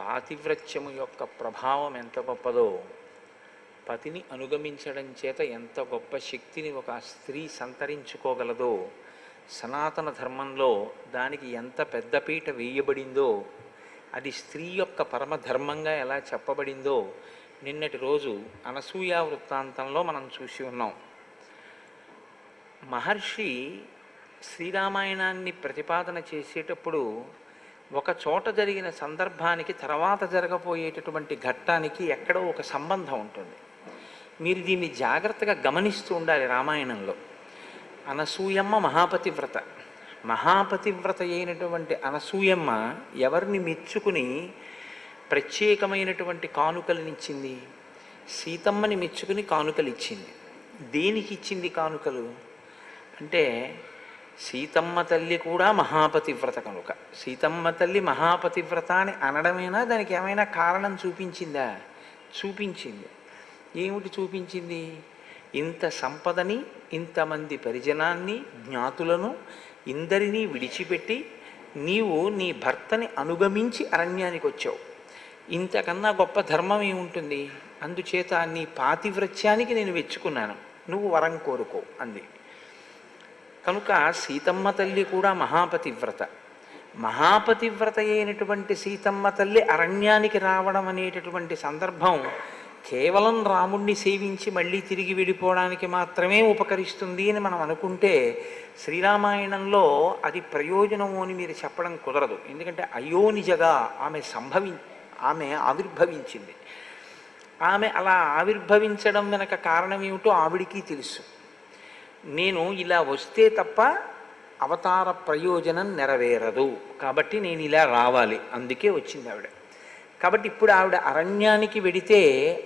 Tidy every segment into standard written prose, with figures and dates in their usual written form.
పాతివ్రత్యము యొక్క ప్రభావం ఎంత గొప్పదో, పతిని అనుగమించడం చేత ఎంత గొప్ప శక్తిని ఒక స్త్రీ సంతరించుకోగలదో, సనాతన ధర్మంలో దానికి ఎంత పెద్దపీట వేయబడిందో, అది స్త్రీ యొక్క పరమధర్మంగా ఎలా చెప్పబడిందో నిన్నటి రోజు అనసూయ వృత్తాంతంలో మనం చూసి ఉన్నాం. మహర్షి శ్రీరామాయణాన్ని ప్రతిపాదన చేసేటప్పుడు ఒక చోట జరిగిన సందర్భానికి తర్వాత జరగబోయేటటువంటి ఘట్టానికి ఎక్కడో ఒక సంబంధం ఉంటుంది. మీరు దీన్ని జాగ్రత్తగా గమనిస్తూ ఉండాలి. రామాయణంలో అనసూయమ్మ మహాపతివ్రత. మహాపతివ్రత అయినటువంటి అనసూయమ్మ ఎవరిని మెచ్చుకుని ప్రత్యేకమైనటువంటి కానుకలనిచ్చింది? సీతమ్మని మెచ్చుకుని కానుకలు ఇచ్చింది. దేనికి ఇచ్చింది కానుకలు అంటే, సీతమ్మ తల్లి కూడా మహాపతివ్రత కనుక. సీతమ్మ తల్లి మహాపతివ్రత అని అనడమేనా, దానికి ఏమైనా కారణం చూపించిందా? చూపించింది. ఏమిటి చూపించింది? ఇంత సంపదని, ఇంతమంది పరిజనాన్ని, జ్ఞాతులను ఇందరినీ విడిచిపెట్టి నీవు నీ భర్తని అనుగమించి అరణ్యానికి వచ్చావు. ఇంతకన్నా గొప్ప ధర్మం ఏముంటుంది? అందుచేత నీ పాతివ్రత్యానికి నేను వెచ్చుకున్నాను, నువ్వు వరం కోరుకో అంది. కనుక సీతమ్మ తల్లి కూడా మహాపతివ్రత. మహాపతివ్రత అయినటువంటి సీతమ్మ తల్లి అరణ్యానికి రావడం అనేటటువంటి సందర్భం కేవలం రాముణ్ణి సేవించి మళ్ళీ తిరిగి వెళ్ళిపోవడానికి మాత్రమే ఉపకరిస్తుంది అని మనం అనుకుంటే, శ్రీరామాయణంలో అది ప్రయోజనము అని మీరు చెప్పడం కుదరదు. ఎందుకంటే అయోనిజగా ఆమె ఆవిర్భవించింది. ఆమె అలా ఆవిర్భవించడం వెనక కారణం ఏమిటో ఆవిడికి తెలుసు. నేను ఇలా వస్తే తప్ప అవతార ప్రయోజనం నెరవేరదు, కాబట్టి నేను ఇలా రావాలి, అందుకే వచ్చింది ఆవిడ. కాబట్టి ఇప్పుడు ఆవిడ అరణ్యానికి వెడితే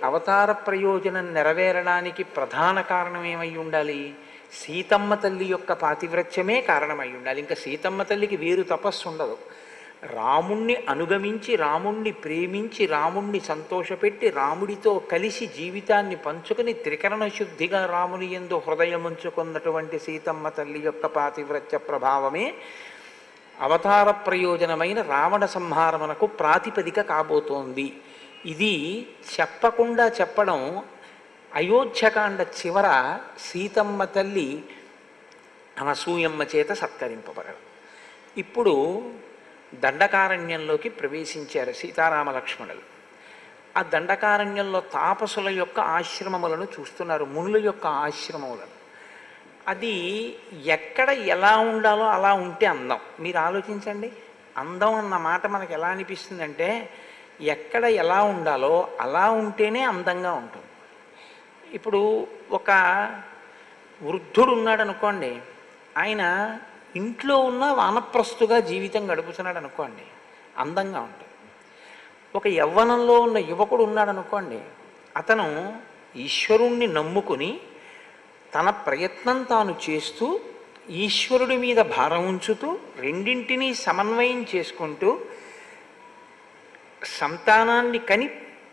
అవతార ప్రయోజనం నెరవేరడానికి ప్రధాన కారణం ఏమై ఉండాలి? సీతమ్మ తల్లి యొక్క పాతివ్రత్యమే కారణమై ఉండాలి. ఇంకా సీతమ్మ తల్లికి వేరు తపస్సు ఉండదు. రాముణ్ణి అనుగమించి, రాముణ్ణి ప్రేమించి, రాముణ్ణి సంతోషపెట్టి, రాముడితో కలిసి జీవితాన్ని పంచుకొని త్రికరణ శుద్ధిగా రాముని యందు హృదయముంచుకున్నటువంటి సీతమ్మ తల్లి యొక్క పాతివ్రత్య ప్రభావమే అవతార ప్రయోజనమైన రావణ సంహారమునకు ప్రాతిపదిక కాబోతోంది. ఇది చెప్పకుండా చెప్పడం అయోధ్యకాండ చివర సీతమ్మ తల్లి అనసూయమ్మ చేత సత్కరింపబడడం. ఇప్పుడు దండకారణ్యంలోకి ప్రవేశించారు సీతారామ లక్ష్మణులు. ఆ దండకారణ్యంలో తాపసుల యొక్క ఆశ్రమములను చూస్తున్నారు, మునుల యొక్క ఆశ్రమములను. అది ఎక్కడ ఎలా ఉండాలో అలా ఉంటే అందం. మీరు ఆలోచించండి, అందం అన్న మాట మనకు ఎలా అనిపిస్తుందంటే, ఎక్కడ ఎలా ఉండాలో అలా ఉంటేనే అందంగా ఉంటుంది. ఇప్పుడు ఒక వృద్ధుడు ఉన్నాడు అనుకోండి, ఆయన ఇంట్లో ఉన్న వానప్రస్తుగా జీవితం గడుపుతున్నాడు అనుకోండి, అందంగా ఉంటుంది. ఒక యవ్వనంలో ఉన్న యువకుడు ఉన్నాడు అనుకోండి, అతను ఈశ్వరుణ్ణి నమ్ముకుని తన ప్రయత్నం తాను చేస్తూ ఈశ్వరుడి మీద భారం ఉంచుతూ రెండింటినీ సమన్వయం చేసుకుంటూ సంతానాన్ని కని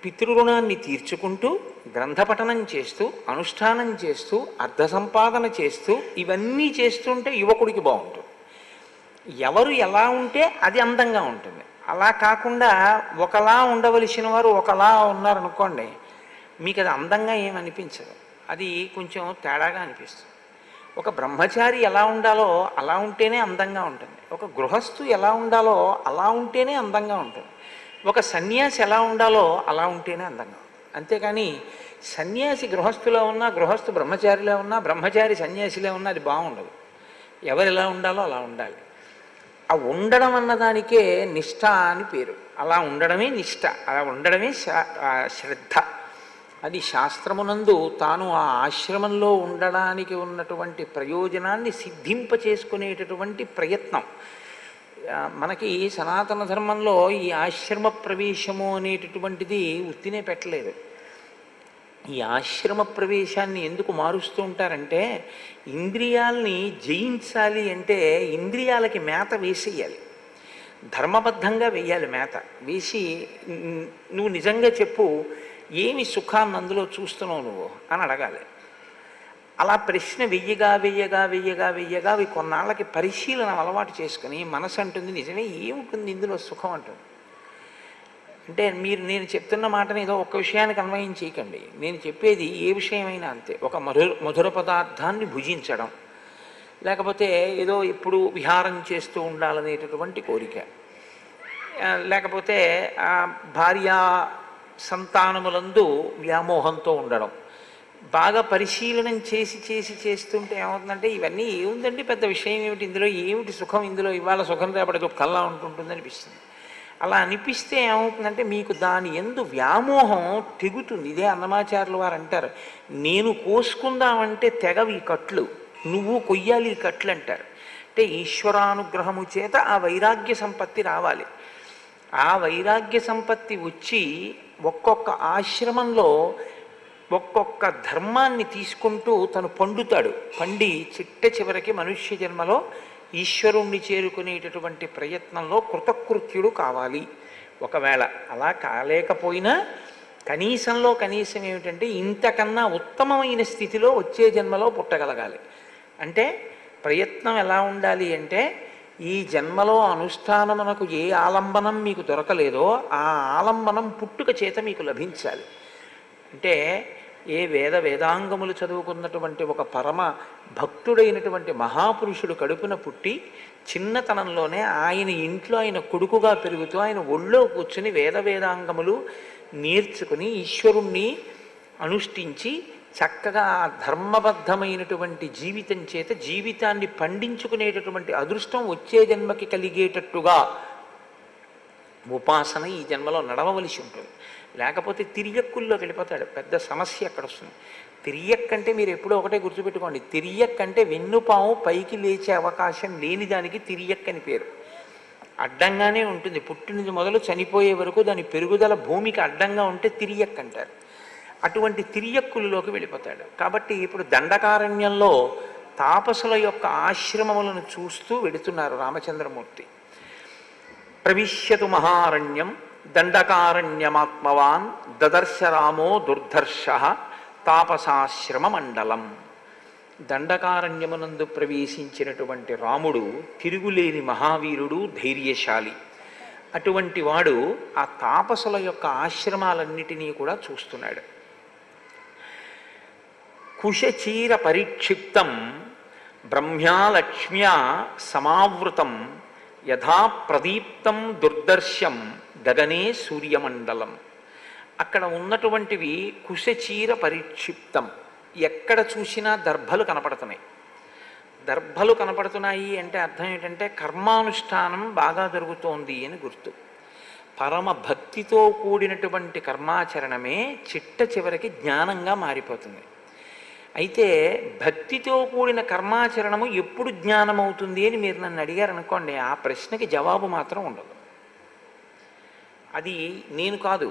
పితృరుణాన్ని తీర్చుకుంటూ గ్రంథపఠనం చేస్తూ అనుష్ఠానం చేస్తూ అర్థ సంపాదన చేస్తూ ఇవన్నీ చేస్తుంటే యువకుడికి బాగుంటుంది. ఎవరు ఎలా ఉంటే అది అందంగా ఉంటుంది. అలా కాకుండా ఒకలా ఉండవలసిన వారు ఒకలా ఉన్నారనుకోండి, మీకు అది అందంగా ఏమనిపించదు, అది కొంచెం తేడాగా అనిపిస్తుంది. ఒక బ్రహ్మచారి ఎలా ఉండాలో అలా ఉంటేనే అందంగా ఉంటుంది. ఒక గృహస్థు ఎలా ఉండాలో అలా ఉంటేనే అందంగా ఉంటుంది. ఒక సన్యాసి ఎలా ఉండాలో అలా ఉంటేనే అందంగా ఉంటుంది. అంతేకాని సన్యాసి గృహస్థులో ఉన్నా, గృహస్థు బ్రహ్మచారిలో ఉన్నా, బ్రహ్మచారి సన్యాసిలో ఉన్నా అది బాగుండదు. ఎవరు ఎలా ఉండాలో అలా ఉండాలి. ఆ ఉండడం అన్నదానికే నిష్ఠ అని పేరు. అలా ఉండడమే నిష్ఠ, అలా ఉండడమే శ్రద్ధ. అది శాస్త్రమునందు తాను ఆ ఆశ్రమంలో ఉండడానికి ఉన్నటువంటి ప్రయోజనాన్ని సిద్ధింపచేసుకునేటటువంటి ప్రయత్నం. మనకి సనాతన ధర్మంలో ఈ ఆశ్రమ ప్రవేశము అనేటటువంటిది ఉత్తినే పెట్టలేదు. ఈ ఆశ్రమ ప్రవేశాన్ని ఎందుకు మారుస్తూ ఉంటారంటే, ఇంద్రియాల్ని జయించాలి అంటే ఇంద్రియాలకి మేత వేసేయాలి, ధర్మబద్ధంగా వేయాలి. మేత వేసి నువ్వు నిజంగా చెప్పు, ఏమి సుఖాన్ని అందులో చూస్తున్నావు నువ్వు అని అడగాలి. అలా ప్రశ్న వెయ్యగా వెయ్యగా వెయ్యగా వెయ్యగా అవి కొన్నాళ్ళకి పరిశీలన అలవాటు చేసుకుని మనసు అంటుంది, నిజమే ఏముంటుంది ఇందులో సుఖం అంటుంది. అంటే నేను చెప్తున్న మాటని ఏదో ఒక్క విషయానికి అన్వయం చేయకండి. నేను చెప్పేది ఏ విషయమైనా అంతే. ఒక మధుర పదార్థాన్ని భుజించడం, లేకపోతే ఏదో ఎప్పుడు విహారం చేస్తూ ఉండాలనేటటువంటి కోరిక, లేకపోతే భార్యా సంతానములందు వ్యామోహంతో ఉండడం, బాగా పరిశీలనం చేస్తుంటే ఏమవుతుందంటే ఇవన్నీ ఏముందండి పెద్ద విషయం ఏమిటి ఇందులో, ఏమిటి సుఖం ఇందులో, ఇవాళ సుఖం రేపటి దుఃఖంలా ఉంటుంటుంది అనిపిస్తుంది. అలా అనిపిస్తే ఏమవుతుందంటే మీకు దాని యందు వ్యామోహం తెగుతుంది. ఇదే అన్నమాచార్యులు వారు అంటారు, నేను కోసుకుందామంటే తెగవి కట్లు, నువ్వు కొయ్యాలి ఈ కట్లు అంటారు. అంటే ఈశ్వరానుగ్రహము చేత ఆ వైరాగ్య సంపత్తి రావాలి. ఆ వైరాగ్య సంపత్తి వచ్చి ఒక్కొక్క ఆశ్రమంలో ఒక్కొక్క ధర్మాన్ని తీసుకుంటూ తను పండుతాడు. పండి చిట్ట చివరికి మనుష్య జన్మలో ఈశ్వరుణ్ణి చేరుకునేటటువంటి ప్రయత్నంలో కృతకృత్యుడు కావాలి. ఒకవేళ అలా కాలేకపోయినా కనీసంలో కనీసం ఏమిటంటే ఇంతకన్నా ఉత్తమమైన స్థితిలో వచ్చే జన్మలో పుట్టగలగాలి. అంటే ప్రయత్నం ఎలా ఉండాలి అంటే ఈ జన్మలో అనుష్ఠానమునకు ఏ ఆలంబనం మీకు దొరకలేదో ఆ ఆలంబనం పుట్టుక చేత మీకు లభించాలి. అంటే ఏ వేదాంగములు చదువుకున్నటువంటి ఒక పరమ భక్తుడైనటువంటి మహాపురుషుడు కడుపున పుట్టి చిన్నతనంలోనే ఆయన ఇంట్లో ఆయన కొడుకుగా పెరుగుతూ ఆయన ఒళ్ళో కూర్చుని వేదాంగములు నేర్చుకుని ఈశ్వరుణ్ణి అనుష్ఠించి చక్కగా ఆ ధర్మబద్ధమైనటువంటి జీవితం చేత జీవితాన్ని పండించుకునేటటువంటి అదృష్టం వచ్చే జన్మకి కలిగేటట్టుగా ఉపాసన ఈ జన్మలో నడవవలసి ఉంటుంది. లేకపోతే తిరియక్కుల్లో వెళ్ళిపోతాడు. పెద్ద సమస్య అక్కడ వస్తుంది. తిరియక్కంటే మీరు ఎప్పుడో ఒకటే గుర్తుపెట్టుకోండి, తిరియక్కంటే వెన్నుపాము పైకి లేచే అవకాశం లేని దానికి తిరియక్కని పేరు. అడ్డంగానే ఉంటుంది, పుట్టినది మొదలు చనిపోయే వరకు దాని పెరుగుదల భూమికి అడ్డంగా ఉంటే తిరియక్ అంటారు. అటువంటి తిరియక్కులలోకి వెళ్ళిపోతాడు. కాబట్టి ఇప్పుడు దండకారణ్యంలో తాపసుల యొక్క ఆశ్రమములను చూస్తూ వెడుతున్నారు రామచంద్రమూర్తి. ప్రవిశ్యతు మహారణ్యం దండకారణ్యమాత్మవాన్ దదర్శ రామో దుర్ధర్ష తాపసాశ్రమ మండలం. దండకారణ్యమునందు ప్రవేశించినటువంటి రాముడు తిరుగులేని మహావీరుడు, ధైర్యశాలి. అటువంటి వాడు ఆ తాపసుల యొక్క ఆశ్రమాలన్నిటినీ కూడా చూస్తున్నాడు. కుశచీర పరిక్షిప్తం బ్రహ్మ్యాలక్ష్మ్యా సమావృతం యథా ప్రదీప్తం దుర్దర్శం గగనే సూర్యమండలం. అక్కడ ఉన్నటువంటివి కుశచీర పరిక్షిప్తం, ఎక్కడ చూసినా దర్భలు కనపడుతున్నాయి. దర్భలు కనపడుతున్నాయి అంటే అర్థం ఏంటంటే కర్మానుష్ఠానం బాగా జరుగుతోంది అని గుర్తు. పరమ భక్తితో కూడినటువంటి కర్మాచరణమే చిట్ట చివరికి జ్ఞానంగా మారిపోతుంది. అయితే భక్తితో కూడిన కర్మాచరణము ఎప్పుడు జ్ఞానం అవుతుంది అని మీరు నన్ను అడిగారనుకోండి, ఆ ప్రశ్నకి జవాబు మాత్రం ఉండదు. అది నేను కాదు,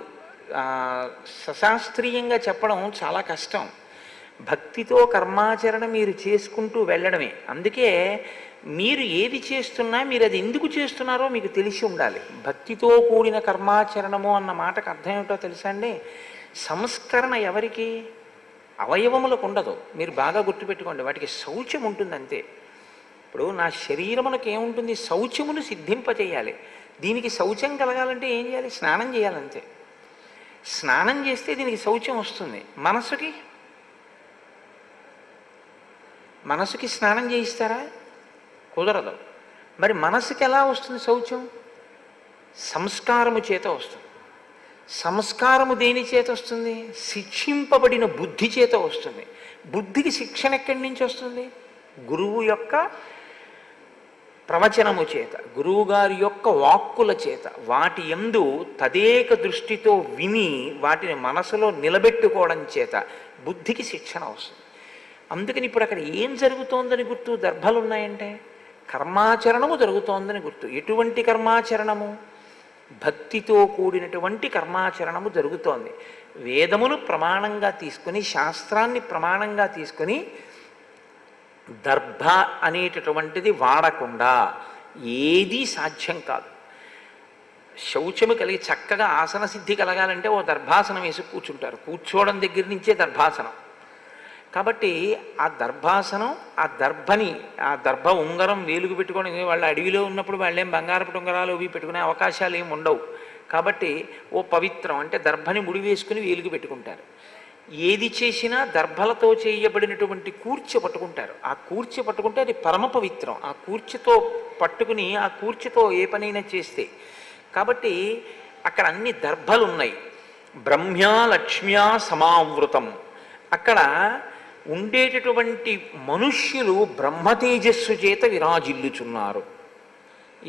సశాస్త్రీయంగా చెప్పడం చాలా కష్టం. భక్తితో కర్మాచరణ మీరు చేసుకుంటూ వెళ్ళడమే. అందుకే మీరు ఏది చేస్తున్నా మీరు అది ఎందుకు చేస్తున్నారో మీకు తెలిసి ఉండాలి. భక్తితో కూడిన కర్మాచరణము అన్న మాటకు అర్థం ఏమిటో తెలుసా అండి? సంస్కరణ ఎవరికి? అవయవములకు ఉండదు. మీరు బాగా గుర్తుపెట్టుకోండి, వాటికి శౌచం ఉంటుంది అంతే. ఇప్పుడు నా శరీరమునకు ఏముంటుంది? శౌచమును సిద్ధింపచేయాలి. దీనికి శౌచం కలగాలంటే ఏం చేయాలి? స్నానం చేయాలంతే. స్నానం చేస్తే దీనికి శౌచం వస్తుంది. మనసుకి స్నానం చేయిస్తారా? కుదరదు. మరి మనసుకి ఎలా వస్తుంది శౌచం? సంస్కారము చేత వస్తుంది. సంస్కారము దేని చేత వస్తుంది? శిక్షింపబడిన బుద్ధి చేత వస్తుంది. బుద్ధికి శిక్షణ ఎక్కడి నుంచి వస్తుంది? గురువు యొక్క ప్రవచనము చేత, గురువుగారి యొక్క వాక్కుల చేత, వాటి యందు తదేక దృష్టితో విని వాటిని మనసులో నిలబెట్టుకోవడం చేత బుద్ధికి శిక్షణ వస్తుంది. అందుకని ఇప్పుడు అక్కడ ఏం జరుగుతోందని గుర్తు? దర్భలు ఉన్నాయంటే కర్మాచరణము జరుగుతోందని గుర్తు. ఎటువంటి కర్మాచరణము? భక్తితో కూడినటువంటి కర్మాచరణము జరుగుతోంది. వేదమును ప్రమాణంగా తీసుకుని, శాస్త్రాన్ని ప్రమాణంగా తీసుకుని దర్భ అనేటటువంటిది వాడకుండా ఏదీ సాధ్యం కాదు. శౌచము కలిగి చక్కగా ఆసన సిద్ధి కలగాలంటే ఓ దర్భాసనం వేసి కూర్చుంటారు. కూర్చోవడం దగ్గర నుంచే దర్భాసనం. కాబట్టి ఆ దర్భాసనం, ఆ దర్భ ఉంగరం వేలుగు పెట్టుకొని, వాళ్ళ అడవిలో ఉన్నప్పుడు వాళ్ళేం బంగారపు ఉంగరాలు అవి పెట్టుకునే అవకాశాలు ఏమి ఉండవు. కాబట్టి ఓ పవిత్రం అంటే దర్భని ముడి వేసుకుని వేలుగు పెట్టుకుంటారు. ఏది చేసినా దర్భలతో చేయబడినటువంటి కూర్చె పట్టుకుంటారు. ఆ కూర్చె పట్టుకుంటే అది పరమ పవిత్రం. ఆ కూర్చెతో పట్టుకుని ఆ కూర్చెతో ఏ పనైనా చేస్తే, కాబట్టి అక్కడ అన్ని దర్భలు ఉన్నాయి. బ్రహ్మ్యా లక్ష్మ్యా సమావృతం. అక్కడ ఉండేటటువంటి మనుష్యులు బ్రహ్మతేజస్సు చేత విరాజిల్లుచున్నారు.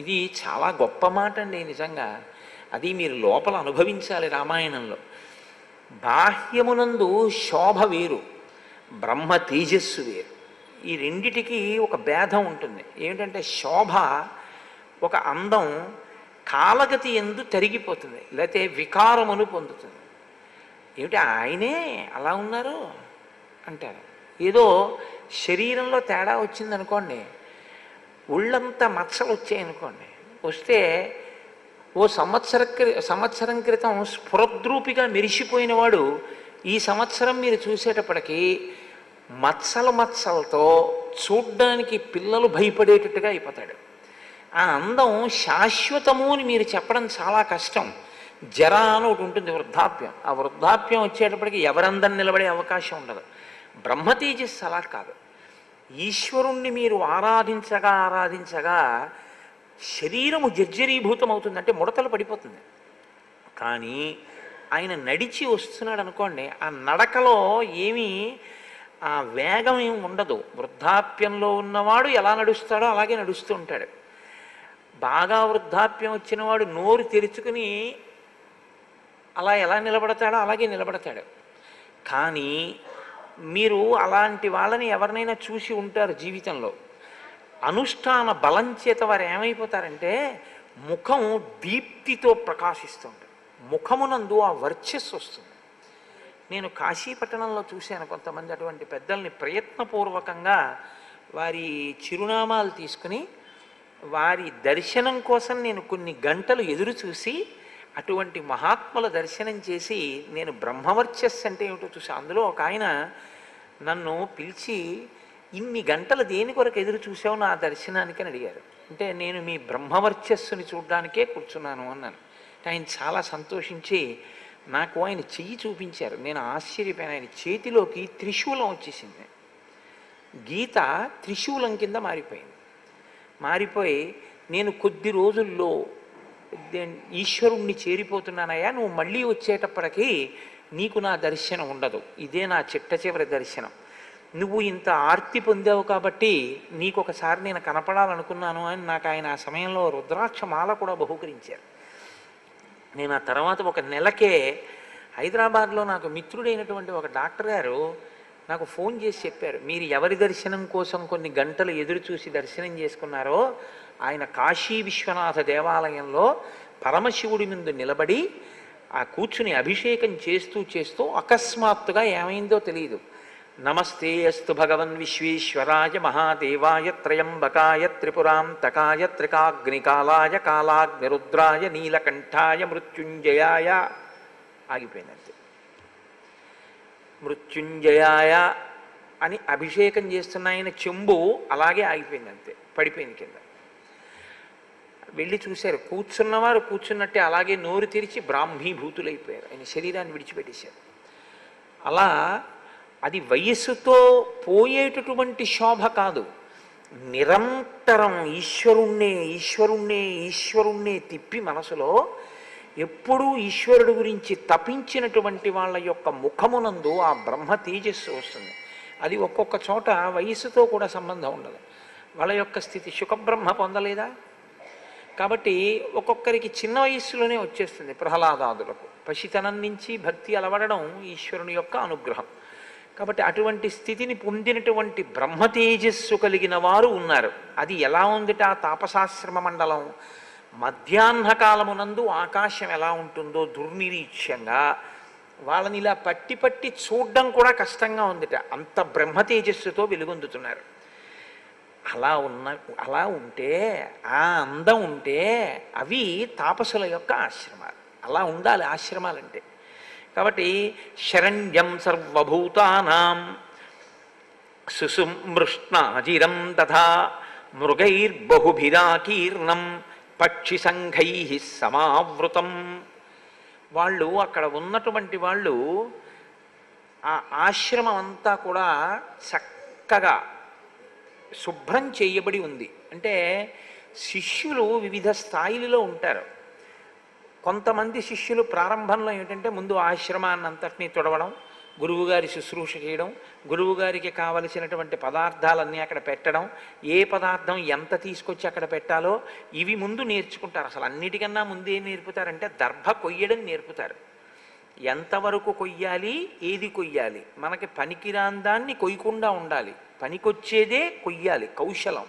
ఇది చాలా గొప్ప మాట అండి నిజంగా. అది మీరు లోపల అనుభవించాలి. రామాయణంలో బాహ్యమునందు శోభ వేరు, బ్రహ్మ తేజస్సు వేరు. ఈ రెండిటికి ఒక భేదం ఉంటుంది. ఏమిటంటే శోభ ఒక అందం కాలగతి ఎందు తరిగిపోతుంది, లేకపోతే వికారమును పొందుతుంది. ఏమిటి ఆయనే అలా ఉన్నారు అంటారు. ఏదో శరీరంలో తేడా వచ్చిందనుకోండి, ఒళ్ళంతా మచ్చలు వచ్చాయనుకోండి, వస్తే ఓ సంవత్సరం క్రితం స్ఫురద్రూపిగా మెరిసిపోయిన వాడు ఈ సంవత్సరం మీరు చూసేటప్పటికీ మచ్చలతో చూడ్డానికి పిల్లలు భయపడేటట్టుగా అయిపోతాడు. ఆ అందం శాశ్వతము అని మీరు చెప్పడం చాలా కష్టం. జర అని ఒకటి ఉంటుంది, వృద్ధాప్యం. ఆ వృద్ధాప్యం వచ్చేటప్పటికి ఎవరందరం నిలబడే అవకాశం ఉండదు. బ్రహ్మతేజస్సు అలా కాదు. ఈశ్వరుణ్ణి మీరు ఆరాధించగా శరీరము జర్జరీభూతం అవుతుంది, అంటే ముడతలు పడిపోతుంది. కానీ ఆయన నడిచి వస్తున్నాడు అనుకోండి, ఆ నడకలో ఏమీ ఆ వేగం ఏమి ఉండదు. వృద్ధాప్యంలో ఉన్నవాడు ఎలా నడుస్తాడో అలాగే నడుస్తూ ఉంటాడు. బాగా వృద్ధాప్యం వచ్చినవాడు నోరు తెరుచుకుని అలా ఎలా నిలబడతాడో అలాగే నిలబడతాడు. కానీ మీరు అలాంటి వాళ్ళని ఎవరినైనా చూసి ఉంటారు జీవితంలో. అనుష్ఠాన బలం చేత వారు ఏమైపోతారంటే ముఖం దీప్తితో ప్రకాశిస్తుంది, ముఖమునందు ఆ వర్చస్సు వస్తుంది. నేను కాశీపట్టణంలో చూశాను కొంతమంది అటువంటి పెద్దల్ని ప్రయత్నపూర్వకంగా వారి చిరునామాలు తీసుకుని వారి దర్శనం కోసం నేను కొన్ని గంటలు ఎదురు చూసి అటువంటి మహాత్ముల దర్శనం చేసి నేను బ్రహ్మవర్చస్సు అంటే ఏమిటో చూసి, అందులో ఒక ఆయన నన్ను పిలిచి ఇన్ని గంటలు దేని కొరకు ఎదురు చూసావు నా దర్శనానికి అని అడిగారు. అంటే నేను మీ బ్రహ్మవర్చస్సుని చూడడానికే కూర్చున్నాను అన్నాను. ఆయన చాలా సంతోషించి నాకు ఆయన చెయ్యి చూపించారు. నేను ఆశ్చర్యపోయాను. ఆయన చేతిలోకి త్రిశూలం వచ్చేసింది. గీత త్రిశూలం కింద మారిపోయి నేను కొద్ది రోజుల్లో ఈశ్వరుణ్ణి చేరిపోతున్నానయ్యా, నువ్వు మళ్ళీ వచ్చేటప్పటికీ నీకు నా దర్శనం ఉండదు, ఇదే నా చిట్ట చివరి దర్శనం, నువ్వు ఇంత ఆర్తి పొందావు కాబట్టి నీకు ఒకసారి నేను కనపడాలనుకున్నాను అని నాకు ఆయన ఆ సమయంలో రుద్రాక్షమాల కూడా బహూకరించారు. నేను ఆ తర్వాత ఒక నెలకే హైదరాబాద్లో నాకు మిత్రుడైనటువంటి ఒక డాక్టర్ గారు నాకు ఫోన్ చేసి చెప్పారు, మీరు ఎవరి దర్శనం కోసం కొన్ని గంటలు ఎదురు చూసి దర్శనం చేసుకున్నారో ఆయన కాశీ విశ్వనాథ దేవాలయంలో పరమశివుడి ముందు నిలబడి ఆ కూర్చుని అభిషేకం చేస్తూ అకస్మాత్తుగా ఏమైందో తెలియదు, నమస్తే అస్తు భగవన్ విశ్వేశ్వరాయ మహాదేవాయ త్రయంబకాయ త్రిపురాంతకాయ త్రికాగ్నికాలాయ కాలాగ్నిరుద్రాయ నీలకంఠాయ మృత్యుంజయాయ ఆగిపోయినట్టు. మృత్యుంజయాయ అని అభిషేకం చేస్తున్న ఆయన చెంబు అలాగే ఆగిపోయిందంతే, పడిపోయింది కింద. వెళ్ళి చూశారు, కూర్చున్నవారు కూర్చున్నట్టే అలాగే నోరు తెరిచి బ్రాహ్మీభూతులైపోయారు, ఆయన శరీరాన్ని విడిచిపెట్టేశారు. అలా అది వయస్సుతో పోయేటటువంటి శోభ కాదు, నిరంతరం ఈశ్వరుణ్ణే తిప్పి మనసులో ఎప్పుడూ ఈశ్వరుడు గురించి తపించినటువంటి వాళ్ళ యొక్క ముఖమునందు ఆ బ్రహ్మ తేజస్సు వస్తుంది. అది ఒక్కొక్క చోట వయస్సుతో కూడా సంబంధం ఉండదు. వాళ్ళ యొక్క స్థితి శుకబ్రహ్మ పొందలేదా, కాబట్టి ఒక్కొక్కరికి చిన్న వయస్సులోనే వచ్చేస్తుంది. ప్రహ్లాదాదులకు పసితనం నుంచి భక్తి అలవడడం ఈశ్వరుని యొక్క అనుగ్రహం. కాబట్టి అటువంటి స్థితిని పొందినటువంటి బ్రహ్మ తేజస్సు కలిగిన వారు ఉన్నారు. అది ఎలా ఉందిట ఆ తాపసాశ్రమ మండలం, మధ్యాహ్నకాలమునందు ఆకాశం ఎలా ఉంటుందో దుర్నిరీక్ష్యంగా వాళ్ళని ఇలా పట్టి చూడడం కూడా కష్టంగా ఉందిట, అంత బ్రహ్మ తేజస్సుతో వెలుగొందుతున్నారు. అలా ఉంటే ఆ అందం ఉంటే అవి తాపసుల యొక్క ఆశ్రమాలు. అలా ఉండాలి ఆశ్రమాలంటే. కాబట్టి శరణ్యం సర్వభూతానాం సుసుమృష్ణాజిరం తథా మృగైర్బహుభిరాకీర్ణం పక్షి సంఘై సమావృతం వాళ్ళు అక్కడ ఉన్నటువంటి వాళ్ళు ఆ ఆశ్రమం అంతా కూడా చక్కగా శుభ్రం చేయబడి ఉంది. అంటే శిష్యులు వివిధ స్థాయిలలో ఉంటారు. కొంతమంది శిష్యులు ప్రారంభంలో ఏమిటంటే ముందు ఆశ్రమాన్ని అంతటినీ తుడవడం, గురువుగారి శుశ్రూష చేయడం, గురువుగారికి కావలసినటువంటి పదార్థాలన్నీ అక్కడ పెట్టడం, ఏ పదార్థం ఎంత తీసుకొచ్చి అక్కడ పెట్టాలో ఇవి ముందు నేర్చుకుంటారు. అసలు అన్నిటికన్నా ముందు ఏం నేర్పుతారంటే దర్భ కొయ్యడం నేర్పుతారు. ఎంతవరకు కొయ్యాలి, ఏది కొయ్యాలి, మనకి పనికిరాని దాన్ని కొయ్యకుండా ఉండాలి, పనికొచ్చేదే కొయ్యాలి, కౌశలం.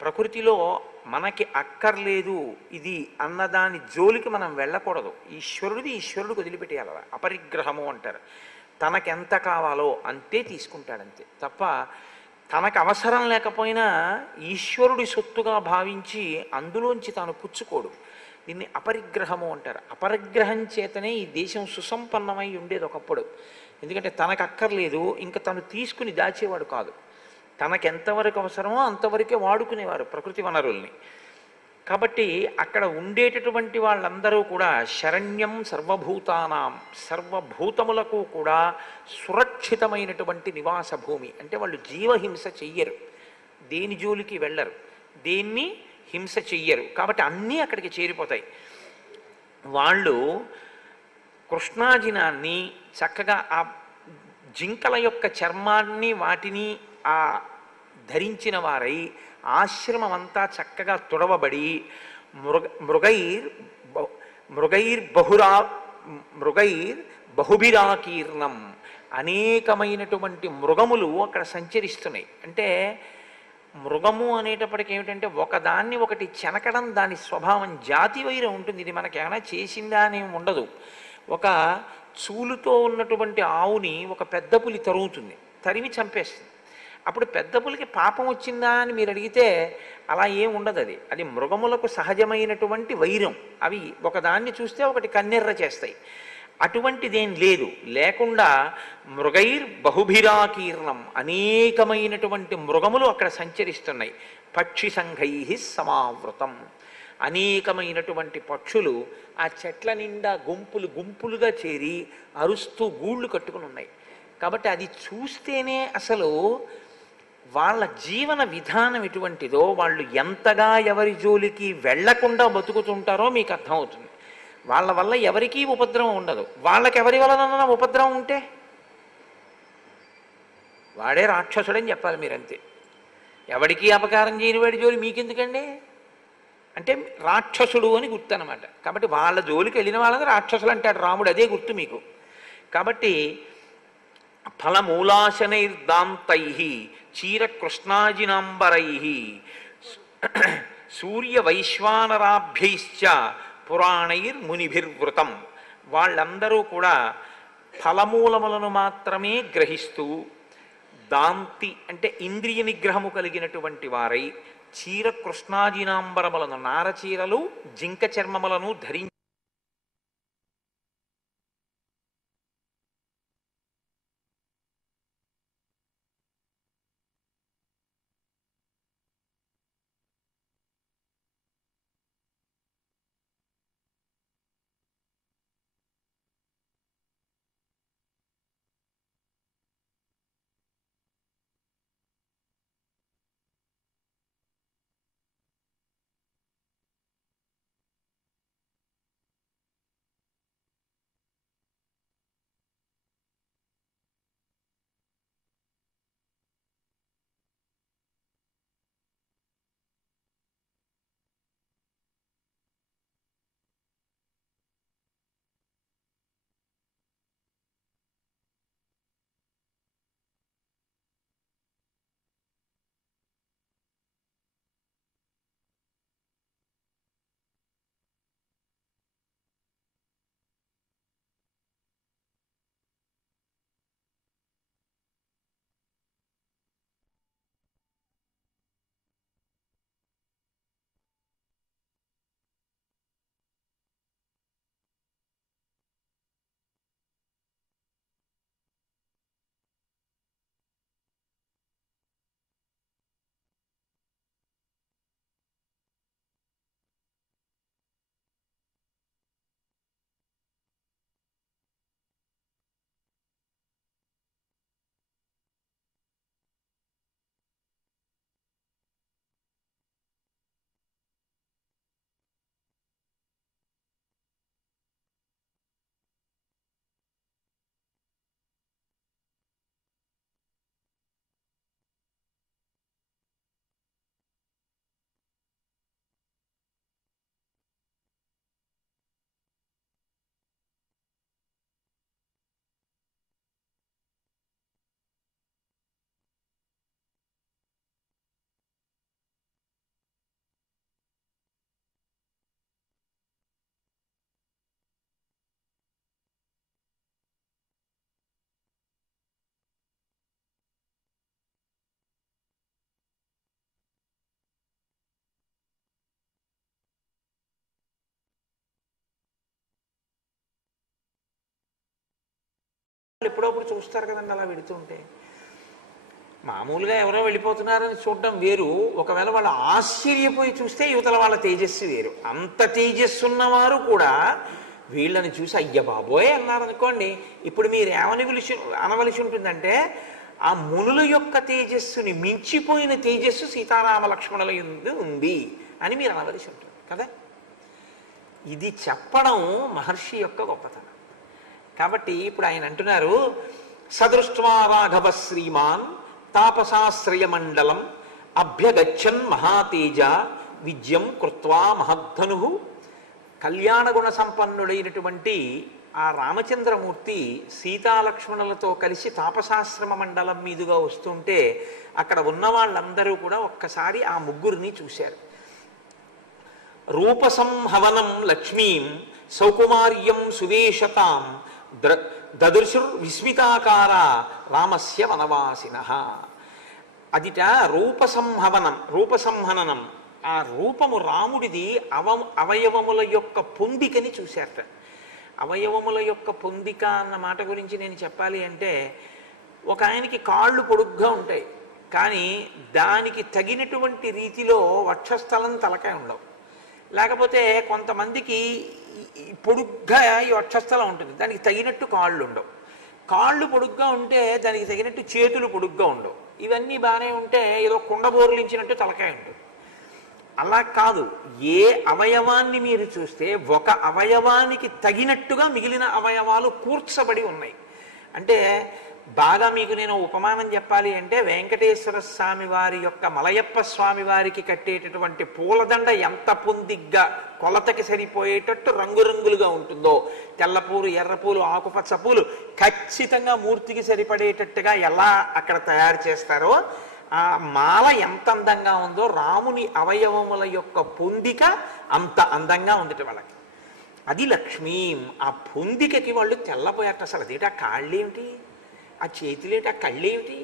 ప్రకృతిలో మనకి అక్కర్లేదు ఇది అన్నదాని జోలికి మనం వెళ్ళకూడదు. ఈశ్వరుడిది ఈశ్వరుడికి వదిలిపెట్టేయాలి. అలా అపరిగ్రహము అంటారు. తనకెంత కావాలో అంతే తీసుకుంటాడంతే తప్ప తనకు అవసరం లేకపోయినా ఈశ్వరుడి సొత్తుగా భావించి అందులోంచి తాను పుచ్చుకోడు. దీన్ని అపరిగ్రహము అంటారు. అపరిగ్రహం చేతనే ఈ దేశం సుసంపన్నమై ఉండేది ఒకప్పుడు. ఎందుకంటే తనకు అక్కర్లేదు, ఇంకా తను తీసుకుని దాచేవాడు కాదు. తనకు ఎంతవరకు అవసరమో అంతవరకే వాడుకునేవారు ప్రకృతి వనరుల్ని. కాబట్టి అక్కడ ఉండేటటువంటి వాళ్ళందరూ కూడా శరణ్యం సర్వభూతానాం, సర్వభూతములకు కూడా సురక్షితమైనటువంటి నివాస భూమి. అంటే వాళ్ళు జీవహింస చెయ్యరు, దేని జోలికి వెళ్ళరు, దేన్ని హింస చెయ్యరు. కాబట్టి అన్నీ అక్కడికి చేరిపోతాయి. వాళ్ళు కృష్ణాజినాన్ని చక్కగా ఆ జింకల యొక్క చర్మాన్ని వాటిని ఆ ధరించిన వారై ఆశ్రమం అంతా చక్కగా తుడవబడి మృగైర్ మృగైర్ బహుభిరాకీర్ణం, అనేకమైనటువంటి మృగములు అక్కడ సంచరిస్తున్నాయి. అంటే మృగము అనేటప్పటికి ఏమిటంటే ఒకదాన్ని ఒకటి చెనకడం దాని స్వభావం, జాతి వైరం ఉంటుంది. ఇది మనకేమైనా చేసిందా అని ఉండదు. ఒక చూలుతో ఉన్నటువంటి ఆవుని ఒక పెద్ద పులి తరుగుతుంది, తరిమి చంపేస్తుంది. అప్పుడు పెద్ద పులికి పాపం వచ్చిందా అని మీరు అడిగితే అలా ఏం ఉండదు. అది మృగములకు సహజమైనటువంటి వైరం. అవి ఒకదాన్ని చూస్తే ఒకటి కన్నెర్ర చేస్తాయి. అటువంటిదేం లేదు. లేకుండా మృగైర్ బహుభిరాకీర్ణం, అనేకమైనటువంటి మృగములు అక్కడ సంచరిస్తున్నాయి. పక్షి సంఘై సమావృతం, అనేకమైనటువంటి పక్షులు ఆ చెట్ల నిండా గుంపులు గుంపులుగా చేరి అరుస్తూ గూళ్ళు కట్టుకుని ఉన్నాయి. కాబట్టి అది చూస్తేనే అసలు వాళ్ళ జీవన విధానం ఎటువంటిదో, వాళ్ళు ఎంతగా ఎవరి జోలికి వెళ్లకుండా బతుకుతుంటారో మీకు అర్థమవుతుంది. వాళ్ళ వల్ల ఎవరికీ ఉపద్రవం ఉండదు. వాళ్ళకి ఎవరి వలన ఉపద్రవం ఉంటే వాడే రాక్షసుడని చెప్పాలి మీరంతే. ఎవరికీ అపకారం చేయని వాడి జోలి మీకెందుకండి అంటే రాక్షసుడు అని గుర్తు అనమాట. కాబట్టి వాళ్ళ జోలికి వెళ్ళిన వాళ్ళని రాక్షసులు అంటాడు రాముడు, అదే గుర్తు మీకు. కాబట్టి ఫలమూలాశనైర్దాంతై చీరకృష్ణాజినాంబరై సూర్యవైశ్వానరాభ్యైశ్చ పురాణైర్మునిభిర్వృతం, వాళ్ళందరూ కూడా ఫలమూలములను మాత్రమే గ్రహిస్తూ, దాంతి అంటే ఇంద్రియ నిగ్రహము కలిగినటువంటి వారై, చీరకృష్ణాజినాంబరములను నారచీరలు జింక చర్మములను ధరించి అప్పుడప్పుడు చూస్తారు కదండి అలా వెళుతుంటే. మామూలుగా ఎవరో వెళ్ళిపోతున్నారని చూడడం వేరు, ఒకవేళ వాళ్ళు ఆశ్చర్యపోయి చూస్తే యువతల వాళ్ళ తేజస్సు వేరు. అంత తేజస్సు ఉన్నవారు కూడా వీళ్ళని చూసి అయ్య బాబోయ్ అన్నారనుకోండి, ఇప్పుడు మీరు అనవలసి ఉంటుందంటే ఆ మునుల యొక్క తేజస్సుని మించిపోయిన తేజస్సు సీతారామ లక్ష్మణుల యందు ఉంది అని మీరు అనవలసి ఉంటుంది కదా. ఇది చెప్పడం మహర్షి యొక్క గొప్పతనం. కాబట్టి ఇప్పుడు ఆయన అంటున్నారు, సదృష్ట్వా రాఘవ శ్రీమాన్ తాపసాశ్రయ మండలం అభ్యగచ్చన్ మహాతేజ విద్యం కృత్వా మహద్ధను. కళ్యాణగుణ సంపన్నుడైనటువంటి ఆ రామచంద్రమూర్తి సీతాలక్ష్మణులతో కలిసి తాపసాశ్రమ మండలం మీదుగా వస్తుంటే అక్కడ ఉన్న వాళ్ళందరూ కూడా ఒక్కసారి ఆ ముగ్గురిని చూశారు. రూపసంహవనం లక్ష్మీం సౌకుమార్యం సువేషతాం దదృశుర్ విస్మితాకార రామస్య వనవాసినః. అదిట రూపసంహననం. ఆ రూపము రాముడిది అవయవముల యొక్క పొందికని చూశారట. అవయవముల యొక్క పొందిక అన్న మాట గురించి నేను చెప్పాలి అంటే, ఒక ఆయనకి కాళ్ళు పొడుగ్గా ఉంటాయి, కానీ దానికి తగినటువంటి రీతిలో వక్షస్థలం తలకాయ ఉండవు. లేకపోతే కొంతమందికి పొడుగ్గా ఈ వక్షస్థలం ఉంటుంది, దానికి తగినట్టు కాళ్ళు ఉండవు. కాళ్ళు పొడుగ్గా ఉంటే దానికి తగినట్టు చేతులు పొడుగ్గా ఉండవు. ఇవన్నీ బాగానే ఉంటే ఏదో కుండబోరులించినట్టు తలకాయ ఉంటుంది. అలా కాదు, ఏ అవయవాన్ని మీరు చూస్తే ఒక అవయవానికి తగినట్టుగా మిగిలిన అవయవాలు కూర్చబడి ఉన్నాయి. అంటే బాగా మీకు నేను ఉపమానం చెప్పాలి అంటే, వెంకటేశ్వర స్వామి వారి యొక్క మలయప్ప స్వామి వారికి కట్టేటటువంటి పూలదండ ఎంత పొందిగ్గా కొలతకి సరిపోయేటట్టు రంగురంగులుగా ఉంటుందో, తెల్లపూలు, ఎర్రపూలు, ఆకుపచ్చ పూలు ఖచ్చితంగా మూర్తికి సరిపడేటట్టుగా ఎలా అక్కడ తయారు చేస్తారో, ఆ మాల ఎంత అందంగా ఉందో రాముని అవయవముల యొక్క పొందిక అంత అందంగా ఉంది వాళ్ళకి. అది లక్ష్మీ. ఆ పొందికకి వాళ్ళు తెల్లపోయారట. అసలు అదేంటి, ఆ కాళ్ళేమిటి, ఆ చేతులేంటి, ఆ కళ్ళేమిటి,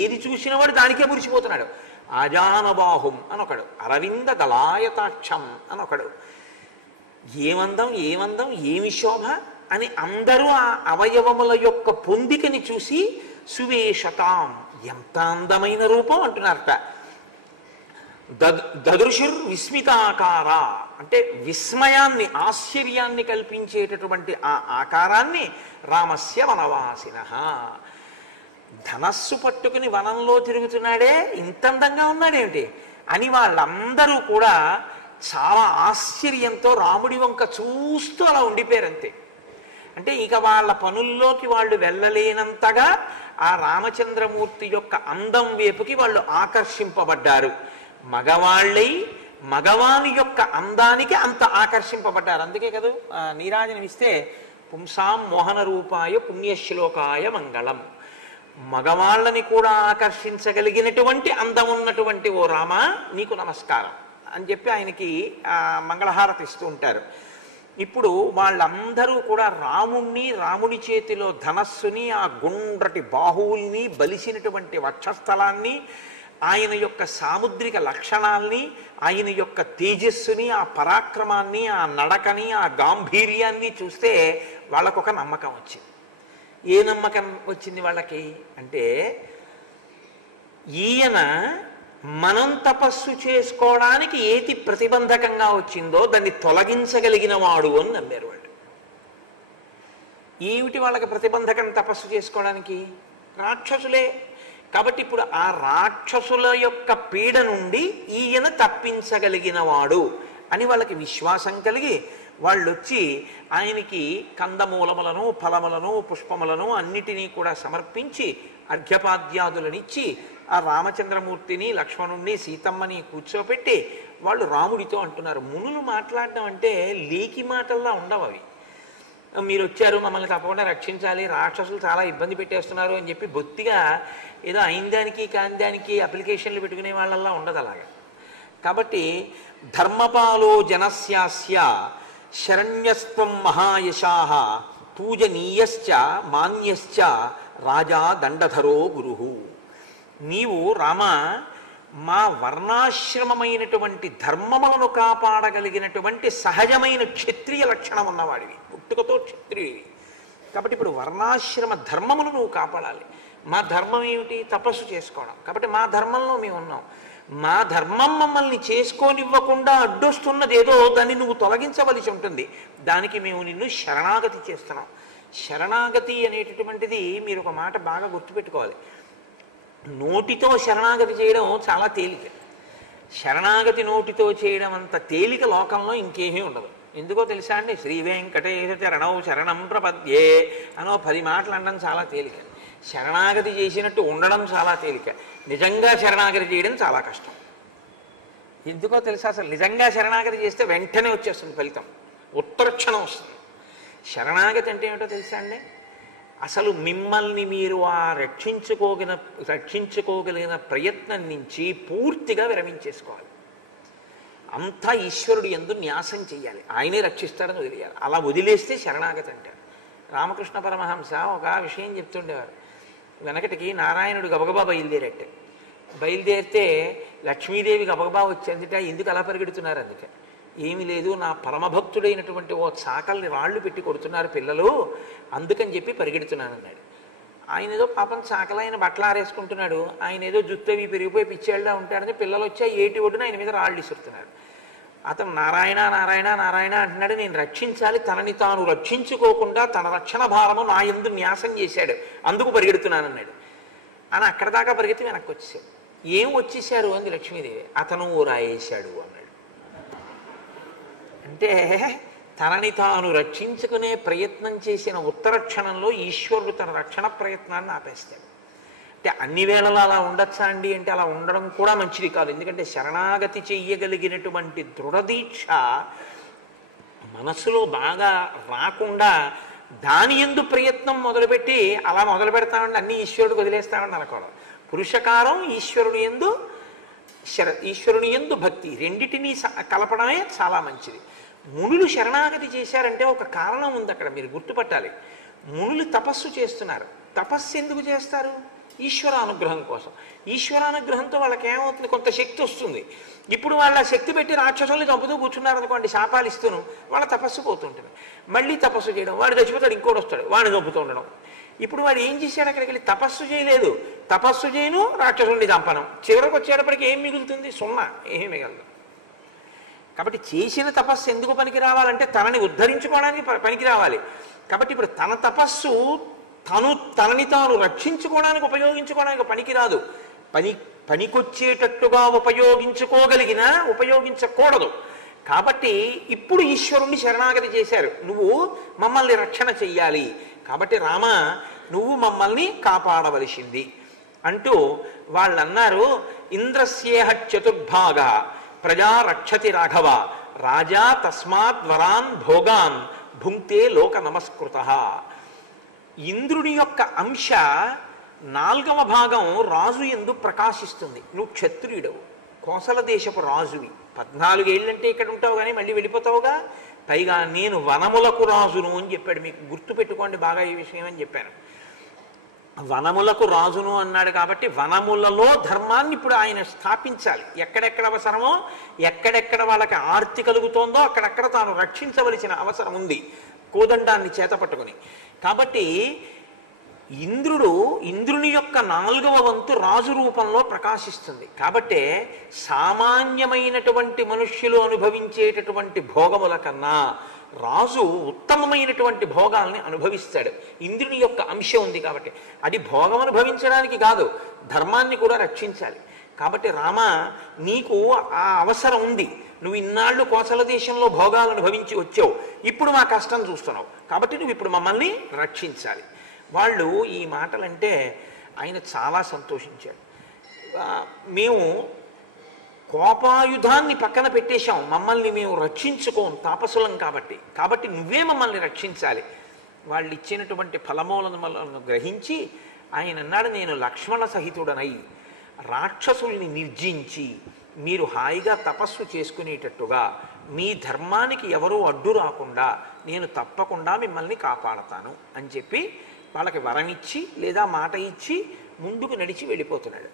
ఏది చూసిన వాడు దానికే మురిసిపోతున్నాడు. ఆజానబాహుం అని ఒకడు, అరవింద దళాయతాక్షం అని ఒకడు. ఏమందం ఏమందం, ఏమి శోభ అని అందరూ ఆ అవయవముల యొక్క పొందికని చూసి సువేషతాం, ఎంత అందమైన రూపం అంటున్నారట. దదృశుర్ విస్మితాకార అంటే విస్మయాన్ని, ఆశ్చర్యాన్ని కల్పించేటటువంటి ఆ ఆకారాన్ని రామస్య వనవాసినః. ధనస్సు పట్టుకుని వనంలో తిరుగుతున్నాడే, ఇంత అందంగా ఉన్నాడేమిటి అని వాళ్ళందరూ కూడా చాలా ఆశ్చర్యంతో రాముడి వంక చూస్తూ అలా ఉండిపోయారంతే. అంటే ఇక వాళ్ళ పనుల్లోకి వాళ్ళు వెళ్ళలేనంతగా ఆ రామచంద్రమూర్తి యొక్క అందం వైపుకి వాళ్ళు ఆకర్షింపబడ్డారు. మగవాళ్ళై మగవాని యొక్క అందానికి అంత ఆకర్షింపబడ్డారు. అందుకే కదా నీరాజనం ఇస్తే పుంసాం మోహన రూపాయ పుణ్యశ్లోకాయ మంగళం. మగవాళ్ళని కూడా ఆకర్షించగలిగినటువంటి అందం ఉన్నటువంటి ఓ రామ నీకు నమస్కారం అని చెప్పి ఆయనకి మంగళహారతి ఇస్తూ ఉంటారు. ఇప్పుడు వాళ్ళందరూ కూడా రాముణ్ణి, రాముడి చేతిలో ధనస్సుని, ఆ గుండ్రటి బాహువుల్ని, బలిసినటువంటి వక్షస్థలాన్ని, ఆయన యొక్క సాముద్రిక లక్షణాల్ని, ఆయన యొక్క తేజస్సుని, ఆ పరాక్రమాన్ని, ఆ నడకని, ఆ గాంభీర్యాన్ని చూస్తే వాళ్ళకొక నమ్మకం వచ్చింది. ఏ నమ్మకం వచ్చింది వాళ్ళకి అంటే, ఈయన మనం తపస్సు చేసుకోవడానికి ఏది ప్రతిబంధకంగా వచ్చిందో దాన్ని తొలగించగలిగిన వాడు అని నమ్మారు వాళ్ళు. ఏమిటి వాళ్ళకి ప్రతిబంధకం తపస్సు చేసుకోవడానికి? రాక్షసులే. కాబట్టి ఇప్పుడు ఆ రాక్షసుల యొక్క పీడ నుండి ఈయన తప్పించగలిగిన వాడు అని వాళ్ళకి విశ్వాసం కలిగి వాళ్ళు వచ్చి ఆయనకి కందమూలములను, ఫలములను, పుష్పములను అన్నిటినీ కూడా సమర్పించి అర్ఘ్యపాద్యాదులనిచ్చి ఆ రామచంద్రమూర్తిని, లక్ష్మణుణ్ణి, సీతమ్మని కూర్చోపెట్టి వాళ్ళు రాముడితో అంటున్నారు. మునులు మాట్లాడడం అంటే లేకి మాటల్లా ఉండవు అవి. మీరు వచ్చారు, మమ్మల్ని తప్పకుండా రక్షించాలి, రాక్షసులు చాలా ఇబ్బంది పెట్టేస్తున్నారు అని చెప్పి బొత్తిగా ఏదో అయిందానికి కాందానికి అప్లికేషన్లు పెట్టుకునే వాళ్ళల్లా ఉండదు అలాగా. కాబట్టి ధర్మపాలో జనస్యాస్య శరణ్యస్త్వం మహాయశాః పూజనీయశ్చ మాన్యశ్చ రాజా దండధరో గురుః. నీవు రామ మా వర్ణాశ్రమమైనటువంటి ధర్మములను కాపాడగలిగినటువంటి సహజమైన క్షత్రియ లక్షణం ఉన్నవాడివి, పుట్టుకతో క్షత్రియుడివి. కాబట్టి ఇప్పుడు వర్ణాశ్రమ ధర్మములు నువ్వు కాపాడాలి. మా ధర్మం ఏమిటి? తపస్సు చేసుకోవడం. కాబట్టి మా ధర్మంలో మేము ఉన్నాం. మా ధర్మం మమ్మల్ని చేసుకోనివ్వకుండా అడ్డొస్తున్నది ఏదో దాన్ని నువ్వు తొలగించవలసి ఉంటుంది. దానికి మేము నిన్ను శరణాగతి చేస్తున్నాం. శరణాగతి అనేటటువంటిది మీరు ఒక మాట బాగా గుర్తుపెట్టుకోవాలి. నోటితో శరణాగతి చేయడం చాలా తేలిక. శరణాగతి నోటితో చేయడం అంత తేలిక లోకంలో ఇంకేమీ ఉండదు. ఎందుకో తెలుసా అండి? శ్రీ వెంకటేశ చరణౌ శరణం ప్రపద్యే అనో 10 మాటలు అనడం చాలా తేలిక. శరణాగతి చేసినట్టు ఉండడం చాలా తేలిక. నిజంగా శరణాగతి చేయడం చాలా కష్టం. ఎందుకో తెలుసా? అసలు నిజంగా శరణాగతి చేస్తే వెంటనే వచ్చేస్తుంది ఫలితం, ఉత్తరక్షణం వస్తుంది. శరణాగతి అంటే ఏమిటో తెలుసా అండి? అసలు మిమ్మల్ని మీరు రక్షించుకోగలిగిన ప్రయత్నం నుంచి పూర్తిగా విరమించేసుకోవాలి. అంతా ఈశ్వరుడు యందు న్యాసం చెయ్యాలి. ఆయనే రక్షిస్తాడని వదిలేయాలి. అలా వదిలేస్తే శరణాగతి అంటారు. రామకృష్ణ పరమహంస ఒక విషయం చెప్తుండేవారు. వెనకటికి నారాయణుడు గబగబా బయలుదేరితే లక్ష్మీదేవి గబగబా వచ్చేందుట. ఎందుకు అలా పరిగెడుతున్నారు? అందుకే ఏమీ లేదు, నా పరమభక్తుడైనటువంటి ఓ చాకల్ని రాళ్ళు పెట్టి కొడుతున్నారు పిల్లలు, అందుకని చెప్పి పరిగెడుతున్నాను అన్నాడు. ఆయన ఏదో పాపం చాకలైన బట్టలు ఆరేసుకుంటున్నాడు. ఆయన ఏదో జుత్తవి పెరిగిపోయి పిచ్చేళ్ళ ఉంటాడని పిల్లలు వచ్చి ఏటి ఒడ్డున ఆయన మీద రాళ్ళు ఇసురుతున్నారు. అతను నారాయణ నారాయణ నారాయణ అంటున్నాడు. నేను రక్షించాలి, తనని తాను రక్షించుకోకుండా తన రక్షణ భారము నా యందు న్యాసం చేశాడు, అందుకు పరిగెడుతున్నానన్నాడు. అని అక్కడ దాకా పరిగెత్తి వెనక్కి వచ్చేసాడు. ఏం వచ్చేసారు అంది లక్ష్మీదేవి. అతను రాయేశాడు అన్నాడు. అంటే తనని తాను రక్షించుకునే ప్రయత్నం చేసిన ఉత్తర క్షణంలో ఈశ్వరుడు తన రక్షణ ప్రయత్నాన్ని ఆపేస్తాడు. అంటే అన్ని వేళలా అలా ఉండొచ్చా అండి అంటే అలా ఉండడం కూడా మంచిది కాదు. ఎందుకంటే శరణాగతి చెయ్యగలిగినటువంటి దృఢదీక్ష మనసులో బాగా రాకుండా దాని యందు ప్రయత్నం మొదలుపెట్టి అలా మొదలు పెడతామండి అన్ని ఈశ్వరుడికి వదిలేస్తామని అనుకోవడం. పురుషకారం ఈశ్వరుని యందు భక్తి రెండిటినీ కలపడమే చాలా మంచిది. మునులు శరణాగతి చేశారంటే ఒక కారణం ఉంది అక్కడ, మీరు గుర్తుపట్టాలి. మునులు తపస్సు చేస్తున్నారు. తపస్సు ఎందుకు చేస్తారు? ఈశ్వరానుగ్రహం కోసం. ఈశ్వరానుగ్రహంతో వాళ్ళకి ఏమవుతుంది? కొంత శక్తి వస్తుంది. ఇప్పుడు వాళ్ళ శక్తి పెట్టి రాక్షసుల్ని చంపుతూ కూర్చున్నారు అనుకోండి, శాపాలు ఇస్తూను, వాళ్ళ తపస్సు పోతుంటుంది. మళ్ళీ తపస్సు చేయడం, వాడు చచ్చిపోతాడు, ఇంకోటి వస్తాడు, వాడిని చంపుతూ ఉండడం. ఇప్పుడు వాడు ఏం చేశాడు? అక్కడికి వెళ్ళి తపస్సు చేయలేదు. తపస్సు చేయను, రాక్షసుల్ని చంపడం. చివరికి వచ్చేటప్పటికి ఏం మిగులుతుంది? సున్నా, ఏమీ మిగలదు. కాబట్టి చేసిన తపస్సు ఎందుకు పనికి రావాలంటే తనని ఉద్ధరించుకోవడానికి పనికి రావాలి. కాబట్టి ఇప్పుడు తన తపస్సు తనని తాను రక్షించుకోవడానికి ఉపయోగించుకోవడానికి పనికిరాదు. పనికొచ్చేటట్టుగా ఉపయోగించుకోగలిగినా ఉపయోగించకూడదు. కాబట్టి ఇప్పుడు ఈశ్వరుణ్ణి శరణాగతి చేశారు. నువ్వు మమ్మల్ని రక్షణ చెయ్యాలి, కాబట్టి రామ నువ్వు మమ్మల్ని కాపాడవలసింది అంటూ వాళ్ళు అన్నారు. ఇంద్రస్యేహ చతుర్భాగ ప్రజా రక్షతి రాఘవ రాజా తస్మాత్ వరాన్ భోగాన్ భుంక్తే లోక నమస్కృత. ఇంద్రుని యొక్క అంశ 4వ భాగం రాజు యందు ప్రకాశిస్తుంది. నువ్వు క్షత్రియుడవు, కోసల దేశపు రాజువి. 14 ఏళ్ళంటే ఇక్కడ ఉంటావు కానీ మళ్ళీ వెళ్ళిపోతావుగా. పైగా నేను వనములకు రాజును అని చెప్పాడు. మీకు గుర్తు పెట్టుకోండి బాగా ఈ విషయం అని చెప్పాను. వనములకు రాజును అన్నాడు కాబట్టి వనములలో ధర్మాన్ని ఇప్పుడు ఆయన స్థాపించాలి. ఎక్కడెక్కడ అవసరమో, ఎక్కడెక్కడ వాళ్ళకి ఆర్తి కలుగుతోందో అక్కడక్కడ తాను రక్షించవలసిన అవసరం ఉంది కోదండాన్ని చేత పట్టుకుని. కాబట్టి ఇంద్రుని యొక్క 4వ వంతు రాజు రూపంలో ప్రకాశిస్తుంది. కాబట్టే సామాన్యమైనటువంటి మనుష్యులు అనుభవించేటటువంటి భోగముల కన్నా రాజు ఉత్తమమైనటువంటి భోగాల్ని అనుభవిస్తాడు. ఇంద్రుని యొక్క అంశం ఉంది కాబట్టి అది భోగం అనుభవించడానికి కాదు, ధర్మాన్ని కూడా రక్షించాలి. కాబట్టి రామ నీకు ఆ అవసరం ఉంది. నువ్వు ఇన్నాళ్ళు కోసల దేశంలో భోగాలు అనుభవించి వచ్చావు, ఇప్పుడు మా కష్టం చూస్తున్నావు, కాబట్టి నువ్వు ఇప్పుడు మమ్మల్ని రక్షించాలి. వాళ్ళు ఈ మాటలంటే ఆయన చాలా సంతోషించాడు. మేము కోపాయుధాన్ని పక్కన పెట్టేశాం, మమ్మల్ని మేము రక్షించుకోం తాపసులం కాబట్టి నువ్వే మమ్మల్ని రక్షించాలి. వాళ్ళు ఇచ్చినటువంటి ఫలమూలను గ్రహించి ఆయన అన్నాడు, నేను లక్ష్మణ సహితుడనై రాక్షసుల్ని నిర్జించి మీరు హాయిగా తపస్సు చేసుకునేటట్టుగా మీ ధర్మానికి ఎవరూ అడ్డు రాకుండా నేను తప్పకుండా మిమ్మల్ని కాపాడతాను అని చెప్పి వాళ్ళకి వరమిచ్చి లేదా మాట ఇచ్చి ముందుకు నడిచి వెళ్ళిపోతున్నాడు.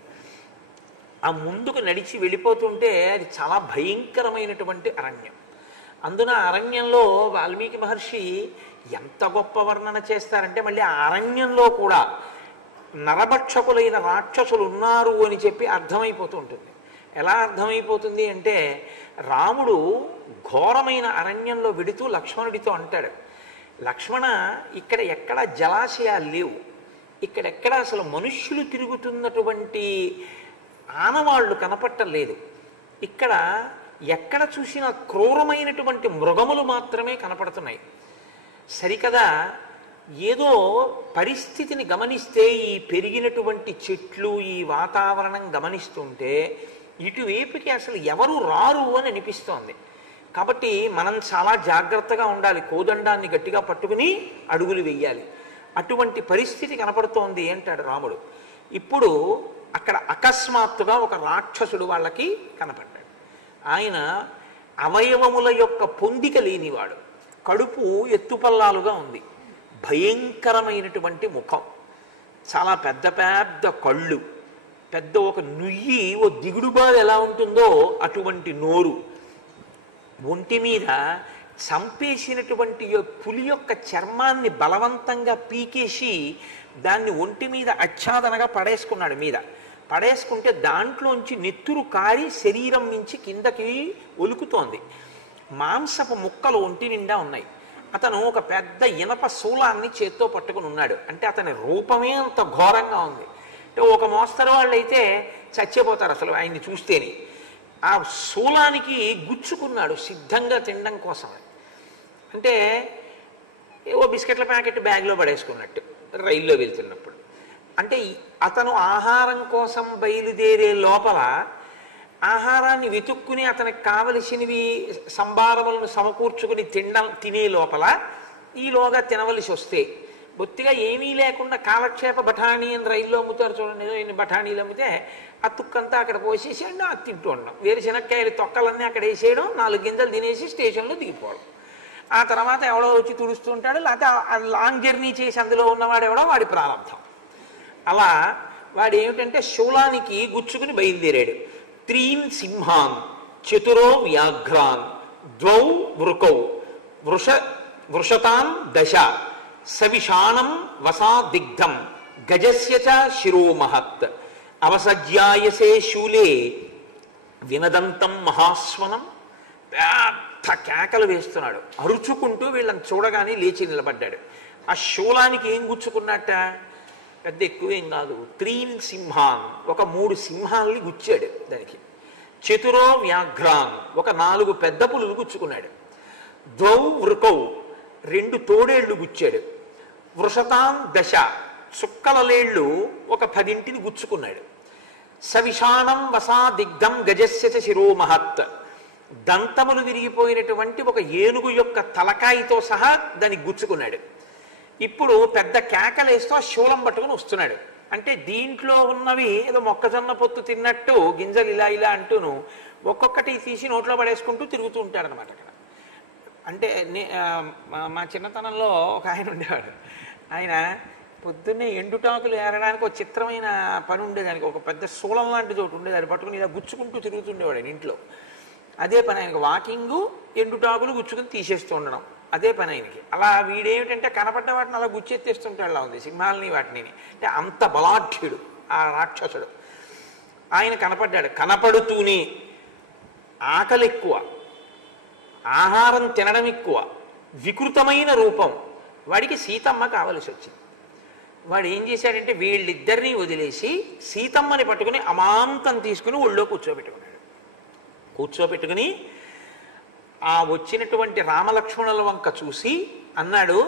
ఆ ముందుకు నడిచి వెళ్ళిపోతుంటే అది చాలా భయంకరమైనటువంటి అరణ్యం. అందున అరణ్యంలో వాల్మీకి మహర్షి ఎంత గొప్ప వర్ణన చేస్తారంటే మళ్ళీ ఆ అరణ్యంలో కూడా నరభక్షకులైన రాక్షసులు ఉన్నారు అని చెప్పి అర్థమైపోతూ ఉంటుంది. ఎలా అర్థమైపోతుంది అంటే రాముడు ఘోరమైన అరణ్యంలో విడుతూ లక్ష్మణుడితో అంటాడు, లక్ష్మణ ఇక్కడ ఎక్కడ జలాశయాలు లేవు, ఇక్కడెక్కడ అసలు మనుష్యులు తిరుగుతున్నటువంటి ఆనవాళ్లు కనపట్టలేదు, ఇక్కడ ఎక్కడ చూసినా క్రూరమైనటువంటి మృగములు మాత్రమే కనపడుతున్నాయి. సరికదా ఏదో పరిస్థితిని గమనిస్తే ఈ పెరిగినటువంటి చెట్లు ఈ వాతావరణం గమనిస్తుంటే ఇటువైపుకి అసలు ఎవరు రారు అని అనిపిస్తోంది. కాబట్టి మనం చాలా జాగ్రత్తగా ఉండాలి, కోదండాన్ని గట్టిగా పట్టుకుని అడుగులు వెయ్యాలి. అటువంటి పరిస్థితి కనపడుతోంది అంటాడు రాముడు. ఇప్పుడు అక్కడ అకస్మాత్తుగా ఒక రాక్షసుడు వాళ్ళకి కనపడ్డాడు. ఆయన అవయవముల యొక్క పొందిక లేనివాడు, కడుపు ఎత్తుపల్లాలుగా ఉంది, భయంకరమైనటువంటి ముఖం, చాలా పెద్ద పెద్ద కళ్ళు, పెద్ద ఒక నుయ్యి ఓ దిగుడుబాలు ఎలా ఉంటుందో అటువంటి నోరు, ఒంటి మీద చంపేసినటువంటి పులి యొక్క చర్మాన్ని బలవంతంగా పీకేసి దాన్ని ఒంటి మీద ఆచ్ఛాదనగా పడేసుకున్నాడు. మీద పడేసుకుంటే దాంట్లోంచి నెత్తురు కారి శరీరం నుంచి కిందకి ఒలుకుతోంది. మాంసపు ముక్కలు ఒంటి నిండా ఉన్నాయి. అతను ఒక పెద్ద ఇనప శూలాన్ని చేత్తో పట్టుకుని ఉన్నాడు. అంటే అతని రూపమే అంత ఘోరంగా ఉంది. అంటే ఒక మోస్తరు వాళ్ళు అయితే చచ్చిపోతారు అసలు ఆయన్ని చూస్తేనే. ఆ శూలానికి గుచ్చుకున్నాడు సిద్ధంగా తినడం కోసం. అంటే ఏవో బిస్కెట్ల ప్యాకెట్ బ్యాగ్లో పడేసుకున్నట్టు రైల్లో వెళ్తున్నప్పుడు. అంటే అతను ఆహారం కోసం బయలుదేరే లోపల ఆహారాన్ని వెతుక్కుని అతనికి కావలసినవి సంభారములను సమకూర్చుకుని తినే లోపల ఈలోగా తినవలసి వస్తే బొత్తిగా ఏమీ లేకుండా కాలక్షేప బఠానీ అని రైల్లో అమ్ముతారు చూడండి, ఏదో ఇన్ని బఠానీలు అమ్మితే ఆ తుక్కంతా అక్కడ పోసేసేయండి, అది తింటూ ఉండడం, వేరుశనక్కాయలు తొక్కలన్నీ అక్కడ వేసేయడం, 4 గింజలు తినేసి స్టేషన్లో దిగిపోవడం. ఆ తర్వాత ఎవడో వచ్చి తుడుస్తూ ఉంటాడు, లేకపోతే లాంగ్ జర్నీ చేసి అందులో ఉన్నవాడు ఎవడో వాడి ప్రారంభం. అలా వాడు ఏమిటంటే శూలానికి గుచ్చుకుని బయలుదేరాడు. 3 సింహాన్ చతురో వ్యాఘ్రాన్ 2 వృకౌ వృషతాన్ 10 సవిషాణం వసాదిగ్ధం గజస్య చ శిరోమహత్ అవసజ్యాయసే శూలే వినదంతం మహాస్వనం. పెద్ద కేకలు వేస్తున్నాడు, అరుచుకుంటూ వీళ్ళని చూడగానే లేచి నిలబడ్డాడు. ఆ శూలానికి ఏం గుచ్చుకున్నట్ట, పెద్ద ఎక్కువేం కాదు, 3 సింహాన్, ఒక 3 సింహాల్ని గుచ్చాడు దానికి. చతురో వ్యాఘ్రాన్, ఒక 4 పెద్ద పులులు గుచ్చుకున్నాడు. 2 వృకౌ, 2 తోడేళ్లు గుచ్చాడు. వృషతాన్ 10, చుక్కల లేళ్లు ఒక 10 గుచ్చుకున్నాడు. సవిషాణం వసాదిగ్ధం గజస్య చ శిరోమహత్, దంతములు విరిగిపోయినటువంటి ఒక ఏనుగు యొక్క తలకాయతో సహా దానికి గుచ్చుకున్నాడు. ఇప్పుడు పెద్ద కేకలేస్తూ ఆ శూలం పట్టుకుని వస్తున్నాడు. అంటే దీంట్లో ఉన్నవి ఏదో మొక్కజొన్న పొత్తు తిన్నట్టు గింజలు ఇలా ఇలా అంటూను ఒక్కొక్కటి తీసి నోట్లో పడేసుకుంటూ తిరుగుతూ ఉంటాడనమాట అక్కడ. అంటే మా చిన్నతనంలో ఒక ఆయన ఉండేవాడు. ఆయన పొద్దున్నే ఎండుటాకులు ఏరడానికి ఒక చిత్రమైన పని ఉండేదానికి, ఒక పెద్ద శూలం లాంటిది ఒకటి ఉండేది, అది పట్టుకుని ఇలా గుచ్చుకుంటూ తిరుగుతుండేవాడు ఆయన ఇంట్లో. అదే పని ఆయనకు, వాకింగు ఎండుటాకులు గుచ్చుకుని తీసేస్తూ ఉండడం అదే పని ఆయనకి. అలా వీడేమిటంటే కనపడ్డ వాటిని అలా గుచ్చెత్తేస్తుంటాడులా ఉంది, సింహాలని వాటిని. అంటే అంత బలాఢ్యుడు ఆ రాక్షసుడు. ఆయన కనపడ్డాడు. కనపడుతూనే ఆకలి ఎక్కువ, ఆహారం తినడం ఎక్కువ, వికృతమైన రూపం. వాడికి సీతమ్మ కావలసి వచ్చింది. వాడు ఏం చేశాడంటే వీళ్ళిద్దరినీ వదిలేసి సీతమ్మని పట్టుకుని అమాంతం తీసుకుని ఒళ్ళో కూర్చోబెట్టుకుని ఆ వచ్చినటువంటి రామలక్ష్మణుల వంక చూసి అన్నాడు,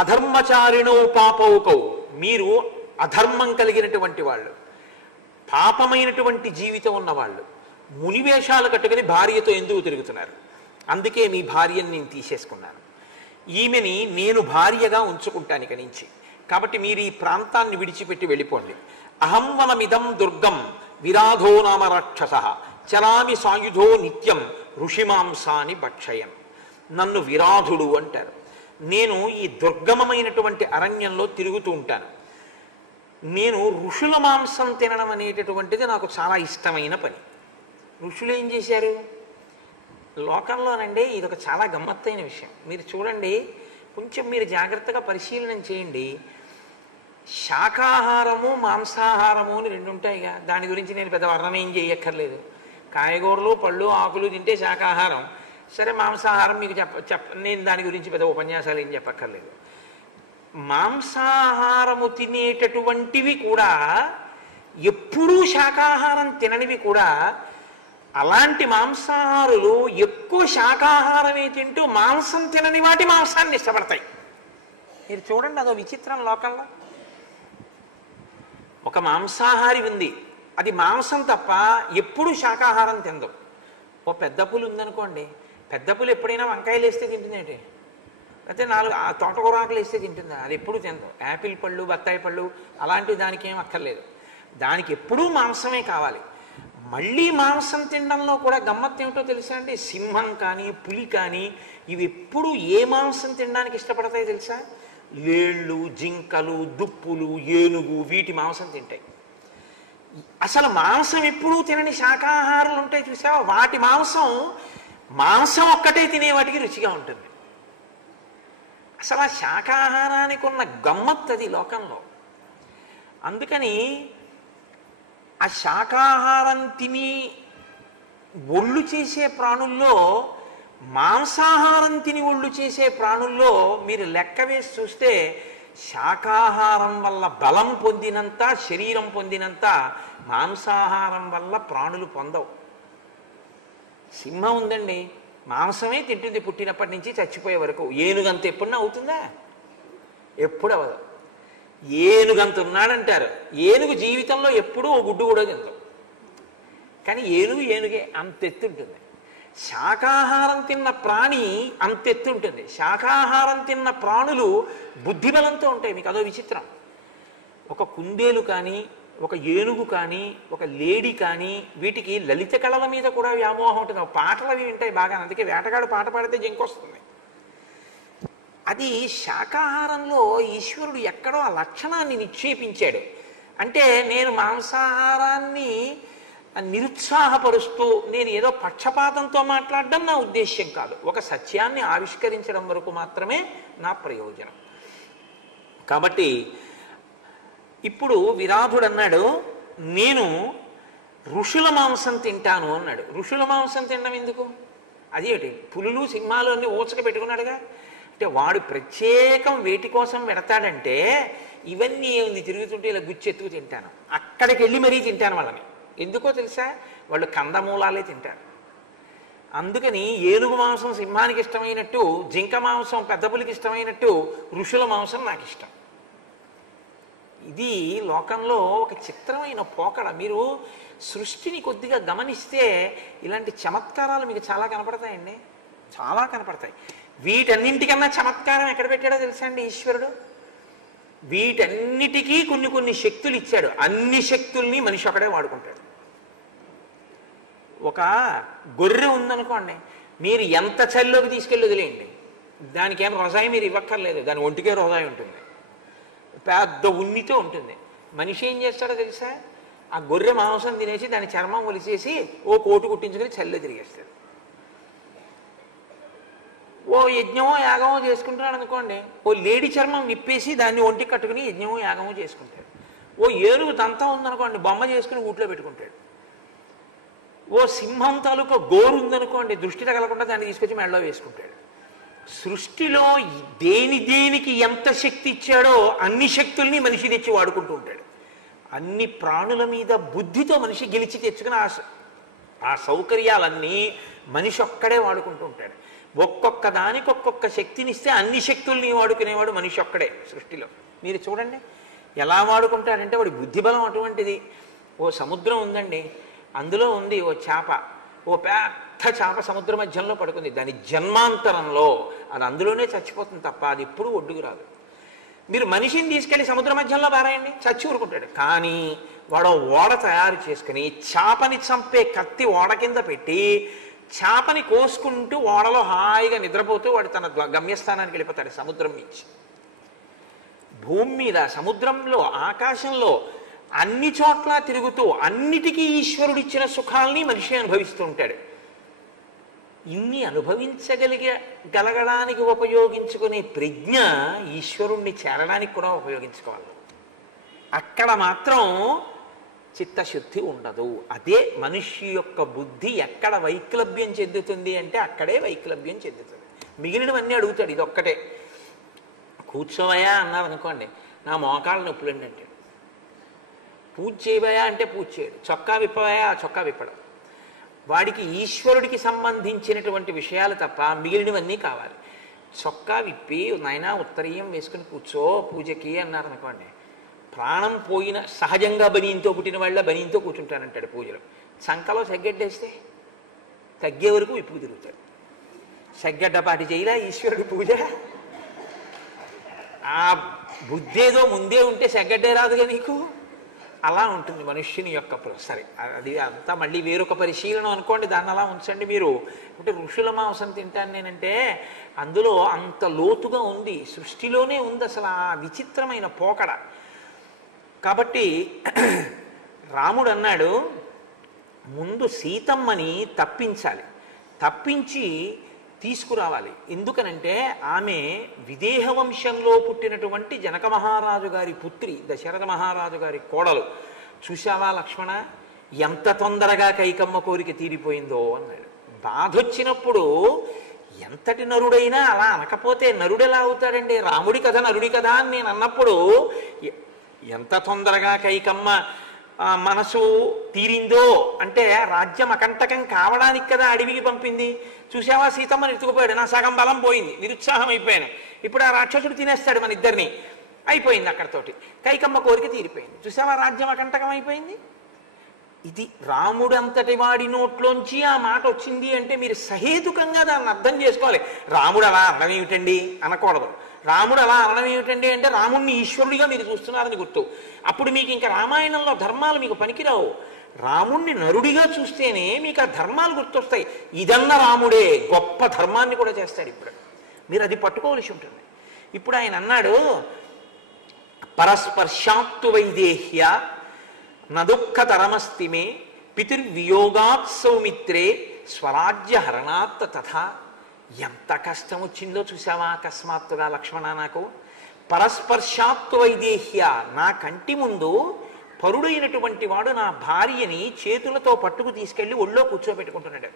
అధర్మచారిణో పాపౌకౌ, మీరు అధర్మం కలిగినటువంటి వాళ్ళు, పాపమైనటువంటి జీవితం ఉన్నవాళ్ళు, మునివేషాలు కట్టుకుని భార్యతో ఎందుకు తిరుగుతున్నారు? అందుకే మీ భార్యని నేను తీసేసుకున్నాను, ఈమెని నేను భార్యగా ఉంచుకుంటాను ఇక నుంచి. కాబట్టి మీరు ఈ ప్రాంతాన్ని విడిచిపెట్టి వెళ్ళిపోండి. అహంవనమిదం దుర్గం విరాధో నామ రాక్షస చలామి సాయుధో నిత్యం ఋషిమాంసాని భక్షయం. నన్ను విరాధుడు అంటారు. నేను ఈ దుర్గమమైనటువంటి అరణ్యంలో తిరుగుతూ ఉంటాను. నేను ఋషుల మాంసం తినడం అనేటటువంటిది నాకు చాలా ఇష్టమైన పని. ఋషులు ఏం చేశారు? లోకంలోనండి ఇది ఒక చాలా గమ్మత్తైన విషయం. మీరు చూడండి, కొంచెం మీరు జాగ్రత్తగా పరిశీలన చేయండి. శాకాహారము మాంసాహారము అని రెండు ఉంటాయిగా. దాని గురించి నేను పెద్ద వర్ణన ఏం చేయక్కర్లేదు. కాయగూరలు పళ్ళు ఆకులు తింటే శాకాహారం. సరే, మాంసాహారం మీకు నేను దాని గురించి పెద్ద ఉపన్యాసాలు ఏం చెప్పక్కర్లేదు. మాంసాహారము తినేటటువంటివి కూడా ఎప్పుడూ శాకాహారం తిననివి కూడా అలాంటి మాంసాహారులు ఎక్కువ శాకాహారమే తింటూ మాంసం తినని వాటి మాంసాన్ని ఇష్టపడతాయి. మీరు చూడండి, అదో విచిత్రం లోకంలో. ఒక మాంసాహారి ఉంది, అది మాంసం తప్ప ఎప్పుడు శాకాహారం తిందు. ఓ పెద్ద పులి ఉందనుకోండి, పెద్ద పులి ఎప్పుడైనా వంకాయలు వేస్తే తింటుందేంటి, అయితే తోటకూరాకులు వేస్తే తింటుందా? అది ఎప్పుడు తిందు. యాపిల్ పళ్ళు బత్తాయి పళ్ళు అలాంటివి దానికి ఏం అక్కర్లేదు. దానికి ఎప్పుడూ మాంసమే కావాలి. మళ్ళీ మాంసం తినడంలో కూడా గమ్మత్తు ఏమిటో తెలుసా అండి? సింహం కానీ పులి కానీ ఇవి ఎప్పుడు ఏ మాంసం తినడానికి ఇష్టపడతాయో తెలుసా? లేళ్ళు, జింకలు, దుప్పులు, ఏనుగు వీటి మాంసం తింటాయి. అసలు మాంసం ఎప్పుడూ తినని శాకాహారులు ఉంటాయి చూసావా, వాటి మాంసం ఒక్కటే తినే వాటికి రుచిగా ఉంటుంది. అసలు ఆ శాకాహారానికి ఉన్న గమ్మత్తు అది లోకంలో. అందుకని ఆ శాకాహారం తిని ఒళ్ళు చేసే ప్రాణుల్లో, మాంసాహారం తిని ఒళ్ళు చేసే ప్రాణుల్లో మీరు లెక్క వేసి చూస్తే శాకాహారం వల్ల బలం పొందినంత, శరీరం పొందినంత మాంసాహారం వల్ల ప్రాణులు పొందవు. సింహం ఉందండి, మాంసమే తింటుంది పుట్టినప్పటి నుంచి చచ్చిపోయే వరకు. ఏనుగంత ఎప్పుడన్నా అవుతుందా? ఎప్పుడు అవ్వదు. ఏనుగంత ఉన్నాడంటారు. ఏనుగు జీవితంలో ఎప్పుడూ ఓ గుడ్డు కూడా తింటాం. కానీ ఏనుగే అంతెత్తుంటుంది. శాకాహారం తిన్న ప్రాణి అంతెత్తుంటుంది. శాకాహారం తిన్న ప్రాణులు బుద్ధిబలంతో ఉంటాయి. మీకు అదో విచిత్రం. ఒక కుందేలు కానీ, ఒక ఏనుగు కానీ, ఒక లేడీ కానీ వీటికి లలిత కళల మీద కూడా వ్యామోహం ఉంటుంది. పాటలు అవి వింటాయి బాగా. అందుకే వేటగాడు పాట పాడితే జింకొస్తుంది. అది శాకాహారంలో ఈశ్వరుడు ఎక్కడో ఆ లక్షణాన్ని నిక్షేపించాడు. అంటే నేను మాంసాహారాన్ని నిరుత్సాహపరుస్తూ నేను ఏదో పక్షపాతంతో మాట్లాడడం నా ఉద్దేశ్యం కాదు. ఒక సత్యాన్ని ఆవిష్కరించడం వరకు మాత్రమే నా ప్రయోజనం. కాబట్టి ఇప్పుడు విరాధుడు అన్నాడు, నేను ఋషుల మాంసం తింటాను అన్నాడు. ఋషుల మాంసం తినడం ఎందుకు? అదేమిటి, పులులు సింహాలు అన్ని ఊచక పెట్టుకున్నాడుగా. అంటే వాడు ప్రత్యేకం వేటి కోసం పెడతాడంటే, ఇవన్నీ ఏముంది తిరుగుతుంటే ఇలా గుచ్చెత్తుకు తింటాను, అక్కడికి వెళ్ళి మరీ తింటాను వాళ్ళని. ఎందుకో తెలుసా? వాళ్ళు కందమూలాలే తింటారు. అందుకని ఏనుగు మాంసం సింహానికి ఇష్టమైనట్టు, జింక మాంసం పెద్ద పులికి ఇష్టమైనట్టు ఋషుల మాంసం నాకు ఇష్టం. ఇది లోకంలో ఒక చిత్రమైన పోకడ. మీరు సృష్టిని కొద్దిగా గమనిస్తే ఇలాంటి చమత్కారాలు మీకు చాలా కనపడతాయండి, చాలా కనపడతాయి. వీటన్నింటికన్నా చమత్కారం ఎక్కడ పెట్టాడో తెలుసా అండి ఈశ్వరుడు? వీటన్నిటికీ కొన్ని శక్తులు ఇచ్చాడు. అన్ని శక్తుల్ని మనిషి ఒకడే వాడుకుంటాడు. ఒక గొర్రె ఉందనుకోండి, మీరు ఎంత చల్లోకి తీసుకెళ్ళి వదిలేయండి, దానికి ఏం రొజాయి మీరు ఇవ్వక్కర్లేదు, దాని ఒంటికే రొజాయి ఉంటుంది, పెద్ద ఉన్నితో ఉంటుంది. మనిషి ఏం చేస్తాడో తెలుసా? ఆ గొర్రె మాంసం తినేసి దాని చర్మం ఒలిచేసి ఓ కోటు కుట్టించుకొని చల్లు తిరిగేస్తాడు. ఓ యజ్ఞమో యాగమో చేసుకుంటున్నాడు అనుకోండి, ఓ లేడి చర్మం విప్పేసి దాన్ని ఒంటికి కట్టుకుని యజ్ఞమో యాగమో చేసుకుంటాడు. ఓ ఏనుగు దంతం ఉందనుకోండి, బొమ్మ చేసుకుని ఊట్లో పెట్టుకుంటాడు. ఓ సింహం తాలూకా గోరు ఉందనుకోండి, దృష్టి తగలకుండా దాన్ని తీసుకొచ్చి మెడలో వేసుకుంటాడు. సృష్టిలో దేనికి ఎంత శక్తి ఇచ్చాడో అన్ని శక్తుల్ని మనిషి తెచ్చి వాడుకుంటూ ఉంటాడు. అన్ని ప్రాణుల మీద బుద్ధితో మనిషి గెలిచి తెచ్చుకుని ఆ సౌకర్యాలన్నీ మనిషి ఒక్కడే వాడుకుంటూ ఉంటాడు. ఒక్కొక్క దానికి ఒక్కొక్క శక్తినిస్తే అన్ని శక్తుల్ని వాడుకునేవాడు మనిషి ఒక్కడే సృష్టిలో. మీరు చూడండి ఎలా వాడుకుంటాడంటే వాడి బుద్ధిబలం అటువంటిది. ఓ సముద్రం ఉందండి, అందులో ఉంది ఓ చేప, ఓ పెద్ద చేప సముద్ర మధ్యంలో పడుకుంది. దాని జన్మాంతరంలో అది అందులోనే చచ్చిపోతుంది తప్ప అది ఎప్పుడూ ఒడ్డుకు రాదు. మీరు మనిషిని తీసుకెళ్ళి సముద్ర మధ్యంలో పారాయండి, చచ్చి ఊరుకుంటాడు. కానీ వాడు ఓడ తయారు చేసుకుని చేపని చంపే కత్తి ఓడ కింద పెట్టి చేపని కోసుకుంటూ ఓడలో హాయిగా నిద్రపోతూ వాడు తన గమ్యస్థానానికి వెళ్ళిపోతాడు. సముద్రం నుంచి, భూమి మీద, సముద్రంలో, ఆకాశంలో అన్ని చోట్ల తిరుగుతూ అన్నిటికీ ఈశ్వరుడిచ్చిన సుఖాల్ని మనిషి అనుభవిస్తూ ఉంటాడు. ఇన్ని గలగడానికి ఉపయోగించుకునే ప్రజ్ఞ ఈశ్వరుణ్ణి చేరడానికి కూడా ఉపయోగించుకోవాలి. అక్కడ మాత్రం చిత్తశుద్ధి ఉండదు. అదే మనిషి యొక్క బుద్ధి ఎక్కడ వైక్లభ్యం చెందుతుంది అంటే అక్కడే వైక్లభ్యం చెందుతుంది. మిగిలినవన్నీ అడుగుతాడు, ఇది ఒక్కటే. కూర్చోవయా అన్నారు అనుకోండి, నా మోకాళ్ళ నొప్పులండి అంటాడు. పూజ చేయబోయా అంటే పూజ చేయడు. చొక్కా విప్పవయా, చొక్కా విప్పడం. వాడికి ఈశ్వరుడికి సంబంధించినటువంటి విషయాలు తప్ప మిగిలినవన్నీ కావాలి. చొక్కా విప్పి నాయనా ఉత్తరీయం వేసుకుని కూర్చో పూజకి అన్నారు అనుకోండి, ప్రాణం పోయిన సహజంగా బనీంతో పుట్టిన వాళ్ళ బనీంతో కూర్చుంటానంటాడు పూజలో. చంకలో సెగ్గడ్డేస్తే తగ్గే వరకు విప్పు తిరుగుతాడు. సెగ్గడ్డపాటి చేయలా ఈశ్వరుడు పూజ. ఆ బుద్ధేదో ముందే ఉంటే సెగ్గడ్డే రాదుగా నీకు. అలా ఉంటుంది మనుష్యుని యొక్క. సరే, అది అంతా మళ్ళీ వేరొక పరిశీలన అనుకోండి, దాన్ని అలా ఉంచండి మీరు. అంటే ఋషుల మాంసం తింటాను నేనంటే అందులో అంత లోతుగా ఉంది, సృష్టిలోనే ఉంది అసలు ఆ విచిత్రమైన పోకడ. కాబట్టి రాముడు అన్నాడు, ముందు సీతమ్మని తప్పించాలి, తప్పించి తీసుకురావాలి. ఎందుకనంటే ఆమె విదేహ వంశంలో పుట్టినటువంటి జనక మహారాజు గారి పుత్రి, దశరథ మహారాజు గారి కోడలు. చూశావా లక్ష్మణ, ఎంత తొందరగా కైకమ్మ కోరిక తీరిపోయిందో అన్నాడు. బాధొచ్చినప్పుడు ఎంతటి నరుడైనా అలా అనకపోతే నరుడెలా అవుతాడండి? రాముడి కథ నరుడి కథ అని నేను అన్నప్పుడు ఎంత తొందరగా కైకమ్మ మనసు తీరిందో అంటే రాజ్యం అకంటకం కావడానికి కదా అడవికి పంపింది. చూసావా, సీతమ్మని ఎత్తుకుపోయాడు, నా సగం బలం పోయింది, నిరుత్సాహం అయిపోయాను, ఇప్పుడు ఆ రాక్షసుడు తినేస్తాడు మన ఇద్దరిని, అయిపోయింది అక్కడతోటి. కైకమ్మ కోరిక తీరిపోయింది. చూసావా, రాజ్యం అకంటకం అయిపోయింది. ఇది రాముడు అంతటి వాడి నోట్లోంచి ఆ మాట వచ్చింది అంటే మీరు సహేతుకంగా దాన్ని అర్థం చేసుకోవాలి. రాముడు అలా అర్థం ఏమిటండి అనకూడదు. రాముడు అలా అనడం ఏమిటండి అంటే రాముడిని ఈశ్వరుడిగా మీరు చూస్తున్నారని గుర్తు. అప్పుడు మీకు ఇంకా రామాయణంలో ధర్మాలు మీకు పనికిరావు. రాముణ్ణి నరుడిగా చూస్తేనే మీకు ఆ ధర్మాలు గుర్తొస్తాయి. ఇదన్న రాముడే గొప్ప ధర్మాన్ని కూడా చేస్తాడు. ఇప్పుడు మీరు అది పట్టుకోవలసి ఉంటుంది. ఇప్పుడు ఆయన అన్నాడు, పరస్పర్శాత్తు వైదేహ్య నదుఃఖతరమస్తిమే పితుర్వియోగాత్ సౌమిత్రే స్వరాజ్య హరణాత్ తథా. ఎంత కష్టం వచ్చిందో చూసావా అకస్మాత్తుగా లక్ష్మణ నాకు. పరస్పర్శాత్తు వైదేహ్య, నా కంటి ముందు పరుడైనటువంటి వాడు నా భార్యని చేతులతో పట్టుకు తీసుకెళ్లి ఒళ్ళో కూర్చోబెట్టుకుంటున్నాడు.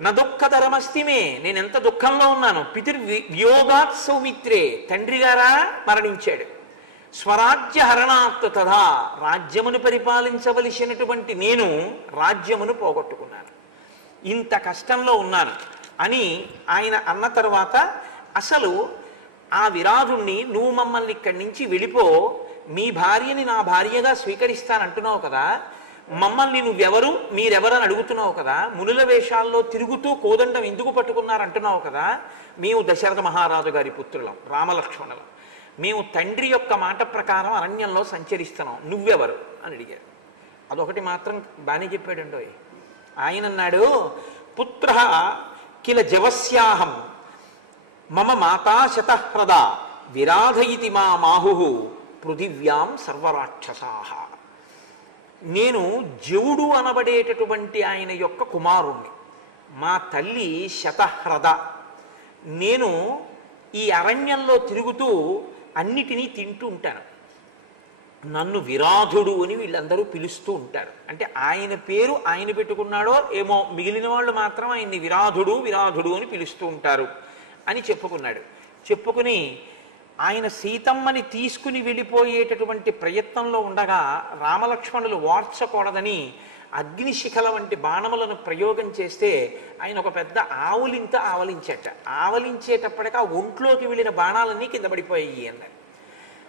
నా దుఃఖతరమస్తిమే, నేను ఎంత దుఃఖంలో ఉన్నాను. పితుర్వియోగాత్ సౌమిత్రే, తండ్రి గారా మరణించాడు. స్వరాజ్య హరణాత్ తథా, రాజ్యమును పరిపాలించవలసినటువంటి నేను రాజ్యమును పోగొట్టుకున్నాను, ఇంత కష్టంలో ఉన్నాను అని ఆయన అన్న తర్వాత, అసలు ఆ విరాజుణ్ణి నువ్వు మమ్మల్ని ఇక్కడి నుంచి వెళ్ళిపో, మీ భార్యని నా భార్యగా స్వీకరిస్తానంటున్నావు కదా, మమ్మల్ని నువ్వెవరు మీరెవరు అని అడుగుతున్నావు కదా, మునుల వేషాల్లో తిరుగుతూ కోదండం ఎందుకు పట్టుకున్నారంటున్నావు కదా, మేము దశరథ మహారాజు గారి పుత్రులం, రామలక్ష్మణులం, మేము తండ్రి యొక్క మాట ప్రకారం అరణ్యంలో సంచరిస్తున్నాం, నువ్వెవరు అని అడిగారు. అదొకటి మాత్రం బాగానే చెప్పాడండో. ఆయన అన్నాడు, పుత్ర కిల జవస్యాహం మమ మాతా శతహ్రద విరాధయితి మా మాహు పృథివ్యాం సర్వరాక్షసాహ. నేను జవుడు అనబడేటటువంటి ఆయన యొక్క కుమారుణ్ణి, మా తల్లి శతహ్రద. నేను ఈ అరణ్యంలో తిరుగుతూ అన్నిటినీ తింటూ ఉంటాను. నన్ను విరాధుడు అని వీళ్ళందరూ పిలుస్తూ ఉంటారు. అంటే ఆయన పేరు ఆయన పెట్టుకున్నాడో ఏమో, మిగిలిన వాళ్ళు మాత్రం ఆయన్ని విరాధుడు విరాధుడు అని పిలుస్తూ ఉంటారు అని చెప్పుకున్నాడు. చెప్పుకుని ఆయన సీతమ్మని తీసుకుని వెళ్ళిపోయేటటువంటి ప్రయత్నంలో ఉండగా రామలక్ష్మణులు వార్చకూడదని అగ్నిశిఖల వంటి బాణములను ప్రయోగం చేస్తే ఆయన ఒక పెద్ద ఆవులింత ఆవలించేట. ఆవలించేటప్పటికి ఆ ఒంట్లోకి వెళ్ళిన బాణాలన్నీ కింద పడిపోయాయి అన్నారు.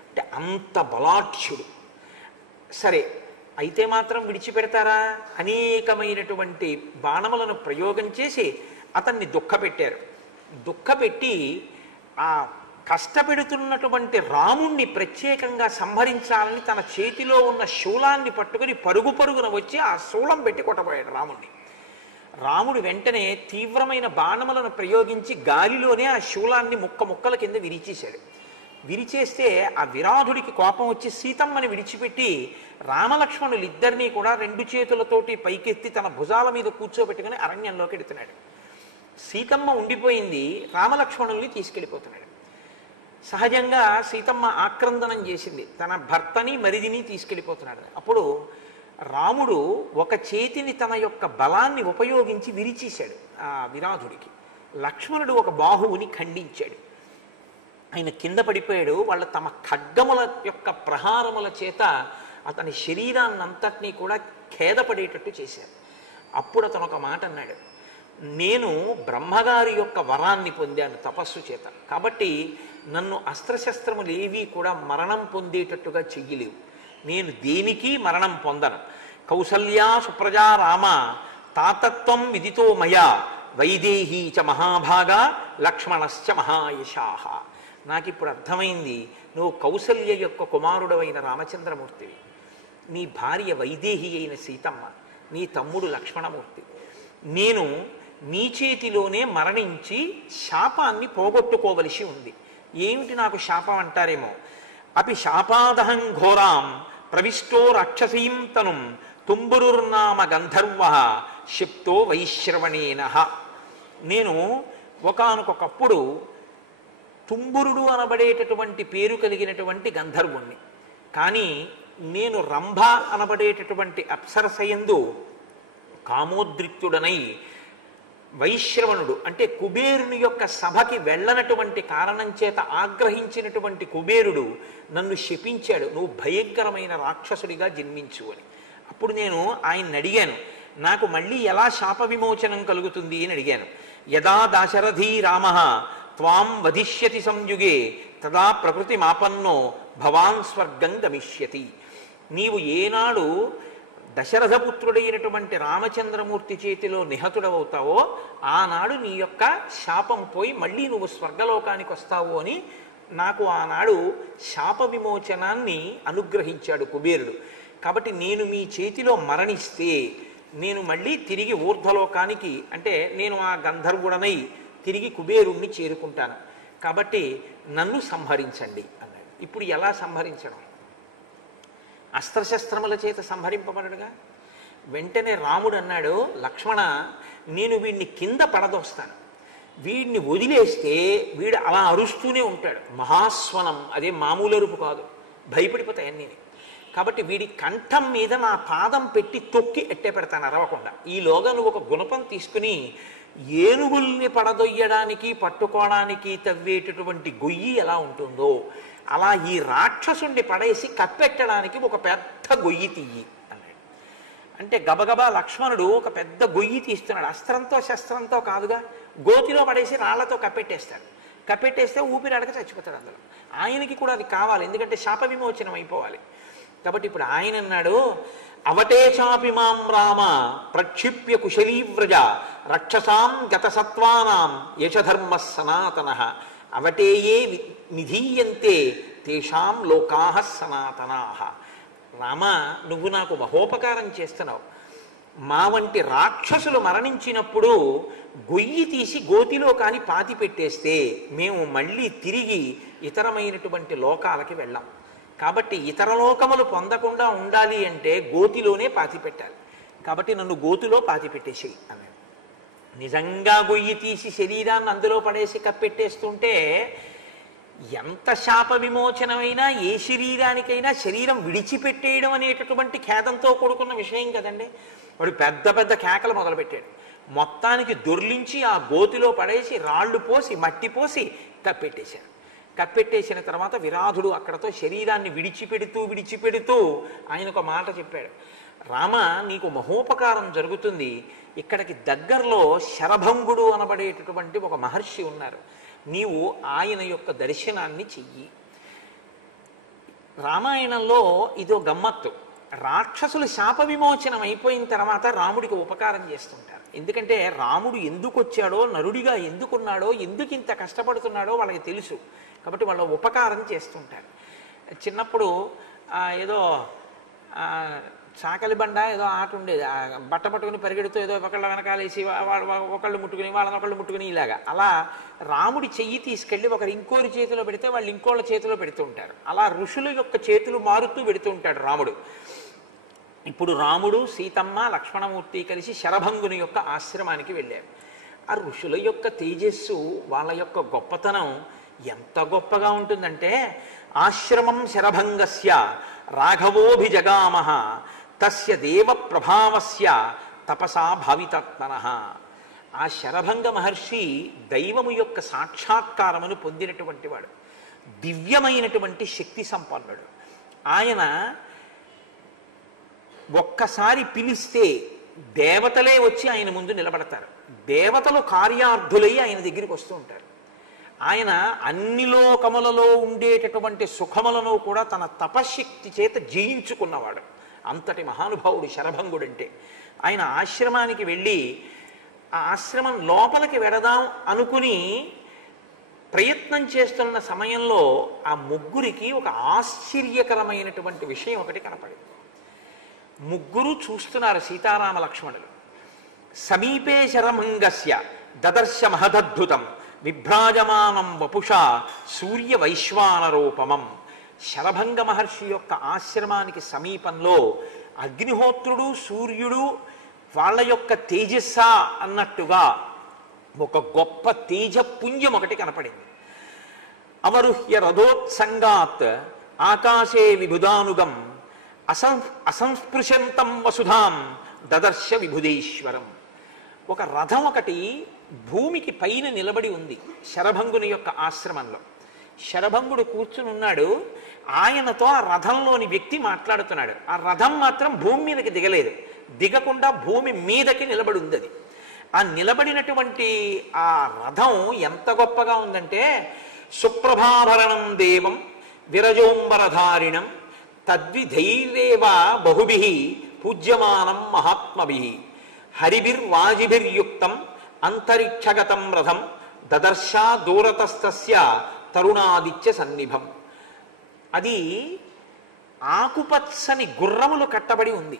అంటే అంత బలాఢ్యుడు. సరే, అయితే మాత్రం విడిచిపెడతారా? అనేకమైనటువంటి బాణములను ప్రయోగం చేసి అతన్ని దుఃఖపెట్టారు. దుఃఖపెట్టి ఆ కష్టపెడుతున్నటువంటి రాముణ్ణి ప్రత్యేకంగా సంహరించాలని తన చేతిలో ఉన్న శూలాన్ని పట్టుకుని పరుగు పరుగున వచ్చి ఆ శూలం పెట్టి కొట్టబోయాడు రాముణ్ణి. రాముడు వెంటనే తీవ్రమైన బాణములను ప్రయోగించి గాలిలోనే ఆ శూలాన్ని ముక్క ముక్కల కింద విరిచేశాడు. విరిచేస్తే ఆ విరాధుడికి కోపం వచ్చి సీతమ్మని విడిచిపెట్టి రామలక్ష్మణులు ఇద్దరినీ కూడా రెండు చేతులతోటి పైకెత్తి తన భుజాల మీద కూర్చోబెట్టుకుని అరణ్యంలోకి ఎడుతున్నాడు. సీతమ్మ ఉండిపోయింది, రామలక్ష్మణుల్ని తీసుకెళ్ళిపోతున్నాడు. సహజంగా సీతమ్మ ఆక్రందనం చేసింది, తన భర్తని మరిదిని తీసుకెళ్ళిపోతున్నాడు. అప్పుడు రాముడు ఒక చేతిని తన యొక్క బలాన్ని ఉపయోగించి విరిచేశాడు ఆ విరాధుడికి. లక్ష్మణుడు ఒక బాహువుని ఖండించాడు, ఆయన కింద పడిపోయాడు. వాళ్ళ తమ ఖడ్గముల యొక్క ప్రహారముల చేత అతని శరీరాన్నంతటినీ కూడా ఖేదపడేటట్టు చేశారు. అప్పుడు అతను ఒక మాట అన్నాడు, నేను బ్రహ్మగారి యొక్క వరాన్ని పొందాను తపస్సు చేత, కాబట్టి నన్ను అస్త్రశస్త్రములు ఏవీ కూడా మరణం పొందేటట్టుగా చెయ్యలేవు, నేను దేనికి మరణం పొందను. కౌసల్యా సుప్రజా రామ తాతత్వం విదితో మయా వైదేహీ చ మహాభాగా లక్ష్మణశ్చ మహాయశాహ. నాకు ఇప్పుడు అర్థమైంది, నువ్వు కౌసల్య యొక్క కుమారుడవైన రామచంద్రమూర్తివి, నీ భార్య వైదేహి అయిన సీతమ్మ, నీ తమ్ముడు లక్ష్మణమూర్తి. నేను నీ చేతిలోనే మరణించి శాపాన్ని పోగొట్టుకోవలసి ఉంది. ఏమిటి నాకు శాపం అంటారేమో. అపి శాపాదహం ఘోరాం ప్రవిష్టో రాక్షసీం తనుం తుంబురుర్నామ గంధర్వ శిప్తో వైశ్రవణేన. నేను ఒకానొకప్పుడు తుంబురుడు అనబడేటటువంటి పేరు కలిగినటువంటి గంధర్వుణ్ణి, కానీ నేను రంభ అనబడేటటువంటి అప్సరసయందు కామోద్రిక్తుడనై వైశ్రవణుడు అంటే కుబేరుని యొక్క సభకి వెళ్ళనటువంటి కారణం చేత ఆగ్రహించినటువంటి కుబేరుడు నన్ను శపించాడు, నువ్వు భయంకరమైన రాక్షసుడిగా జన్మించు అని. అప్పుడు నేను ఆయన్ని అడిగాను, నాకు మళ్ళీ ఎలా శాప విమోచనం కలుగుతుంది అని అడిగాను. యదా దాశరథీ రామ త్వాం వధిష్యతి సంయుగే తదా ప్రకృతి మాపన్నో భవాన్ స్వర్గం గమిష్యతి. నీవు ఏనాడు దశరథపుత్రుడైనటువంటి రామచంద్రమూర్తి చేతిలో నిహతుడవుతావో ఆనాడు నీ యొక్క శాపం పోయి మళ్ళీ నువ్వు స్వర్గలోకానికి వస్తావు అని నాకు ఆనాడు శాప విమోచనాన్ని అనుగ్రహించాడు కుబేరుడు. కాబట్టి నేను మీ చేతిలో మరణిస్తే నేను మళ్ళీ తిరిగి ఊర్ధ్వలోకానికి అంటే నేను ఆ గంధర్వుడనై తిరిగి కుబేరుణ్ణి చేరుకుంటాను, కాబట్టి నన్ను సంహరించండి అన్నాడు. ఇప్పుడు ఎలా సంహరించడం? అస్త్రశస్త్రముల చేత సంహరింపబడడుగా. వెంటనే రాముడు అన్నాడు, లక్ష్మణ నేను వీడిని కింద పడదోస్తాను, వీడిని వదిలేస్తే వీడు అలా అరుస్తూనే ఉంటాడు, మహాస్వనం, అదే మామూలు అరుపు కాదు, భయపడిపోతాయి అన్నీ. కాబట్టి వీడి కంఠం మీద నా పాదం పెట్టి తొక్కి ఎట్టే పెడతాను అరవకుండా. ఈలోగా నువ్వు ఒక గుణపం తీసుకుని ఏనుగుల్ని పడదొయ్యడానికి పట్టుకోవడానికి తవ్వేటటువంటి గొయ్యి ఎలా ఉంటుందో అలా ఈ రాక్షసుణ్ణి పడేసి కప్పెట్టడానికి ఒక పెద్ద గొయ్యి తీయి అన్నాడు. అంటే గబగబా లక్ష్మణుడు ఒక పెద్ద గొయ్యి తీస్తున్నాడు, అస్త్రంతో శస్త్రంతో కాదుగా, గోతిలో పడేసి రాళ్లతో కప్పెట్టేస్తాడు. కప్పెట్టేస్తే ఊపిరాడక చచ్చిపోతాడు అందులో. ఆయనకి కూడా అది కావాలి, ఎందుకంటే శాప విమోచనం అయిపోవాలి. కాబట్టి ఇప్పుడు ఆయన అన్నాడు, అవటే చాపి మాం రామ ప్రక్షిప్య కుశలీవ్రజ రక్షసాం గతసత్వానాం యశధర్మ సనాతన అవటేయే నిధీయంతే తేషాం లోకాః సనాతనాః. రామ నువ్వు నాకు మహోపకారం చేస్తున్నావు, మా వంటి రాక్షసులు మరణించినప్పుడు గొయ్యి తీసి గోతిలో కాని పాతి పెట్టేస్తే మేము మళ్ళీ తిరిగి ఇతరమైనటువంటి లోకాలకి వెళ్ళాం, కాబట్టి ఇతర లోకములు పొందకుండా ఉండాలి అంటే గోతిలోనే పాతి పెట్టాలి, కాబట్టి నన్ను గోతిలో పాతి పెట్టేసేయి అన్నాడు. నిజంగా గొయ్యి తీసి శరీరాన్ని అందులో పడేసి కప్పెట్టేస్తుంటే ఎంత శాప విమోచనమైనా ఏ శరీరానికైనా శరీరం విడిచిపెట్టేయడం అనేటటువంటి ఖేదంతో కూడుకున్న విషయం కదండి. వాడు పెద్ద పెద్ద కేకలు మొదలుపెట్టాడు, మొత్తానికి దొర్లించి ఆ గోతిలో పడేసి రాళ్ళు పోసి మట్టి పోసి కప్పెట్టేశాడు. కప్పెట్టేసిన తర్వాత విరాధుడు అక్కడతో శరీరాన్ని విడిచిపెడుతూ ఆయన ఒక మాట చెప్పాడు, రామ నీకు మహోపకారం జరుగుతుంది, ఇక్కడికి దగ్గరలో శరభంగుడు అనబడేటటువంటి ఒక మహర్షి ఉన్నారు, నీవు ఆయన యొక్క దర్శనాన్ని చెయ్యి. రామాయణంలో ఇదో గమ్మత్తు, రాక్షసులు శాప విమోచనం అయిపోయిన తర్వాత రాముడికి ఉపకారం చేస్తుంటారు. ఎందుకంటే రాముడు ఎందుకు వచ్చాడో, నరుడిగా ఎందుకున్నాడో, ఎందుకు ఇంత కష్టపడుతున్నాడో వాళ్ళకి తెలుసు, కాబట్టి వాళ్ళ ఉపకారం చేస్తుంటారు. చిన్నప్పుడు ఏదో చాకలి బండ ఏదో ఆట ఉండేది, బట్ట పట్టుకుని పరిగెడుతూ ఏదో ఒకళ్ళ వెనకాలేసి ఒకళ్ళు ముట్టుకుని వాళ్ళని ఒకళ్ళు ముట్టుకుని ఇలాగా. అలా రాముడి చెయ్యి తీసుకెళ్ళి ఒకరు ఇంకోరి చేతిలో పెడితే వాళ్ళు ఇంకోళ్ళ చేతిలో పెడుతూ ఉంటారు. అలా ఋషుల యొక్క చేతులు మారుతూ పెడుతూ ఉంటాడు రాముడు. ఇప్పుడు రాముడు, సీతమ్మ, లక్ష్మణమూర్తి కలిసి శరభంగుని యొక్క ఆశ్రమానికి వెళ్ళారు. ఆ ఋషుల యొక్క తేజస్సు, వాళ్ళ యొక్క గొప్పతనం ఎంత గొప్పగా ఉంటుందంటే, ఆశ్రమం శరభంగస్య రాఘవోభిజగామః తస్య దేవ ప్రభావస్య తపసా భావితాత్మనః. ఆ శరభంగ మహర్షి దైవము యొక్క సాక్షాత్కారమును పొందినటువంటి వాడు, దివ్యమైనటువంటి శక్తి సంపన్నుడు. ఆయన ఒక్కసారి పిలిస్తే దేవతలే వచ్చి ఆయన ముందు నిలబడతారు. దేవతలు కార్యార్థులై ఆయన దగ్గరికి వస్తూ ఉంటారు. ఆయన అన్ని లోకములలో ఉండేటటువంటి సుఖములను కూడా తన తపశ్శక్తి చేత జయించుకున్నవాడు. అంతటి మహానుభావుడు శరభంగుడంటే. ఆయన ఆశ్రమానికి వెళ్ళి ఆ ఆశ్రమం లోపలికి వెడదాం అనుకుని ప్రయత్నం చేస్తున్న సమయంలో ఆ ముగ్గురికి ఒక ఆశ్చర్యకరమైనటువంటి విషయం ఒకటి కనపడింది. ముగ్గురు చూస్తున్నారు, సీతారామ లక్ష్మణులు. సమీపే శరభంగస్య దదర్శ మహదద్భుతం విభ్రాజమానం వపుషా సూర్య వైశ్వానరోపమం. శరభంగ మహర్షి యొక్క ఆశ్రమానికి సమీపంలో అగ్నిహోత్రుడు, సూర్యుడు వాళ్ళ యొక్క తేజస్స అన్నట్టుగా ఒక గొప్ప తేజపుంజం ఒకటి కనపడింది. అవరుహ్య రథోత్సంగాత్ ఆకాశే విబుధానుగం అసంస్పృశంతం వసుధాం దదర్శ విభుదేశ్వరం. ఒక రథం ఒకటి భూమికి పైన నిలబడి ఉంది శరభంగుని యొక్క ఆశ్రమంలో. శరభంగుడు కూర్చుని ఉన్నాడు. ఆయనతో ఆ రథంలోని వ్యక్తి మాట్లాడుతున్నాడు. ఆ రథం మాత్రం భూమి మీదకి దిగలేదు, దిగకుండా భూమి మీదకి నిలబడి ఉంది. అది ఆ నిలబడినటువంటి ఆ రథం ఎంత గొప్పగా ఉందంటే, సుప్రభాభరణం దేవం విరజోంబరధారిణం తద్విధైర్యేవ బహుభిః పూజ్యమానం మహాత్మభిః హరిభిర్వాజిభిర్యుక్తం అంతరిక్షగతం రథం దదర్శా దూరతస్తస్య తరుణాదిత్య సన్నిభం. అది ఆకుపచ్చని గుర్రములు కట్టబడి ఉంది.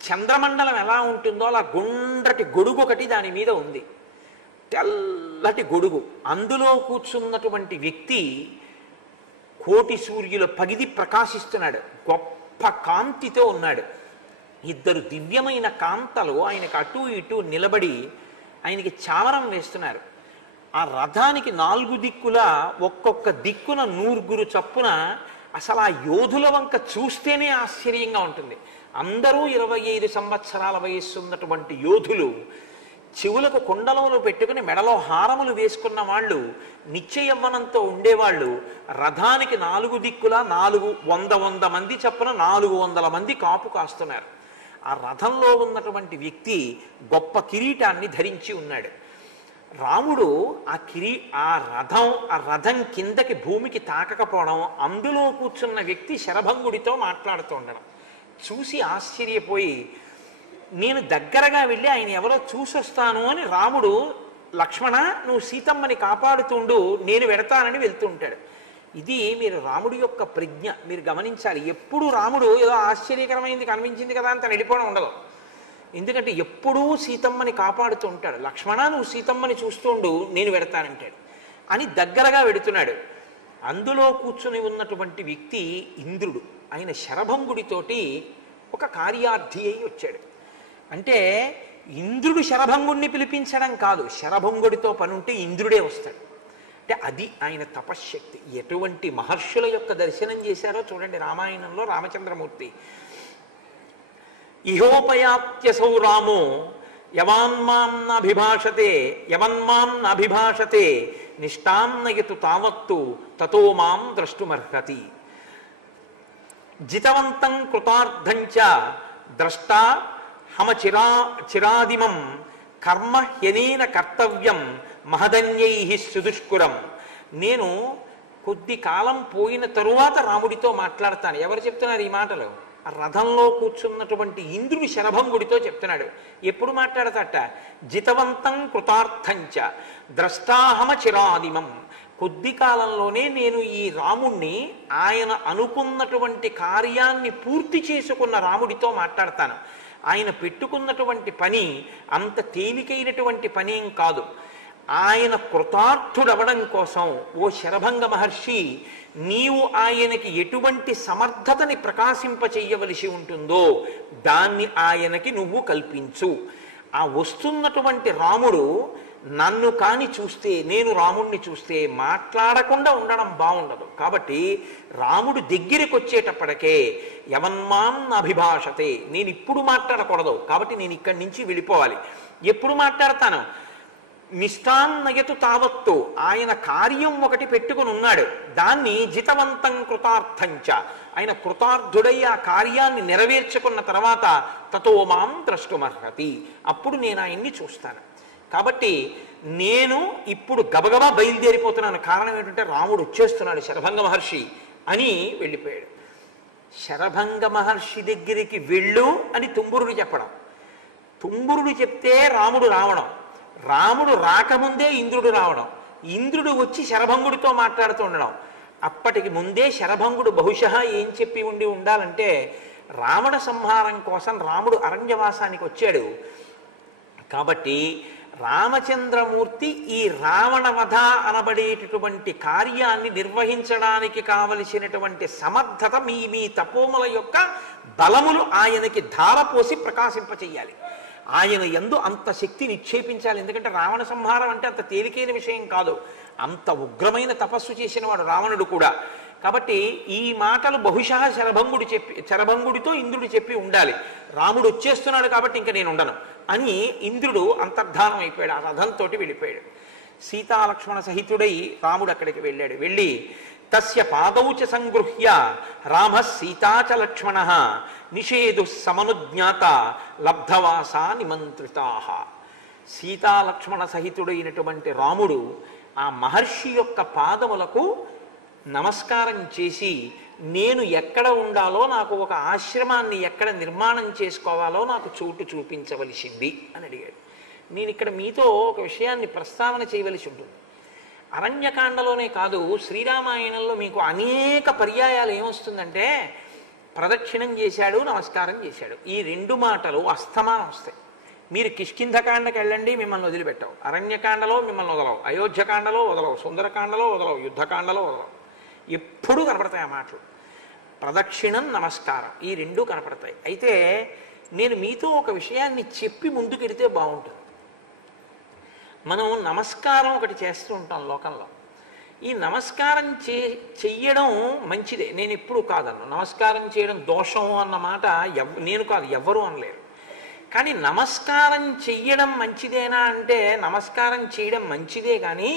చంద్రమండలం ఎలా ఉంటుందో అలా గుండ్రటి గొడుగు ఒకటి దాని మీద ఉంది, తెల్లటి గొడుగు. అందులో కూర్చున్నటువంటి వ్యక్తి కోటి సూర్యుల పగిది ప్రకాశిస్తున్నాడు, గొప్ప కాంతితో ఉన్నాడు. ఇద్దరు దివ్యమైన కాంతలు ఆయనకు అటు ఇటు నిలబడి ఆయనకి చామరం వేస్తున్నారు. ఆ రథానికి 4 దిక్కులా ఒక్కొక్క దిక్కున 100 చప్పున. అసలు ఆ యోధుల వంక చూస్తేనే ఆశ్చర్యంగా ఉంటుంది. అందరూ 25 సంవత్సరాల వయస్సు ఉన్నటువంటి యోధులు, చెవులకు కుండలములు పెట్టుకుని మెడలో హారములు వేసుకున్న వాళ్ళు, నిత్య యవ్వనంతో ఉండేవాళ్ళు. రథానికి 4 దిక్కులా 400 మంది చప్పున 400 మంది కాపు కాస్తున్నారు. ఆ రథంలో ఉన్నటువంటి వ్యక్తి గొప్ప కిరీటాన్ని ధరించి ఉన్నాడు. రాముడు ఆ రథం కిందకి భూమికి తాకకపోవడం, అందులో కూర్చున్న వ్యక్తి శరభంగుడితో మాట్లాడుతూ ఉండడం చూసి ఆశ్చర్యపోయి, నేను దగ్గరగా వెళ్ళి ఆయన ఎవరో చూసొస్తాను అని రాముడు, లక్ష్మణ నువ్వు సీతమ్మని కాపాడుతుండు, నేను వెడతానని వెళ్తూ ఉంటాడు. ఇది మీరు రాముడి యొక్క ప్రజ్ఞ మీరు గమనించాలి. ఎప్పుడు రాముడు ఏదో ఆశ్చర్యకరమైంది కనిపించింది కదా అని తను వెళ్ళిపోవడం ఉండదు. ఎందుకంటే ఎప్పుడూ సీతమ్మని కాపాడుతూ ఉంటాడు. లక్ష్మణ నువ్వు సీతమ్మని చూస్తుండు, నేను వెడతానంటాడు అని దగ్గరగా వెడుతున్నాడు. అందులో కూర్చుని ఉన్నటువంటి వ్యక్తి ఇంద్రుడు. ఆయన శరభంగుడితోటి ఒక కార్యార్థి అయి వచ్చాడు. అంటే ఇంద్రుడు శరభంగుడిని పిలిపించడం కాదు, శరభంగుడితో పనుంటే ఇంద్రుడే వస్తాడు. అంటే అది ఆయన తపశ్శక్తి. ఎటువంటి మహర్షుల యొక్క దర్శనం చేశారో చూడండి రామాయణంలో రామచంద్రమూర్తి. ఇహోపయాత్యసౌ రామో యవాన్మాం నాభిభాషతే నిష్టాం నయతు తావత్తు తతో మాం ద్రష్టుమర్హతి. జితవంతం కృతార్థంచ ద్రష్టా హమ చిరాదిమం కర్మ హ్యనేన కర్తవ్యం మహదన్యైః సుదుష్కురం. నేను కొద్ది కాలం పోయిన తరువాత రాముడితో మాట్లాడతాను. ఎవరు చెప్తున్నారు ఈ మాటలు? రథంలో కూర్చున్నటువంటి ఇంద్రుడి శరభంగుడితో చెప్తున్నాడు. ఎప్పుడు మాట్లాడతాట? జితవంతం కృతార్థంచ ద్రష్టాహమ చిరాదిమం కొద్ది కాలంలోనే నేను ఈ రాముణ్ణి ఆయన అనుకున్నటువంటి కార్యాన్ని పూర్తి చేసుకున్న రాముడితో మాట్లాడతాను. ఆయన పెట్టుకున్నటువంటి పని అంత తేలికైనటువంటి పనేం కాదు. ఆయన కృతార్థుడవడం కోసం ఓ శరభంగ మహర్షి, నీవు ఆయనకి ఎటువంటి సమర్థతని ప్రకాశింపచేయవలసి ఉంటుందో దాన్ని ఆయనకి నువ్వు కల్పించు. ఆ వస్తున్నటువంటి రాముడు నన్ను కాని చూస్తే, నేను రాముణ్ణి చూస్తే మాట్లాడకుండా ఉండడం బాగుండదు. కాబట్టి రాముడు దగ్గరికి వచ్చేటప్పటికే యవన్మాం అభిభాషతే, నేను ఇప్పుడు మాట్లాడకూడదు, కాబట్టి నేను ఇక్కడి నుంచి వెళ్ళిపోవాలి. ఎప్పుడు మాట్లాడతాను? నిష్టాన్నయతు తావత్తు, ఆయన కార్యం ఒకటి పెట్టుకుని ఉన్నాడు, దాన్ని జితవంతం కృతార్థంచ, ఆయన కృతార్థుడై ఆ కార్యాన్ని నెరవేర్చుకున్న తర్వాత తతో మాం ద్రష్టుమర్హతి, అప్పుడు నేను ఆయన్ని చూస్తాను. కాబట్టి నేను ఇప్పుడు గబగబా బయలుదేరిపోతున్నాను. కారణం ఏంటంటే రాముడు వచ్చేస్తున్నాడు శరభంగ మహర్షి అని వెళ్ళిపోయాడు. శరభంగ మహర్షి దగ్గరికి వెళ్ళు అని తుంబురుడు చెప్పడం, తుంబురుడు చెప్తే రాముడు రావడం, రాముడు రాకముందే ఇంద్రుడు రావడం, ఇంద్రుడు వచ్చి శరభంగుడితో మాట్లాడుతూ ఉండడం. అప్పటికి ముందే శరభంగుడు బహుశः ఏం చెప్పి ఉండాలంటే, రావణ సంహారం కోసం రాముడు అరణ్యవాసానికి వచ్చాడు కాబట్టి రామచంద్రమూర్తి ఈ రావణవధ అనబడేటటువంటి కార్యాన్ని నిర్వహించడానికి కావలసినటువంటి సమర్థత మీ తపోముల యొక్క బలములు ఆయనకి ధారపోసి ప్రకాశింపచేయాలి. ఆయన యందు అంత శక్తి నిక్షేపించాలి. ఎందుకంటే రావణ సంహారం అంటే అంత తేలికైన విషయం కాదు. అంత ఉగ్రమైన తపస్సు చేసిన వాడు రావణుడు కూడా. కాబట్టి ఈ మాటలు బహుశः శరభంగుడితో ఇంద్రుడు చెప్పి ఉండాలి. రాముడు వచ్చేస్తున్నాడు కాబట్టి ఇంకా నేను ఉండను అని ఇంద్రుడు అంతర్ధానం అయిపోయాడు. ఆ రథంతో వెళ్ళిపోయాడు. సీతాలక్ష్మణ సహితుడై రాముడు అక్కడికి వెళ్ళాడు. వెళ్ళి తస్య పాదౌచ సంగృహ్య రామ సీతాచ లక్ష్మణ నిషేధు సమనుజ్ఞాత లబ్ధవాసా నిమంత్రితా. సీతాలక్ష్మణ సహితుడైనటువంటి రాముడు ఆ మహర్షి యొక్క పాదములకు నమస్కారం చేసి, నేను ఎక్కడ ఉండాలో, నాకు ఒక ఆశ్రమాన్ని ఎక్కడ నిర్మాణం చేసుకోవాలో నాకు చోటు చూపించవలసింది అని అడిగాడు. నేను ఇక్కడ మీతో ఒక విషయాన్ని ప్రస్తావన చేయవలసి ఉంటుంది. అరణ్యకాండలోనే కాదు, శ్రీరామాయణంలో మీకు అనేక పర్యాయాలు ఏమొస్తుందంటే, ప్రదక్షిణం చేశాడు, నమస్కారం చేశాడు, ఈ రెండు మాటలు అస్తమానం వస్తాయి. మీరు కిష్కింధకాండకి వెళ్ళండి, మిమ్మల్ని వదిలిపెట్టవు. అరణ్యకాండలో మిమ్మల్ని వదలవు, అయోధ్యకాండలో వదలవు, సుందరకాండలో వదలవు, యుద్ధకాండలో వదలవు. ఎప్పుడూ కనపడతాయి ఆ మాటలు. ప్రదక్షిణం, నమస్కారం, ఈ రెండూ కనపడతాయి. అయితే నేను మీతో ఒక విషయాన్ని చెప్పి ముందుకెడితే బాగుంటుంది. మనం నమస్కారం ఒకటి చేస్తూ ఉంటాం లోకంలో. ఈ నమస్కారం చెయ్యడం మంచిదే, నేను ఎప్పుడు కాదన్ను. నమస్కారం చేయడం దోషం అన్న మాట నేను కాదు, ఎవ్వరూ అనలేరు. కానీ నమస్కారం చెయ్యడం మంచిదేనా అంటే, నమస్కారం చేయడం మంచిదే. కానీ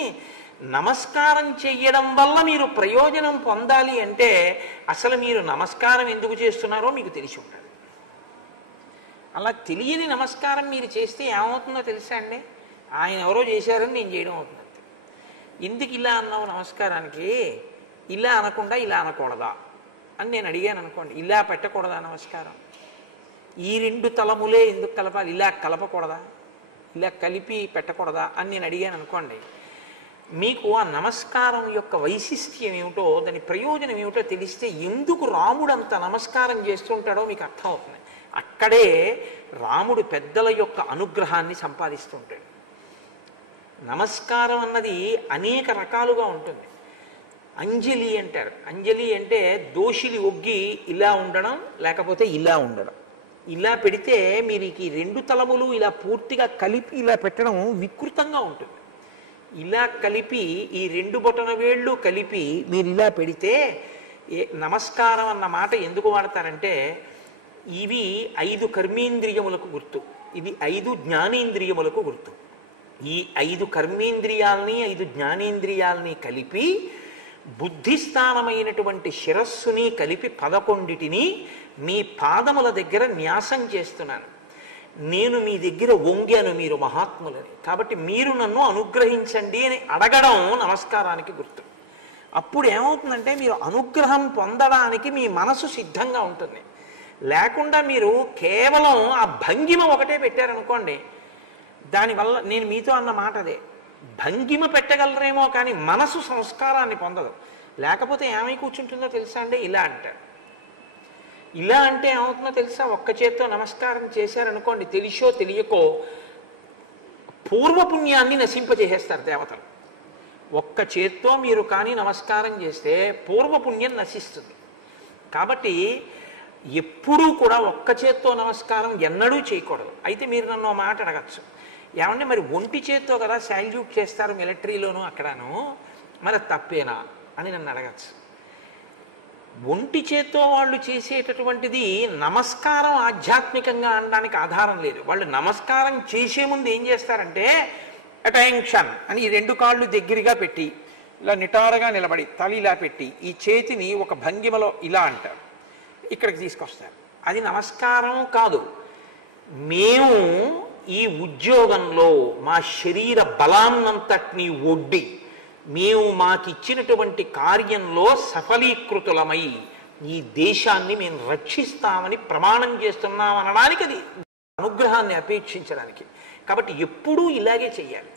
నమస్కారం చెయ్యడం వల్ల మీరు ప్రయోజనం పొందాలి అంటే అసలు మీరు నమస్కారం ఎందుకు చేస్తున్నారో మీకు తెలిసి ఉండాలి. అలా తెలియని నమస్కారం మీరు చేస్తే ఏమవుతుందో తెలుసా అండి? ఆయన ఎవరో చేశారని నేను చేయడం అవుతుంది. ఎందుకు ఇలా అన్నావు నమస్కారానికి, ఇలా అనకుండా ఇలా అనకూడదా అని నేను అడిగాను అనుకోండి. ఇలా పెట్టకూడదా నమస్కారం? ఈ రెండు తలములే ఎందుకు కలపాలి, ఇలా కలపకూడదా, ఇలా కలిపి పెట్టకూడదా అని నేను అడిగాను అనుకోండి. మీకు ఆ నమస్కారం యొక్క వైశిష్ట్యం ఏమిటో, దాని ప్రయోజనం ఏమిటో తెలిస్తే ఎందుకు రాముడు అంత నమస్కారం చేస్తుంటాడో మీకు అర్థం అవుతుంది. అక్కడే రాముడు పెద్దల యొక్క అనుగ్రహాన్ని సంపాదిస్తుంటాడు. నమస్కారం అన్నది అనేక రకాలుగా ఉంటుంది. అంజలి అంటారు. అంజలి అంటే దోషిలి ఒగ్గి ఇలా ఉండడం, లేకపోతే ఇలా ఉండడం. ఇలా పెడితే మీరు ఈ రెండు తలములు ఇలా పూర్తిగా కలిపి ఇలా పెట్టడం వికృతంగా ఉంటుంది. ఇలా కలిపి ఈ రెండు బొటన వేళ్ళు కలిపి మీరు ఇలా పెడితే, నమస్కారం అన్న మాట ఎందుకు వాడతారంటే, ఇవి 5 కర్మేంద్రియములకు గుర్తు, ఇది 5 జ్ఞానేంద్రియములకు గుర్తు. ఈ 5 కర్మేంద్రియాలని 5 జ్ఞానేంద్రియాలని కలిపి బుద్ధిస్థానమైనటువంటి శిరస్సుని కలిపి 11టిని మీ పాదముల దగ్గర న్యాసం చేస్తున్నాను. నేను మీ దగ్గర వంగాను, మీరు మహాత్ములని, కాబట్టి మీరు నన్ను అనుగ్రహించండి అని అడగడం నమస్కారానికి గుర్తు. అప్పుడు ఏమవుతుందంటే, మీరు అనుగ్రహం పొందడానికి మీ మనసు సిద్ధంగా ఉంటుంది. లేకుండా మీరు కేవలం ఆ భంగిమ ఒకటే పెట్టారనుకోండి, దానివల్ల నేను మీతో అన్న మాట అదే, భంగిమ పెట్టగలరేమో కానీ మనసు సంస్కారాన్ని పొందదు. లేకపోతే ఏమై కూర్చుంటుందో తెలుసా అండి? ఇలా అంటారు. ఇలా అంటే ఏమవుతుందో తెలుసా? ఒక్క చేత్తో నమస్కారం చేశారనుకోండి, తెలిసో తెలియకో పూర్వపుణ్యాన్ని నశింపజేసేస్తారు దేవతలు. ఒక్క చేత్తో మీరు కానీ నమస్కారం చేస్తే పూర్వపుణ్యం నశిస్తుంది. కాబట్టి ఎప్పుడూ కూడా ఒక్క చేత్తో నమస్కారం ఎన్నడూ చేయకూడదు. అయితే మీరు నన్ను మాట అడగచ్చు, ఏమంటే మరి ఒంటి చేత్తో కదా శాల్యూట్ చేస్తారు మిలిటరీలోనూ అక్కడను, మరి తప్పేనా అని నన్ను అడగచ్చు. ఒంటి చేత్తో వాళ్ళు చేసేటటువంటిది నమస్కారం ఆధ్యాత్మికంగా అనడానికి ఆధారం లేదు. వాళ్ళు నమస్కారం చేసే ముందు ఏం చేస్తారంటే అటెన్షన్ అని ఈ రెండు కాళ్ళు దగ్గరగా పెట్టి ఇలా నిటారుగా నిలబడి తల ఇలా పెట్టి ఈ చేతిని ఒక భంగిమలో ఇలా అంటారు, ఇక్కడికి తీసుకొస్తారు. అది నమస్కారం కాదు. మేము ఈ ఉద్యోగంలో మా శరీర బలాన్నంతటినీ ఒడ్డి మేము మాకిచ్చినటువంటి కార్యంలో సఫలీకృతులమై ఈ దేశాన్ని మేము రక్షిస్తామని ప్రమాణం చేస్తున్నాం అనడానికి అది అనుగ్రహాన్ని అపేక్షించడానికి. కాబట్టి ఎప్పుడూ ఇలాగే చెయ్యాలి.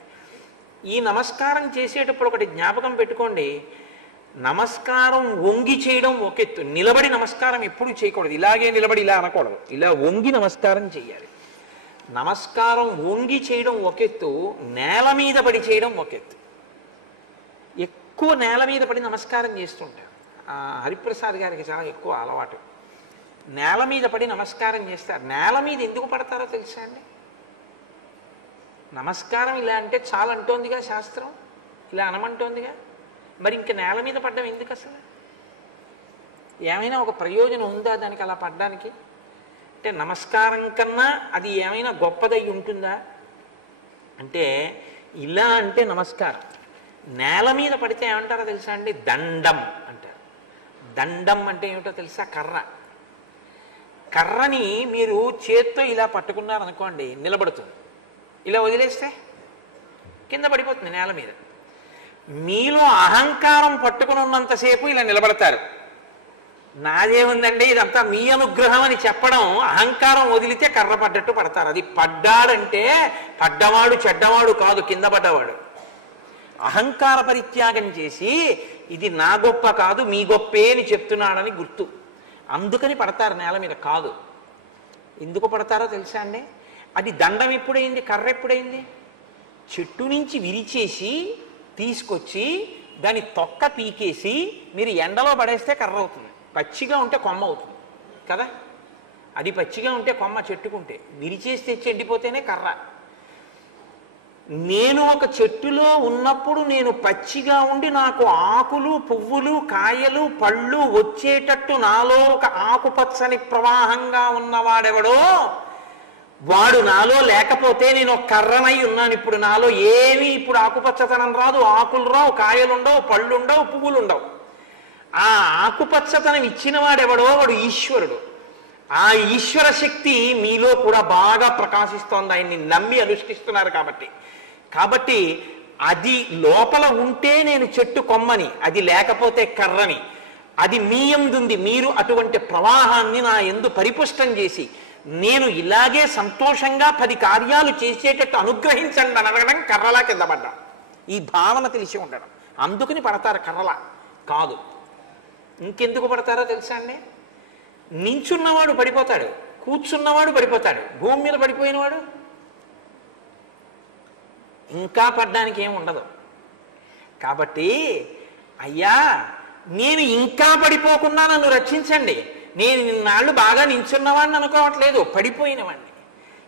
ఈ నమస్కారం చేసేటప్పుడు ఒకటి జ్ఞాపకం పెట్టుకోండి, నమస్కారం వంగి చేయడం ఒక ఎత్తు, నిలబడి నమస్కారం ఎప్పుడూ చేయకూడదు. ఇలాగే నిలబడి ఇలా అనకూడదు, ఇలా వంగి నమస్కారం చేయాలి. నమస్కారం వంగి చేయడం ఒక ఎత్తు, నేల మీద పడి చేయడం ఒక ఎత్తు. ఎక్కువ నేల మీద పడి నమస్కారం చేస్తుంటారు. హరిప్రసాద్ గారికి చాలా ఎక్కువ అలవాటు. నేల మీద పడి నమస్కారం చేస్తారు. నేల మీద ఎందుకు పడతారో తెలుసా అండి? నమస్కారం ఇలా అంటే చాలా అంటోందిగా శాస్త్రం, ఇలా అనమంటోందిగా, మరి ఇంక నేల మీద పడ్డం ఎందుకు అసలు? ఏమైనా ఒక ప్రయోజనం ఉందా దానికి అలా పడ్డానికి? అంటే నమస్కారం కన్నా అది ఏమైనా గొప్పదై ఉంటుందా అంటే, ఇలా అంటే నమస్కారం. నేల మీద పడితే ఏమంటారో తెలుసా అండి? దండం అంటారు. దండం అంటే ఏమిటో తెలుసా? కర్ర. కర్రని మీరు చేత్తో ఇలా పట్టుకున్నారనుకోండి, నిలబడుతుంది. ఇలా వదిలేస్తే కింద పడిపోతుంది నేల మీద. మీలో అహంకారం పట్టుకుని ఉన్నంతసేపు ఇలా నిలబడతారు. నాదేముందండి ఇదంతా మీ అనుగ్రహం అని చెప్పడం, అహంకారం వదిలితే కర్ర పడ్డట్టు పడతారు. అది పడ్డాడంటే పడ్డవాడు చెడ్డవాడు కాదు, కింద పడ్డవాడు. అహంకార పరిత్యాగం చేసి ఇది నా గొప్ప కాదు మీ గొప్పే అని చెప్తున్నాడని గుర్తు. అందుకని పడతారు నేల మీద. కాదు, ఎందుకు పడతారో తెలుసా అండి? అది దండం ఎప్పుడైంది, కర్ర ఎప్పుడైంది? చెట్టు నుంచి విరిచేసి తీసుకొచ్చి దాని తొక్క పీకేసి మీరు ఎండలో పడేస్తే కర్ర అవుతుంది. పచ్చిగా ఉంటే కొమ్మ అవుతుంది కదా. అది పచ్చిగా ఉంటే కొమ్మ, చెట్టుకుంటే విరిచేసి తెచ్చి ఎండిపోతేనే కర్ర. నేను ఒక చెట్టులో ఉన్నప్పుడు నేను పచ్చిగా ఉండి నాకు ఆకులు పువ్వులు కాయలు పళ్ళు వచ్చేటట్టు నాలో ఒక ఆకుపచ్చని ప్రవాహంగా ఉన్నవాడెవడో వాడు నాలో లేకపోతే నేను ఒక కర్రనై ఉన్నాను. ఇప్పుడు నాలో ఏమీ ఇప్పుడు ఆకుపచ్చతనం రాదు, ఆకులు రావు, కాయలు ఉండవు, పళ్ళు ఉండవు, పువ్వులు ఉండవు. ఆ ఆకుపచ్చతనం ఇచ్చిన వాడెవడో వాడు ఈశ్వరుడు. ఆ ఈశ్వర శక్తి మీలో కూడా బాగా ప్రకాశిస్తోంది, ఆయన్ని నమ్మి అనుష్ఠిస్తున్నారు కాబట్టి అది లోపల ఉంటే నేను చెట్టు కొమ్మని, అది లేకపోతే కర్రని. అది మీ యందుంది. మీరు అటువంటి ప్రవాహాన్ని నా యందు పరిపుష్టం చేసి నేను ఇలాగే సంతోషంగా 10 కార్యాలు చేసేటట్టు అనుగ్రహించండి అని అడగడం కర్రలా కింద పడ్డా. ఈ భావన తెలిసి ఉండడం, అందుకని పడతారు కర్రలా కాదు. ఇంకెందుకు పడతారో తెలుసా అండి? నించున్నవాడు పడిపోతాడు, కూర్చున్నవాడు పడిపోతాడు, భూమి మీద పడిపోయినవాడు ఇంకా పడ్డానికి ఏమి ఉండదు. కాబట్టి అయ్యా నేను ఇంకా పడిపోకుండా నన్ను రక్షించండి, నేను నిన్నాళ్ళు బాగా నించున్నవాడిని అనుకోవట్లేదు, పడిపోయినవాడిని,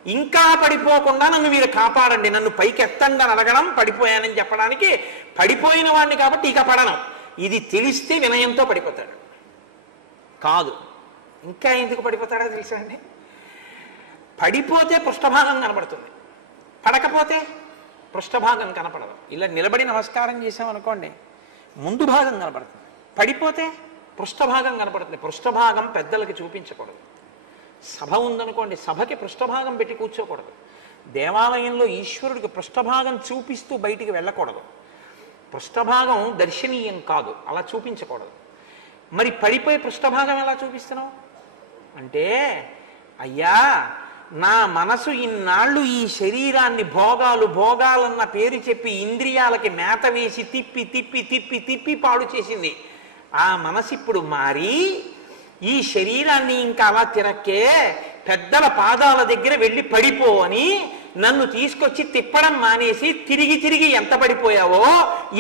ఇంకా పడిపోకుండా నన్ను మీరు కాపాడండి, నన్ను పైకి ఎత్తండి అని అడగడం పడిపోయానని చెప్పడానికి. పడిపోయిన వాడిని కాబట్టి ఇక పడను, ఇది తెలిస్తే వినయంతో పడిపోతాడు. కాదు, ఇంకా ఎందుకు పడిపోతాడో తెలుసా అండి? పడిపోతే పృష్ఠభాగం కనపడుతుంది, పడకపోతే పృష్ఠభాగం కనపడదు. ఇలా నిలబడి నమస్కారం చేసామనుకోండి ముందు భాగం కనపడుతుంది, పడిపోతే పృష్ఠభాగం కనపడుతుంది. పృష్ఠభాగం పెద్దలకి చూపించకూడదు. సభ ఉందనుకోండి, సభకి పృష్ఠభాగం పెట్టి కూర్చోకూడదు. దేవాలయంలో ఈశ్వరుడికి పృష్ఠభాగం చూపిస్తూ బయటికి వెళ్ళకూడదు. పృష్ఠభాగం దర్శనీయం కాదు, అలా చూపించకూడదు. మరి పడిపోయి పృష్ఠభాగం ఎలా చూపిస్తున్నావు అంటే, అయ్యా నా మనసు ఇన్నాళ్ళు ఈ శరీరాన్ని భోగాలు భోగాలన్న పేరు చెప్పి ఇంద్రియాలకి మేత వేసి తిప్పి తిప్పి తిప్పి తిప్పి పాడు చేసింది. ఆ మనసు ఇప్పుడు మారి ఈ శరీరాన్ని ఇంకా అలా తిరక్కే పెద్దల పాదాల దగ్గర వెళ్ళి పడిపో అని నన్ను తీసుకొచ్చి తిప్పడం మానేసి తిరిగి తిరిగి ఎంత పడిపోయావో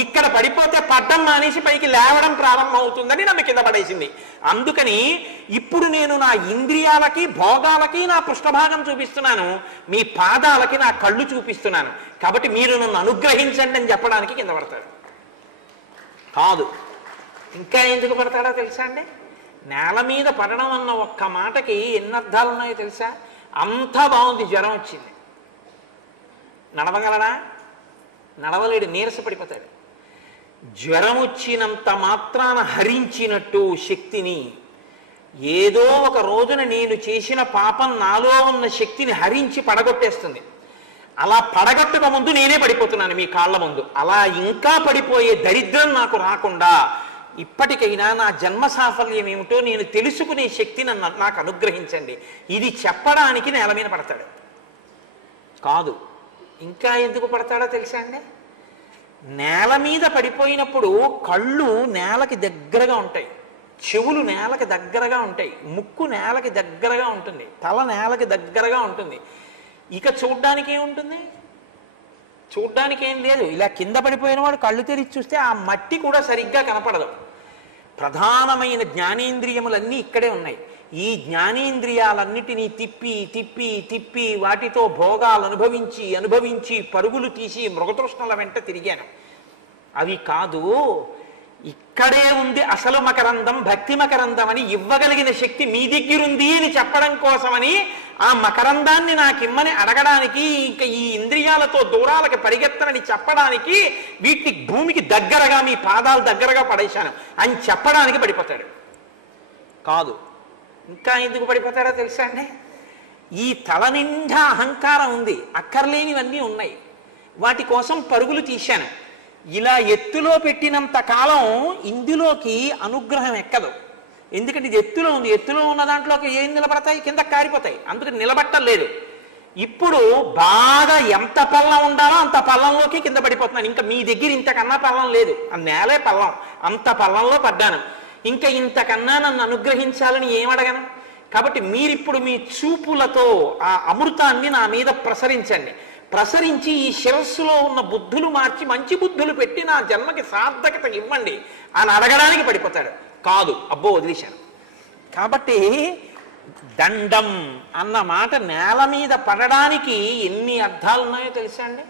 ఇక్కడ పడిపోతే పడ్డం మానేసి పైకి లేవడం ప్రారంభం అవుతుందని నన్ను కింద పడేసింది. అందుకని ఇప్పుడు నేను నా ఇంద్రియాలకి భోగాలకి నా పృష్ఠభాగం చూపిస్తున్నాను, మీ పాదాలకి నా కళ్ళు చూపిస్తున్నాను. కాబట్టి మీరు నన్ను అనుగ్రహించండి అని చెప్పడానికి కింద పడతాడు. కాదు, ఇంకా ఎందుకు పడతాడో తెలుసా అండి? నేల మీద పడడం అన్న ఒక్క మాటకి ఎన్ని అర్థాలు ఉన్నాయో తెలుసా? అంతా బాగుంది, జ్వరం వచ్చింది, నడవగలడా? నడవలేడు, నీరసపడిపోతాడు. జ్వరం వచ్చినంత మాత్రాన హరించినట్టు శక్తిని ఏదో ఒక రోజున నేను చేసిన పాపం నాలో ఉన్న శక్తిని హరించి పడగొట్టేస్తుంది. అలా పడగొట్టక ముందు నేనే పడిపోతున్నాను మీ కాళ్ళ ముందు. అలా ఇంకా పడిపోయే దరిద్రం నాకు రాకుండా ఇప్పటికైనా నా జన్మ సాఫల్యం ఏమిటో నేను తెలుసుకునే శక్తిని నాకు అనుగ్రహించండి. ఇది చెప్పడానికి నేల మీద పడతాడు. కాదు, ఇంకా ఎందుకు పడతాడో తెలుసా అండి? నేల మీద పడిపోయినప్పుడు కళ్ళు నేలకి దగ్గరగా ఉంటాయి, చెవులు నేలకి దగ్గరగా ఉంటాయి, ముక్కు నేలకి దగ్గరగా ఉంటుంది, తల నేలకి దగ్గరగా ఉంటుంది. ఇక చూడ్డానికి ఏముంటుంది? చూడ్డానికి ఏం లేదు. ఇలా కింద పడిపోయిన వాడు కళ్ళు తెరిచి చూస్తే ఆ మట్టి కూడా సరిగ్గా కనపడదు. ప్రధానమైన జ్ఞానేంద్రియములన్నీ ఇక్కడే ఉన్నాయి. ఈ జ్ఞానేంద్రియాలన్నిటినీ తిప్పి తిప్పి తిప్పి వాటితో భోగాలు అనుభవించి అనుభవించి పరుగులు తీసి మృగతృష్ణల వెంట తిరిగాను. అవి కాదు, ఇక్కడే ఉంది అసలు మకరందం, భక్తి మకరందం అని ఇవ్వగలిగిన శక్తి మీ దగ్గరుంది అని చెప్పడం కోసమని ఆ మకరందాన్ని నాకిమ్మని అడగడానికి, ఇంకా ఈ ఇంద్రియాలతో దూరాలకి పరిగెత్తనని చెప్పడానికి వీటిని భూమికి దగ్గరగా మీ పాదాలు దగ్గరగా పడేశాను అని చెప్పడానికి పడిపోతాడు. కాదు, ఇంకా ఎందుకు పడిపోతాడో తెలుసా అండి? ఈ తల నిండా అహంకారం ఉంది, అక్కర్లేనివన్నీ ఉన్నాయి, వాటి కోసం పరుగులు తీశాను. ఇలా ఎత్తులో పెట్టినంత కాలం ఇందులోకి అనుగ్రహం ఎక్కదు. ఎందుకంటే ఇది ఎత్తులో ఉంది, ఎత్తులో ఉన్న దాంట్లోకి ఏం నిలబడతాయి? కింద కారిపోతాయి. అందుకని నిలబట్టలేదు. ఇప్పుడు బాగా ఎంత పల్లం ఉండాలో అంత పల్లంలోకి కింద పడిపోతున్నాను. ఇంకా మీ దగ్గర ఇంతకన్నా పల్లం లేదు, ఆ నేలే పల్లం, అంత పల్లంలో పడ్డాను. ఇంకా ఇంతకన్నా నన్ను అనుగ్రహించాలని ఏమడగను? కాబట్టి మీరిప్పుడు మీ చూపులతో ఆ అమృతాన్ని నా మీద ప్రసరించండి. ప్రసరించి ఈ శిరస్సులో ఉన్న బుద్ధులు మార్చి మంచి బుద్ధులు పెట్టి నా జన్మకి సార్థకత ఇవ్వండి అని అడగడానికి పడిపోతాడు. కాదు, అబ్బో వదిలేశాను. కాబట్టి దండం అన్న మాట నేల మీద పడడానికి ఎన్ని అర్థాలు ఉన్నాయో తెలుసా అండి?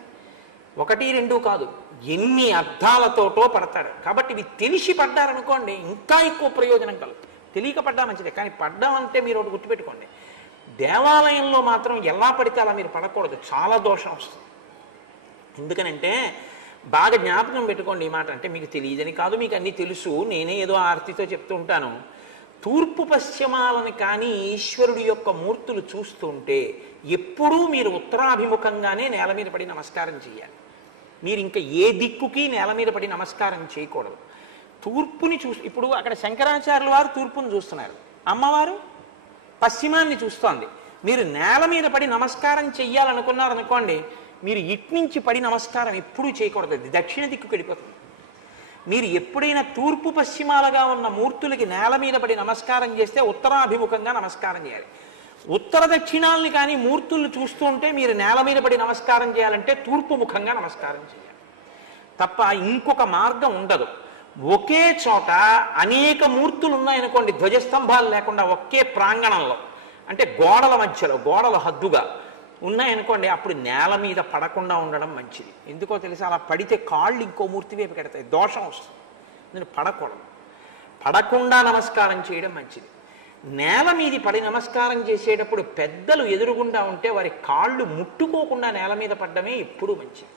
1, 2 కాదు, ఎన్ని అర్థాలతోటో పడతాడు. కాబట్టి ఇవి తెలిసి పడ్డారనుకోండి ఇంకా ఎక్కువ ప్రయోజనం కలుగుతుంది. తెలియక పడ్డా మంచిదే, కానీ పడ్డం అంటే మీరు ఒకటి గుర్తుపెట్టుకోండి, దేవాలయంలో మాత్రం ఎలా పడితే అలా మీరు పడకూడదు, చాలా దోషం వస్తుంది. ఎందుకనంటే బాగా జ్ఞాపకం పెట్టుకోండి ఈ మాట. అంటే మీకు తెలియదని కాదు, మీకు అన్నీ తెలుసు, నేనే ఏదో ఆర్తితో చెప్తూ ఉంటాను. తూర్పు పశ్చిమాలను కానీ ఈశ్వరుడి యొక్క మూర్తులు చూస్తుంటే ఎప్పుడూ మీరు ఉత్తరాభిముఖంగానే నేల మీద పడి నమస్కారం చేయాలి. మీరు ఇంకా ఏ దిక్కుకి నేల మీద పడి నమస్కారం చేయకూడదు. తూర్పుని ఇప్పుడు అక్కడ శంకరాచార్యుల వారు తూర్పుని చూస్తున్నారు, అమ్మవారు పశ్చిమాన్ని చూస్తోంది. మీరు నేల మీద పడి నమస్కారం చెయ్యాలనుకున్నారనుకోండి, మీరు ఇట్నుంచి పడి నమస్కారం ఎప్పుడూ చేయకూడదు, అది దక్షిణ దిక్కుకి వెళ్ళిపోతుంది. మీరు ఎప్పుడైనా తూర్పు పశ్చిమాలుగా ఉన్న మూర్తులకి నేల మీద పడి నమస్కారం చేస్తే ఉత్తరాభిముఖంగా నమస్కారం చేయాలి. ఉత్తర దక్షిణాలని కానీ మూర్తుల్ని చూస్తూ ఉంటే మీరు నేల మీద పడి నమస్కారం చేయాలంటే తూర్పు ముఖంగా నమస్కారం చేయాలి తప్ప ఇంకొక మార్గం ఉండదు. ఒకే చోట అనేక మూర్తులు ఉన్నాయనుకోండి, ధ్వజస్తంభాలు లేకుండా ఒకే ప్రాంగణంలో, అంటే గోడల మధ్యలో, గోడల హద్దుగా ఉన్నాయనుకోండి, అప్పుడు నేల మీద పడకుండా ఉండడం మంచిది. ఎందుకో తెలుసా? అలా పడితే కాళ్ళు ఇంకో మూర్తి వైపు కడతాయి, దోషం వస్తుంది. నేను పడకూడదు, పడకుండా నమస్కారం చేయడం మంచిది. నేల మీది పడి నమస్కారం చేసేటప్పుడు పెద్దలు ఎదురుగుండా ఉంటే వారి కాళ్ళు ముట్టుకోకుండా నేల మీద పడ్డమే ఎప్పుడూ మంచిది.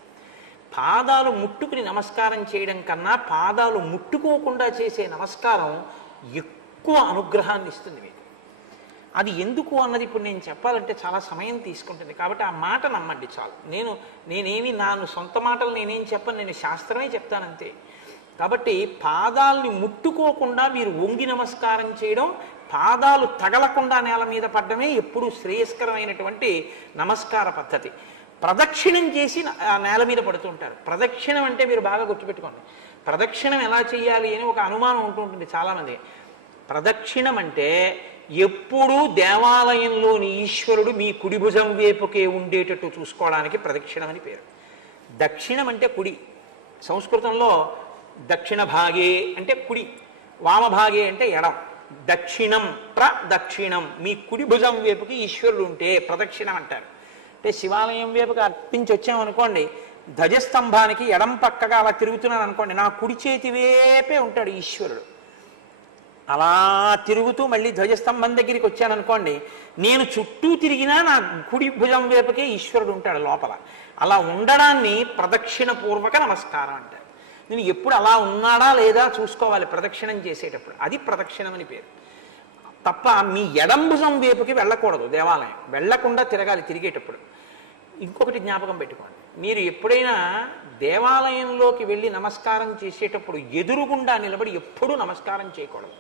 పాదాలు ముట్టుకుని నమస్కారం చేయడం కన్నా పాదాలు ముట్టుకోకుండా చేసే నమస్కారం ఎక్కువ అనుగ్రహాన్ని ఇస్తుంది మీకు. అది ఎందుకు అన్నది ఇప్పుడు నేను చెప్పాలంటే చాలా సమయం తీసుకుంటుంది. కాబట్టి ఆ మాట నమ్మండి చాలు. నేనేమి సొంత మాటలు నేనేం చెప్పను, నేను శాస్త్రమే చెప్తానంతే. కాబట్టి పాదాలని ముట్టుకోకుండా మీరు వంగి నమస్కారం చేయడం, పాదాలు తగలకుండా నేల మీద పడ్డమే ఎప్పుడూ శ్రేయస్కరమైనటువంటి నమస్కార పద్ధతి. ప్రదక్షిణం చేసి ఆ నేల మీద పడుతుంటారు. ప్రదక్షిణం అంటే మీరు బాగా గుర్తుపెట్టుకోండి, ప్రదక్షిణం ఎలా చేయాలి అని ఒక అనుమానం ఉంటుంటుంది చాలామంది. ప్రదక్షిణం అంటే ఎప్పుడూ దేవాలయంలోని ఈశ్వరుడు మీ కుడి భుజం వైపుకే ఉండేటట్టు చూసుకోవడానికి ప్రదక్షిణం అని పేరు. దక్షిణం అంటే కుడి. సంస్కృతంలో దక్షిణ భాగే అంటే కుడి, వామభాగే అంటే ఎడం. దక్షిణం ప్రదక్షిణం, మీ కుడి భుజం వైపుకి ఈశ్వరుడు ఉంటే ప్రదక్షిణం అంటారు. అంటే శివాలయం వైపుకి అర్పించి వచ్చామనుకోండి, ధ్వజస్తంభానికి ఎడం పక్కగా అలా తిరుగుతున్నాను అనుకోండి, నా కుడి చేతి వైపే ఉంటాడు ఈశ్వరుడు. అలా తిరుగుతూ మళ్ళీ ధ్వజస్తంభం దగ్గరికి వచ్చాననుకోండి, నేను చుట్టూ తిరిగినా నా కుడి భుజం వైపుకే ఈశ్వరుడు ఉంటాడు లోపల. అలా ఉండడాన్ని ప్రదక్షిణ పూర్వక నమస్కారం అంటారు. నేను ఎప్పుడు అలా ఉన్నాడా లేదా చూసుకోవాలి ప్రదక్షిణం చేసేటప్పుడు, అది ప్రదక్షిణం అని పేరు. తప్ప మీ ఎడం భుజం వైపుకి వెళ్ళకూడదు, దేవాలయం వెళ్ళకుండా తిరగాలి తిరిగేటప్పుడు. ఇంకొకటి జ్ఞాపకం పెట్టుకోండి, మీరు ఎప్పుడైనా దేవాలయంలోకి వెళ్ళి నమస్కారం చేసేటప్పుడు ఎదురుగుండా నిలబడి ఎప్పుడూ నమస్కారం చేయకూడదు.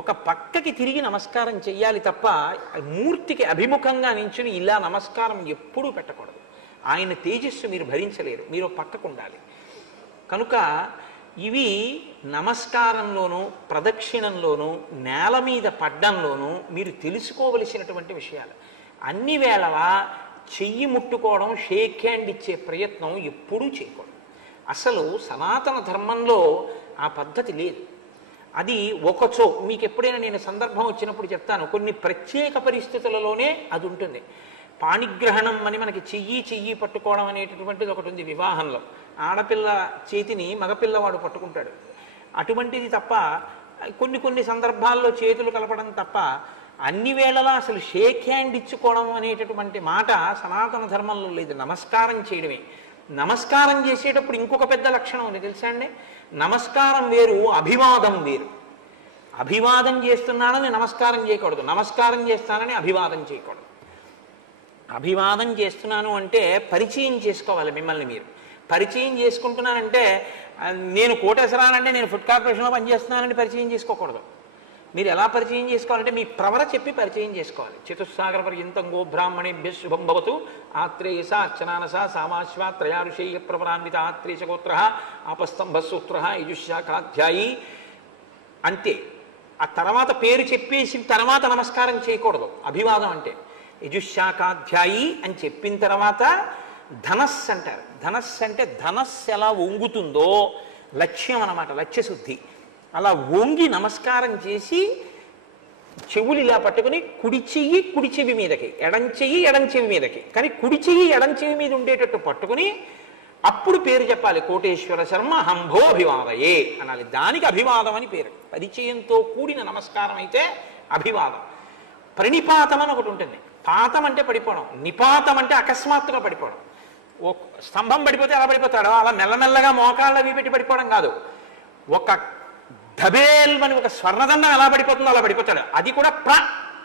ఒక పక్కకి తిరిగి నమస్కారం చెయ్యాలి తప్ప మూర్తికి అభిముఖంగా నించుని ఇలా నమస్కారం ఎప్పుడూ పెట్టకూడదు. ఆయన తేజస్సు మీరు భరించలేరు, మీరు పక్కకు ఉండాలి. కనుక ఇవి నమస్కారంలోనూ ప్రదక్షిణంలోనూ నేల మీద పడ్డంలోనూ మీరు తెలుసుకోవలసినటువంటి విషయాలు. అన్ని వేళలా చెయ్యి ముట్టుకోవడం, షేక్ హ్యాండ్ ఇచ్చే ప్రయత్నం ఎప్పుడూ చేయకూడదు. అసలు సనాతన ధర్మంలో ఆ పద్ధతి లేదు. అది ఒకచో మీకు ఎప్పుడైనా నేను సందర్భం వచ్చినప్పుడు చెప్తాను, కొన్ని ప్రత్యేక పరిస్థితులలోనే అది ఉంటుంది. పాణిగ్రహణం అని మనకి చెయ్యి పట్టుకోవడం అనేటటువంటిది ఒకటి ఉంది వివాహంలో. ఆడపిల్ల చేతిని మగపిల్లవాడు పట్టుకుంటాడు, అటువంటిది తప్ప కొన్ని సందర్భాల్లో చేతులు కలపడం తప్ప అన్ని వేళలా అసలు షేక్ హ్యాండ్ ఇచ్చుకోవడం అనేటటువంటి మాట సనాతన ధర్మంలో లేదు. నమస్కారం చేయడమే. నమస్కారం చేసేటప్పుడు ఇంకొక పెద్ద లక్షణం ఉంది తెలుసా అండి, నమస్కారం వేరు, అభివాదం వేరు. అభివాదం చేస్తున్నానని నమస్కారం చేయకూడదు, నమస్కారం చేస్తానని అభివాదం చేయకూడదు. అభివాదం చేస్తున్నాను అంటే పరిచయం చేసుకోవాలి మిమ్మల్ని మీరు. పరిచయం చేసుకుంటున్నానంటే నేను కోటేశ్వరానంటే నేను ఫుడ్ కార్పొరేషన్లో పనిచేస్తున్నానని పరిచయం చేసుకోకూడదు. మీరు ఎలా పరిచయం చేసుకోవాలంటే మీ ప్రవర చెప్పి పరిచయం చేసుకోవాలి. చతుస్సాగర పర్యంతం గో బ్రాహ్మణేభ్య శుభం భవతు ఆత్రేయస అర్చనానస సామాశ్వ త్రయారుషేయ ప్రవరాన్విత ఆత్రేయ గోత్ర ఆపస్తంభ సూత్ర యజుశాఖాధ్యాయి అంతే. ఆ తర్వాత పేరు చెప్పేసిన తర్వాత నమస్కారం చేయకూడదు. అభివాదం అంటే యజుశాఖాధ్యాయి అని చెప్పిన తర్వాత ధనస్సు అంటారు. ధనస్సు అంటే ధనస్సు ఎలా వంగుతుందో లక్ష్యం అన్నమాట, లక్ష్యశుద్ధి. అలా వంగి నమస్కారం చేసి చెవులు ఇలా పట్టుకుని కుడి చెవి మీదకి, ఎడం చెవి మీదకి, కానీ కుడి చెయ్యి ఎడం చెవి మీద ఉండేటట్టు పట్టుకుని అప్పుడు పేరు చెప్పాలి. కోటేశ్వర శర్మ హంభో అభివాదయే అనాలి. దానికి అభివాదం అని పేరు. పరిచయంతో కూడిన నమస్కారం అయితే అభివాదం. ప్రణిపాతం అని ఒకటి ఉంటుంది. పాతం అంటే పడిపోవడం, నిపాతం అంటే అకస్మాత్తుగా పడిపోవడం. ఓ స్తంభం పడిపోతే ఎలా పడిపోతాడో అలా మెల్లమెల్లగా మోకాళ్ళు అవి పెట్టి పడిపోవడం కాదు. ఒక ధబేల్మని ఒక స్వర్ణదండం ఎలా పడిపోతుందో అలా పడిపోతాడు. అది కూడా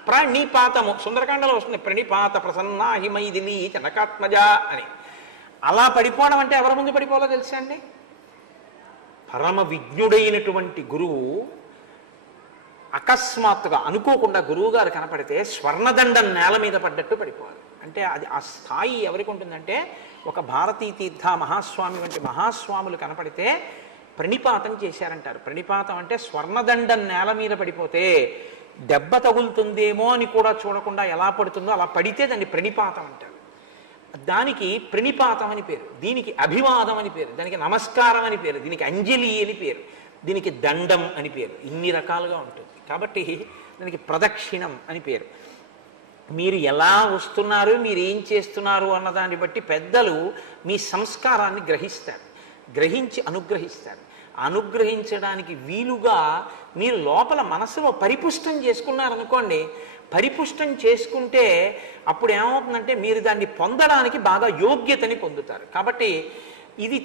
ప్రణిపాతము. సుందరకాండలో వస్తుంది, ప్రణిపాత ప్రసన్నా హిమైదిలి జనకాత్మజ అని. అలా పడిపోవడం అంటే ఎవరి ముందు పడిపోవాలో తెలుసా అండి, పరమ విజ్ఞుడైనటువంటి గురువు అకస్మాత్తుగా అనుకోకుండా గురువు గారు కనపడితే స్వర్ణదండం నేల మీద పడ్డట్టు పడిపోవాలి. అంటే అది ఆ స్థాయి ఎవరికి ఉంటుందంటే, ఒక భారతీ తీర్థ మహాస్వామి వంటి మహాస్వాములు కనపడితే ప్రణిపాతం చేశారంటారు. ప్రణిపాతం అంటే స్వర్ణదండం నేల మీద పడిపోతే దెబ్బ తగులుతుందేమో అని కూడా చూడకుండా ఎలా పడుతుందో అలా పడితే దాన్ని ప్రణిపాతం అంటారు. దానికి ప్రణిపాతం అని పేరు, దీనికి అభివాదం అని పేరు, దానికి నమస్కారం అని పేరు, దీనికి అంజలి అని పేరు, దీనికి దండం అని పేరు. ఇన్ని రకాలుగా ఉంటుంది. కాబట్టి దానికి ప్రదక్షిణం అని పేరు. మీరు ఎలా వస్తున్నారు, మీరు ఏం చేస్తున్నారు అన్నదాన్ని బట్టి పెద్దలు మీ సంస్కారాన్ని గ్రహిస్తారు, గ్రహించి అనుగ్రహిస్తారు. అనుగ్రహించడానికి వీలుగా మీరు లోపల మనసులో పరిపుష్టం చేసుకున్నారనుకోండి, పరిపుష్టం చేసుకుంటే అప్పుడు ఏమవుతుందంటే మీరు దాన్ని పొందడానికి బాగా యోగ్యతని పొందుతారు. కాబట్టి ఇది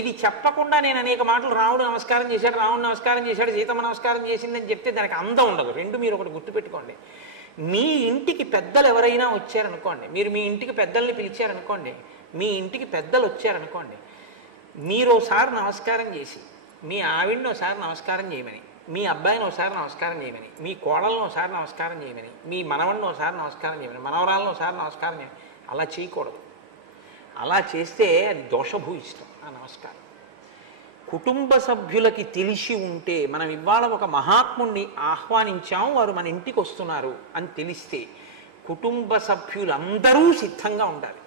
ఇది చెప్పకుండా నేను అనేక మాటలు రాముడు నమస్కారం చేశాడు, రాముడు నమస్కారం చేశాడు, సీతమ్మ నమస్కారం చేసిందని చెప్తే దానికి అందం ఉండదు. రెండు మీరు ఒకటి గుర్తుపెట్టుకోండి. మీ ఇంటికి పెద్దలు ఎవరైనా వచ్చారనుకోండి, మీరు మీ ఇంటికి పెద్దల్ని పిలిచారనుకోండి, మీ ఇంటికి పెద్దలు వచ్చారనుకోండి, మీరు ఒకసారి నమస్కారం చేసి మీ ఆవిడని ఒకసారి నమస్కారం చేయమని, మీ అబ్బాయిని ఒకసారి నమస్కారం చేయమని, మీ కోడలను ఒకసారి నమస్కారం చేయమని, మీ మనవడిని ఒకసారి నమస్కారం చేయమని, మనవరాలను ఒకసారి నమస్కారం చేయమని. అలా చేయకూడదు. అలా చేస్తే అది దోషభూయిష్టం ఆ నమస్కారం. కుటుంబ సభ్యులకి తెలిసి ఉంటే, మనం ఇవాళ ఒక మహాత్ముణ్ణి ఆహ్వానించాం, వారు మన ఇంటికి వస్తున్నారు అని తెలిస్తే కుటుంబ సభ్యులందరూ సిద్ధంగా ఉండాలి.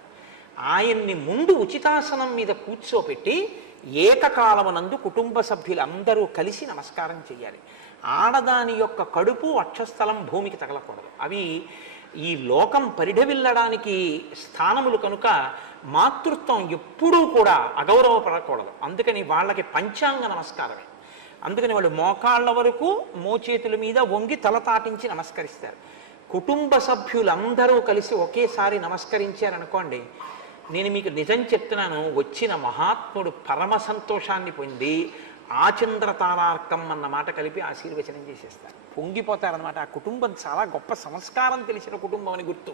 ఆయన్ని ముందు ఉచితాసనం మీద కూర్చోపెట్టి ఏకకాలమునందు కుటుంబ సభ్యులందరూ కలిసి నమస్కారం చేయాలి. ఆడదాని యొక్క కడుపు వక్షస్థలం భూమికి తగలకూడదు. అవి ఈ లోకం పరిఢవిల్లడానికి స్థానములు కనుక మాతృత్వం ఎప్పుడూ కూడా అగౌరవపడకూడదు. అందుకని వాళ్ళకి పంచాంగ నమస్కారమే. అందుకని వాళ్ళు మోకాళ్ళ వరకు మోచేతుల మీద వంగి తల తాటించి నమస్కరిస్తారు. కుటుంబ సభ్యులందరూ కలిసి ఒకేసారి నమస్కరించారనుకోండి, నేను మీకు నిజం చెప్తున్నాను, వచ్చిన మహాత్ముడు పరమ సంతోషాన్ని పొంది ఆచంద్ర తారార్కం అన్న మాట కలిపి ఆశీర్వచనం చేసేస్తారు. పొంగిపోతారనమాట. ఆ కుటుంబం చాలా గొప్ప సంస్కారం తెలిసిన కుటుంబం అని గుర్తు.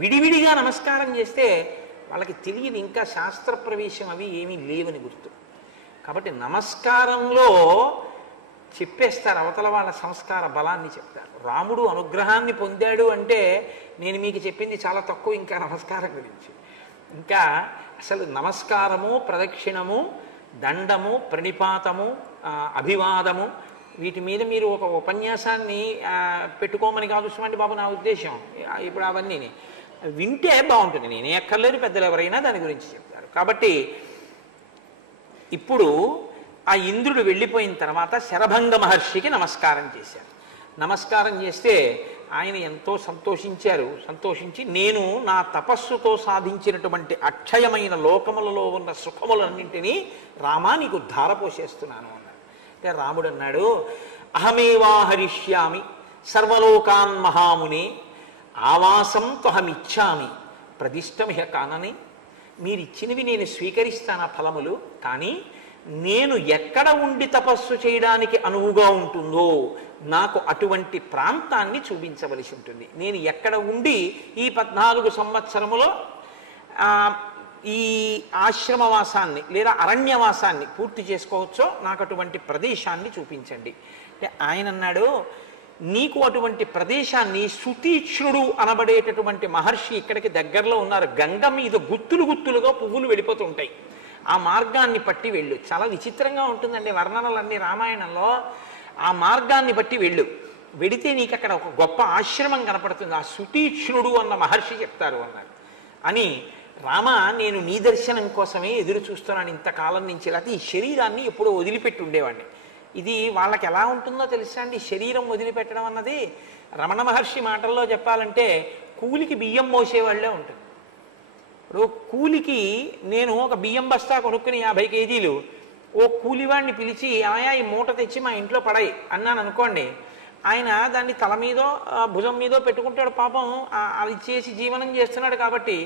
విడివిడిగా నమస్కారం చేస్తే వాళ్ళకి తెలియదు ఇంకా శాస్త్ర ప్రవేశం అవి ఏమీ లేవని గుర్తు. కాబట్టి నమస్కారంలో చెప్పేస్తారు, అవతల వాళ్ళ సంస్కార బలాన్ని చెప్తారు. రాముడు అనుగ్రహాన్ని పొందాడు అంటే నేను మీకు చెప్పింది చాలా తక్కువ ఇంకా నమస్కారం గురించి. ఇంకా అసలు నమస్కారము, ప్రదక్షిణము, దండము, ప్రణిపాతము, అభివాదము, వీటి మీద మీరు ఒక ఉపన్యాసాన్ని పెట్టుకోమని కాదు సుమండి బాబు నా ఉద్దేశం. ఇప్పుడు అవన్నీ వింటే బాగుంటుంది. నేనే అక్కర్లేదు, పెద్దలు ఎవరైనా దాని గురించి చెప్తారు. కాబట్టి ఇప్పుడు ఆ ఇంద్రుడు వెళ్ళిపోయిన తర్వాత శరభంగ మహర్షికి నమస్కారం చేశారు. నమస్కారం చేస్తే ఆయన ఎంతో సంతోషించారు. సంతోషించి, నేను నా తపస్సుతో సాధించినటువంటి అక్షయమైన లోకములలో ఉన్న సుఖములన్నింటినీ రామా నీకు ధారపోసేస్తున్నాను అన్నాడు. అంటే రాముడు అన్నాడు, అహమేవా హరిష్యామి సర్వలోకాన్ మహాముని ఆవాసం త్వహమిచ్చామి ప్రదిష్టమిహ కానని. మీరిచ్చినవి నేను స్వీకరిస్తాను ఫలములు, కానీ నేను ఎక్కడ ఉండి తపస్సు చేయడానికి అనువుగా ఉంటుందో నాకు అటువంటి ప్రాంతాన్ని చూపించవలసి ఉంటుంది. నేను ఎక్కడ ఉండి ఈ 14 సంవత్సరములో ఈ ఆశ్రమవాసాన్ని లేదా అరణ్యవాసాన్ని పూర్తి చేసుకోవచ్చో నాకు అటువంటి ప్రదేశాన్ని చూపించండి. అంటే ఆయన అన్నాడు, నీకు అటువంటి ప్రదేశాన్ని సుతీక్ష్ణుడు అనబడేటటువంటి మహర్షి ఇక్కడికి దగ్గరలో ఉన్నారు. గంగ మీద గుత్తులు గుత్తులుగా పువ్వులు వెళ్ళిపోతుంటాయి. ఆ మార్గాన్ని పట్టి వెళ్ళు. చాలా విచిత్రంగా ఉంటుందండి వర్ణనలన్నీ రామాయణంలో. ఆ మార్గాన్ని బట్టి వెళ్ళు. వెడితే నీకు అక్కడ ఒక గొప్ప ఆశ్రమం కనపడుతుంది. ఆ సుతీక్ష్ణుడు అన్న మహర్షి చెప్తారు అన్నాడు. అని రామ, నేను నీ దర్శనం కోసమే ఎదురు చూస్తున్నాను ఇంతకాలం నుంచి. లేకపోతే ఈ శరీరాన్ని ఎప్పుడో వదిలిపెట్టి ఉండేవాడిని. ఇది వాళ్ళకి ఎలా ఉంటుందో తెలుసా అండి, శరీరం వదిలిపెట్టడం అన్నది. రమణ మహర్షి మాటల్లో చెప్పాలంటే కూలికి బియ్యం మోసేవాళ్లే ఉంటుంది. ఇప్పుడు కూలికి నేను ఒక బియ్యం బస్తా కొనుక్కుని 50 కేజీలు ఓ కూలివాడిని పిలిచి, ఆయా ఈ మూట తెచ్చి మా ఇంట్లో పడాయి అన్నాను అనుకోండి, ఆయన దాన్ని తల మీదో భుజం మీదో పెట్టుకుంటాడు. పాపం అది చేసి జీవనం చేస్తున్నాడు. కాబట్టి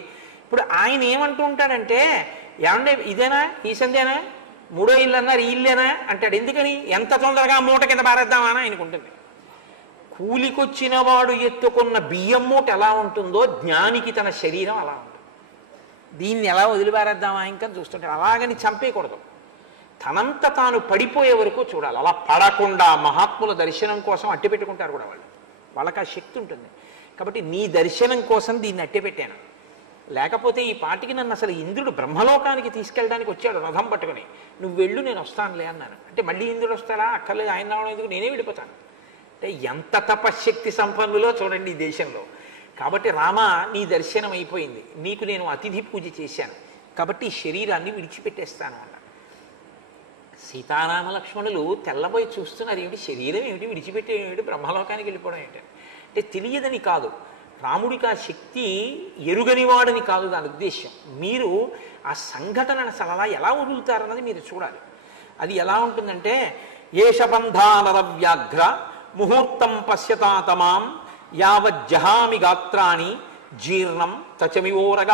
ఇప్పుడు ఆయన ఏమంటూ ఉంటాడంటే, ఏమంటే ఇదేనా, ఈ సందేనా, 3వ ఇల్లు అన్నారు, ఈ ఇల్లేనా అంటాడు. ఎందుకని, ఎంత తొందరగా మూట కింద పారేద్దామా అని ఆయనకుంటుంది. కూలికొచ్చిన వాడు ఎత్తుకున్న బియ్యం మూట ఎలా ఉంటుందో జ్ఞానికి తన శరీరం అలా ఉంటుంది. దీన్ని ఎలా వదిలిపారేద్దామా ఇంకా చూస్తుంటాడు. అలాగని చంపేయకూడదు, తనంత తాను పడిపోయే వరకు చూడాలి. అలా పడకుండా మహాత్ముల దర్శనం కోసం అట్టి పెట్టుకుంటారు కూడా వాళ్ళు. వాళ్ళకి ఆ శక్తి ఉంటుంది. కాబట్టి నీ దర్శనం కోసం దీన్ని అట్టి పెట్టాను. లేకపోతే ఈ పాటికి నన్ను అసలు ఇంద్రుడు బ్రహ్మలోకానికి తీసుకెళ్ళడానికి వచ్చాడు రథం పట్టుకుని. నువ్వు వెళ్ళు, నేను వస్తానులే అన్నాను. అంటే మళ్ళీ ఇంద్రుడు వస్తాడా, అక్కర్లేదు, ఆయన రావడం ఎందుకు, నేనే వెళ్ళిపోతాను. అంటే ఎంత తపశ్శక్తి సంపన్నులో చూడండి ఈ దేశంలో. కాబట్టి రామ, నీ దర్శనం అయిపోయింది, నీకు నేను అతిథి పూజ చేశాను, కాబట్టి ఈ శరీరాన్ని విడిచిపెట్టేస్తాను అన్నాడు. సీతారామ లక్ష్మణులు తెల్లబోయి చూస్తున్నారు, ఏమిటి శరీరం ఏమిటి, విడిచిపెట్టే ఏమిటి, బ్రహ్మలోకానికి వెళ్ళిపోవడం ఏంటి అంటే తెలియదని కాదు. రాముడికి ఆ శక్తి ఎరుగనివాడని కాదు దాని ఉద్దేశ్యం. మీరు ఆ సంఘటనను అసలు అలా ఎలా వదులుతారన్నది మీరు చూడాలి. అది ఎలా ఉంటుందంటే, ఏషబంధానరవ్యాఘ్ర ముహూర్తం పశ్యతాతమాం యావజ్జహామి గాత్రాణి జీర్ణం తచమివోరగ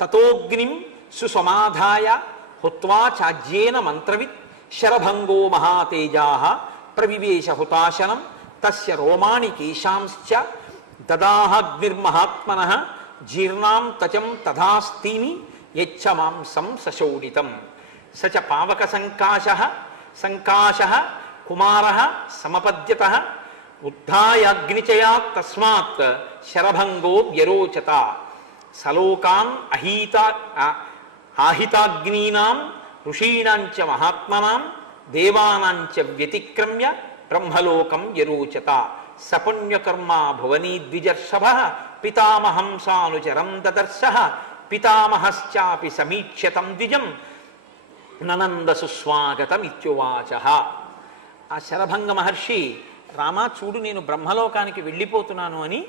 తతోగ్నిం సుసమాధాయ హుత్వా చాజ్యేన మంత్రవిత్ శరభంగో మహాతేజా ప్రవివేశ హుతాశనం తస్య రోమాణి కేశాంశ్చ దదాహగ్నిర్మహాత్మన జీర్ణాం తచం తథాస్తీమి యచ్చ మాంసం సశోణితం సచ పావక సంకాశ సంకాశ కుమార సమపద్యత ఉద్ధాయాగ్నిచయా తస్మాత్ శరభంగో వ్యరోచత సలోకాన్ ఆహితాగ్నీనాం ఋషీణాంచ మహాత్మనాం దేవానాంచ వ్యతిక్రమ్య బ్రహ్మలోకం వ్యరోచత సపుణ్యకర్మా భువనీ ద్విజర్షభ పితామహం సానుచరం దదర్శ పితామహశ్చాపి సమీక్ష్యతం ద్విజం ననంద సుస్వాగతమిత్యువాచ. ఆ శరభంగ మహర్షి, రామా చూడు, నేను బ్రహ్మలోకానికి వెళ్ళిపోతున్నాను అని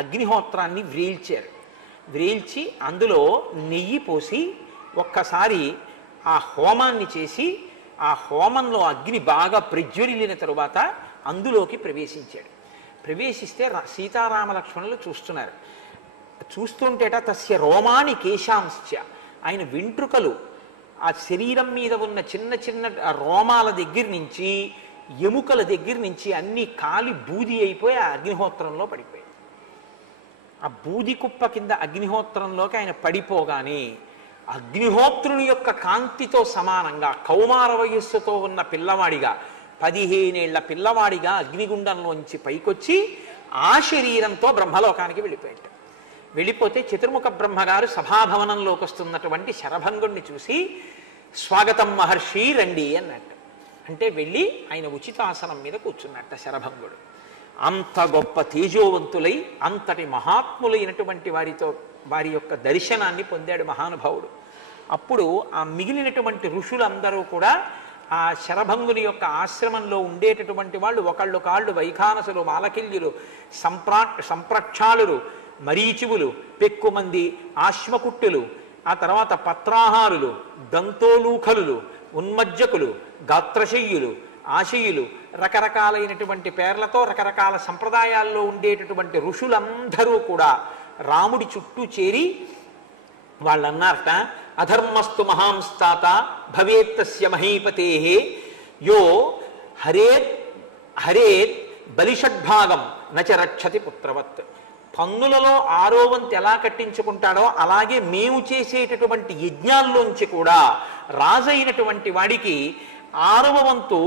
అగ్నిహోత్రాన్ని వ్రేల్చారు. వ్రేల్చి అందులో నెయ్యి పోసి ఒక్కసారి ఆ హోమాన్ని చేసి ఆ హోమంలో అగ్ని బాగా ప్రజ్వరిల్లిన తరువాత అందులోకి ప్రవేశించాడు. ప్రవేశిస్తే సీతారామ లక్ష్మణులు చూస్తున్నారు. చూస్తుంటేట తస్య రోమాని కేశాంశ్చ, ఆయన వెంట్రుకలు ఆ శరీరం మీద ఉన్న చిన్న చిన్న రోమాల దగ్గర నుంచి ఎముకల దగ్గర నుంచి అన్నీ కాలి బూది అయిపోయి ఆ అగ్నిహోత్రంలో పడిపోయాయి. ఆ బూది కుప్ప కింద అగ్నిహోత్రంలోకి ఆయన పడిపోగానే అగ్నిహోత్రుని యొక్క కాంతితో సమానంగా కౌమార వయస్సుతో ఉన్న పిల్లవాడిగా 15 ఏళ్ల పిల్లవాడిగా అగ్నిగుండంలోంచి పైకొచ్చి ఆ శరీరంతో బ్రహ్మలోకానికి వెళ్ళిపోయాడు. వెళ్ళిపోతే చతుర్ముఖ బ్రహ్మగారు సభాభవనంలోకి వస్తున్నటువంటి శరభంగుణ్ణి చూసి స్వాగతం మహర్షి రండి అన్నట్టు. అంటే వెళ్ళి ఆయన ఉచితాసనం మీద కూర్చున్నట్ట శరభంగుడు. అంత గొప్ప తేజోవంతులై అంతటి మహాత్ములైనటువంటి వారి యొక్క దర్శనాన్ని పొందాడు మహానుభావుడు. అప్పుడు ఆ మిగిలినటువంటి ఋషులందరూ కూడా ఆ శరభంగుని యొక్క ఆశ్రమంలో ఉండేటటువంటి వాళ్ళు ఒకళ్ళు కాళ్ళు వైఖానసులు, మాలకిల్యులు, సంప్రక్షాళులు, మరీచివులు, పెక్కుమంది ఆశ్మకుట్టులు, ఆ తర్వాత పత్రాహారులు, దంతోలూఖలులు, ఉన్మజ్జకులు, గాత్రశయ్యులు, ఆశయులు, రకరకాలైనటువంటి పేర్లతో రకరకాల సంప్రదాయాల్లో ఉండేటటువంటి ఋషులందరూ కూడా రాముడి చుట్టూ చేరి వాళ్ళన్నారట, అధర్మస్తు మహాంస్తాత భవేత్తస్య మహీపతే యో హరేత్ బలిషడ్భాగం నచ రక్షతి పుత్రవత్. పన్నులలో 6వ వంతు ఎలా కట్టించుకుంటాడో అలాగే మేము చేసేటటువంటి యజ్ఞాల్లోంచి కూడా రాజైనటువంటి వాడికి 6వ వంతు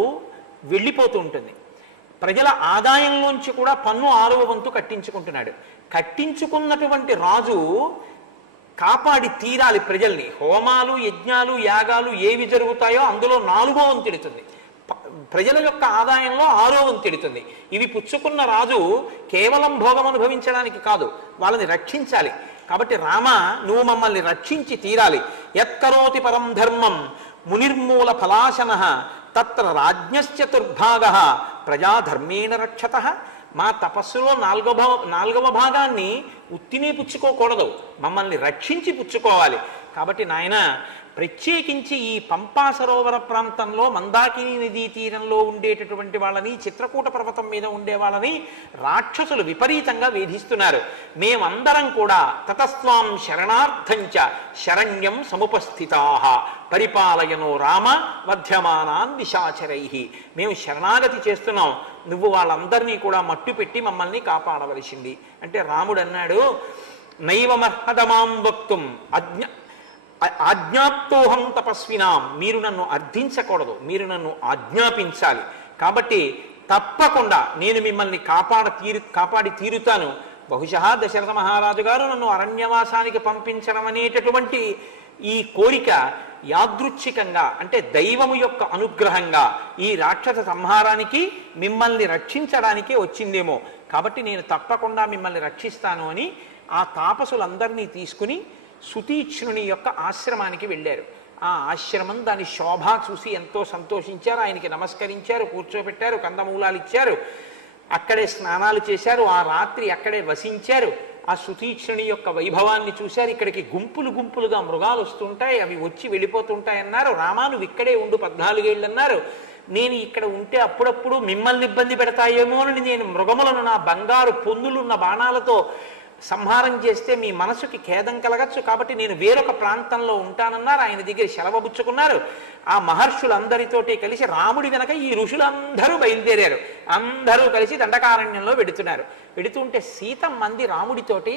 వెళ్ళిపోతూ ఉంటుంది. ప్రజల ఆదాయంలోంచి కూడా పన్ను 6వ వంతు కట్టించుకుంటున్నాడు. కట్టించుకున్నటువంటి రాజు కాపాడి తీరాలి ప్రజల్ని. హోమాలు, యజ్ఞాలు, యాగాలు ఏవి జరుగుతాయో అందులో 4వ వంతు ఎడుతుంది. ప్రజల యొక్క ఆదాయంలో 6వ వంతు ఎడుతుంది. ఇవి పుచ్చుకున్న రాజు కేవలం భోగం అనుభవించడానికి కాదు, వాళ్ళని రక్షించాలి. కాబట్టి రామ, నువ్వు మమ్మల్ని రక్షించి తీరాలి. యత్కరోతి పరం ధర్మం మునిర్మూల ఫలాశన తత్ర రాజ్ఞశ్చతుర్భాగ ప్రజాధర్మేణ రక్షత. మా తపస్సులో 4వ భాగాన్ని ఉత్తినే పుచ్చుకోకూడదు, మమ్మల్ని రక్షించి పుచ్చుకోవాలి. కాబట్టి నాయన, ప్రత్యేకించి ఈ పంపా సరోవర ప్రాంతంలో మందాకిని నదీ తీరంలో ఉండేటటువంటి వాళ్ళని, చిత్రకూట పర్వతం మీద ఉండే వాళ్ళని రాక్షసులు విపరీతంగా వేధిస్తున్నారు. మేమందరం కూడా తతస్వాం శరణార్థంచ శరణ్యం సముపస్థితా పరిపాలయనో రామ వధ్యమానాన్ నిశాచరై. మేము శరణాగతి చేస్తున్నాం, నువ్వు వాళ్ళందరినీ కూడా మట్టు పెట్టి మమ్మల్ని కాపాడవలసింది. అంటే రాముడు అన్నాడు, నైవమర్హదమాం వక్తుం ఆజ్ఞాప్తోహం తపస్వినాం. మీరు నన్ను అర్థించకూడదు, మీరు నన్ను ఆజ్ఞాపించాలి. కాబట్టి తప్పకుండా నేను మిమ్మల్ని కాపాడి తీరుతాను. బహుశా దశరథ మహారాజు గారు నన్ను అరణ్యవాసానికి పంపించడం అనేటటువంటి ఈ కోరిక యాదృచ్ఛికంగా, అంటే దైవము యొక్క అనుగ్రహంగా ఈ రాక్షస సంహారానికి మిమ్మల్ని రక్షించడానికే వచ్చిందేమో. కాబట్టి నేను తప్పకుండా మిమ్మల్ని రక్షిస్తాను అని ఆ తాపసులందరినీ తీసుకుని సుతీక్ష్ణుని యొక్క ఆశ్రమానికి వెళ్ళారు. ఆ ఆశ్రమం దాని శోభ చూసి ఎంతో సంతోషించారు. ఆయనకి నమస్కరించారు, కూర్చోబెట్టారు, కందమూలాలు ఇచ్చారు, అక్కడే స్నానాలు చేశారు, ఆ రాత్రి అక్కడే వసించారు. ఆ సుతీక్ష్ణుని యొక్క వైభవాన్ని చూశారు. ఇక్కడికి గుంపులు గుంపులుగా మృగాలు వస్తుంటాయి, అవి వచ్చి వెళ్ళిపోతుంటాయి అన్నారు. రామా, నువ్వు ఇక్కడే ఉండు 14 ఏళ్ళు అన్నారు. నేను ఇక్కడ ఉంటే అప్పుడప్పుడు మిమ్మల్ని ఇబ్బంది పెడతాయేమో అని నేను మృగములను నా బంగారు పొందులున్న బాణాలతో సంహారం చేస్తే మీ మనసుకి ఖేదం కలగచ్చు, కాబట్టి నేను వేరొక ప్రాంతంలో ఉంటానన్నారు. ఆయన దగ్గర సెలవుపుచ్చుకున్నారు. ఆ మహర్షులందరితోటి కలిసి రాముడి వెనక ఈ ఋషులందరూ బయలుదేరారు. అందరూ కలిసి దండకారణ్యంలో వెడుతున్నారు. వెడుతుంటే సీతమ్మంది రాముడితోటి,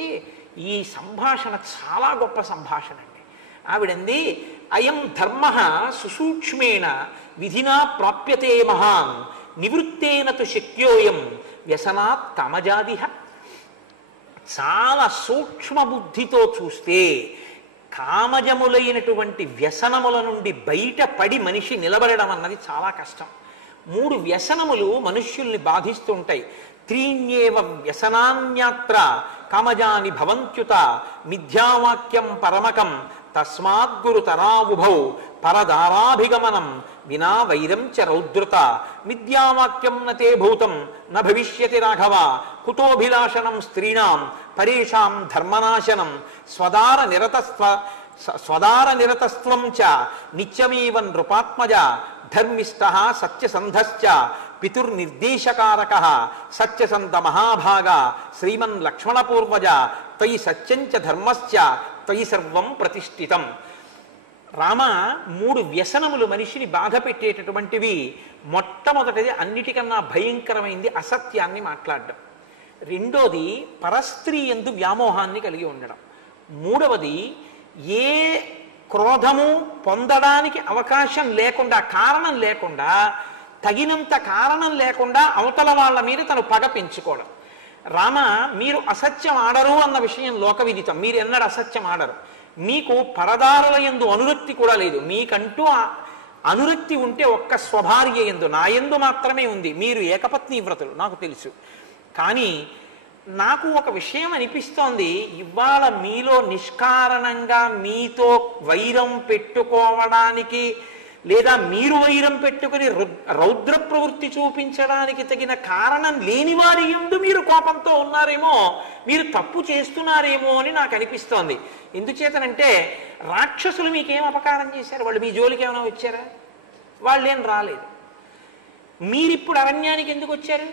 ఈ సంభాషణ చాలా గొప్ప సంభాషణ అండి. ఆవిడంది, అయం ధర్మ సుసూక్ష్మేణ విధినా ప్రాప్యతే మహాన్ నివృత్తేన తు శక్యోయం వ్యసనాత్ కామజాదిహ. చాలా సూక్ష్మ బుద్ధితో చూస్తే కామజములైనటువంటి వ్యసనముల నుండి బయటపడి మనిషి నిలబడడం అన్నది చాలా కష్టం. 3 వ్యసనములు మనుష్యుల్ని బాధిస్తూ ఉంటాయి. త్రీణ్యేవ వ్యసనాన్యాత్ర కామజాని భవంత్యుత మిథ్యావాక్యం పరమకం తస్మాద్గురుతరావుభౌ పరదారాభిగమనం వినా వైరం చ రౌద్రత మిథ్యావాక్యం నతే భూతం న భవిష్యతి రాఘవ కుతోభిలాషణం స్త్రీణాం పరేషాం ధర్మనాశనం స్వదార నిరతస్త్వం చ నిత్యమేవ నృపాత్మజ ధర్మిష్ఠః సత్యసంధశ్చ పితుర్నిర్దేశకారకః సత్యసంధ మహాభాగ శ్రీమన్ లక్ష్మణపూర్వజ తయి సత్యంచ ధర్మశ్చ తయి సర్వం ప్రతిష్ఠితం. రామ 3 వ్యసనములు మనిషిని బాధ పెట్టేటటువంటివి. మొట్టమొదటిది అన్నిటికన్నా భయంకరమైంది అసత్యాన్ని మాట్లాడడం. రెండోది పరస్త్రీ యందు వ్యామోహాన్ని కలిగి ఉండడం. మూడవది ఏ క్రోధము పొందడానికి అవకాశం లేకుండా, కారణం లేకుండా, తగినంత కారణం లేకుండా అవతల వాళ్ళ మీద తను పగ పెంచుకోవడం. రామ మీరు అసత్యం ఆడరు అన్న విషయం లోకవిదితం. మీరు ఎన్నడూ అసత్యం ఆడరు. మీకు పరదారుల యందు అనురక్తి కూడా లేదు. మీకంటూ అనురక్తి ఉంటే ఒక్క స్వభార్య యందు, నా యందు మాత్రమే ఉంది. మీరు ఏకపత్ని వ్రతులు నాకు తెలుసు. కానీ నాకు ఒక విషయం అనిపిస్తోంది, ఇవాళ మీలో నిష్కారణంగా మీతో వైరం పెట్టుకోవడానికి లేదా మీరు వైరం పెట్టుకుని రౌద్ర ప్రవృత్తి చూపించడానికి తగిన కారణం లేని వారి యందు మీరు కోపంతో ఉన్నారేమో, మీరు తప్పు చేస్తున్నారేమో అని నాకు అనిపిస్తోంది. ఎందుచేతనంటే రాక్షసులు మీకేం అపకారం చేశారు? వాళ్ళు మీ జోలికి ఏమైనా వచ్చారా? వాళ్ళేం రాలేదు. మీరిప్పుడు అరణ్యానికి ఎందుకు వచ్చారు?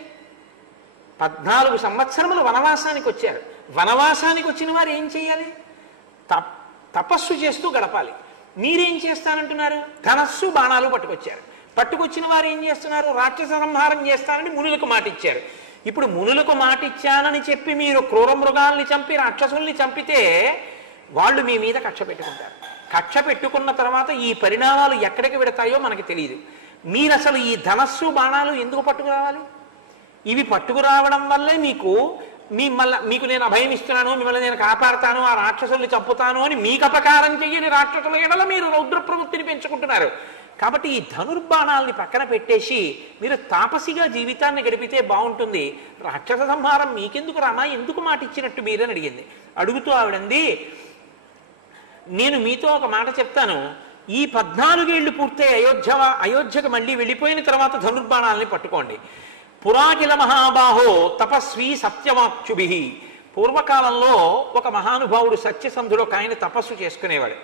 14 సంవత్సరములు వనవాసానికి వచ్చారు. వనవాసానికి వచ్చిన వారు ఏం చేయాలి? తపస్సు చేస్తూ గడపాలి. మీరేం చేస్తానంటున్నారు? ధనస్సు బాణాలు పట్టుకొచ్చారు. పట్టుకొచ్చిన వారు ఏం చేస్తున్నారు? రాక్షస సంహారం చేస్తానని మునులకు మాట ఇచ్చారు. ఇప్పుడు మునులకు మాట ఇచ్చానని చెప్పి మీరు క్రూర మృగాల్ని చంపి రాక్షసుల్ని చంపితే వాళ్ళు మీ మీద కక్ష పెట్టుకుంటారు. కక్ష పెట్టుకున్న తర్వాత ఈ పరిణామాలు ఎక్కడికి వెడతాయో మనకి తెలియదు. మీరు అసలు ఈ ధనస్సు బాణాలు ఎందుకు పట్టుకురావాలి? ఇవి పట్టుకురావడం వల్లే మీకు నేను అభయం ఇస్తున్నాను, మిమ్మల్ని నేను కాపాడుతాను, ఆ రాక్షసుల్ని చంపుతాను అని మీకు అపకారం చెయ్యని రాక్షసుల ఎడల మీరు రౌద్ర ప్రవృత్తిని పెంచుకుంటున్నారు. కాబట్టి ఈ ధనుర్బాణాలని పక్కన పెట్టేసి మీరు తాపసిగా జీవితాన్ని గడిపితే బాగుంటుంది. రాక్షస సంహారం మీకెందుకు రామా? ఎందుకు మాట ఇచ్చినట్టు మీరని అడిగింది. అడుగుతూ ఆవిడంది, నేను మీతో ఒక మాట చెప్తాను. ఈ 14 ఏళ్లు పూర్తయి అయోధ్యకు మళ్ళీ వెళ్ళిపోయిన తర్వాత ధనుర్బాణాలని పట్టుకోండి. పురాకిల మహాబాహో తపస్వి సత్యవాక్యుభి. పూర్వకాలంలో ఒక మహానుభావుడు సత్యసంధుడు ఒక ఆయన తపస్సు చేసుకునేవాడు.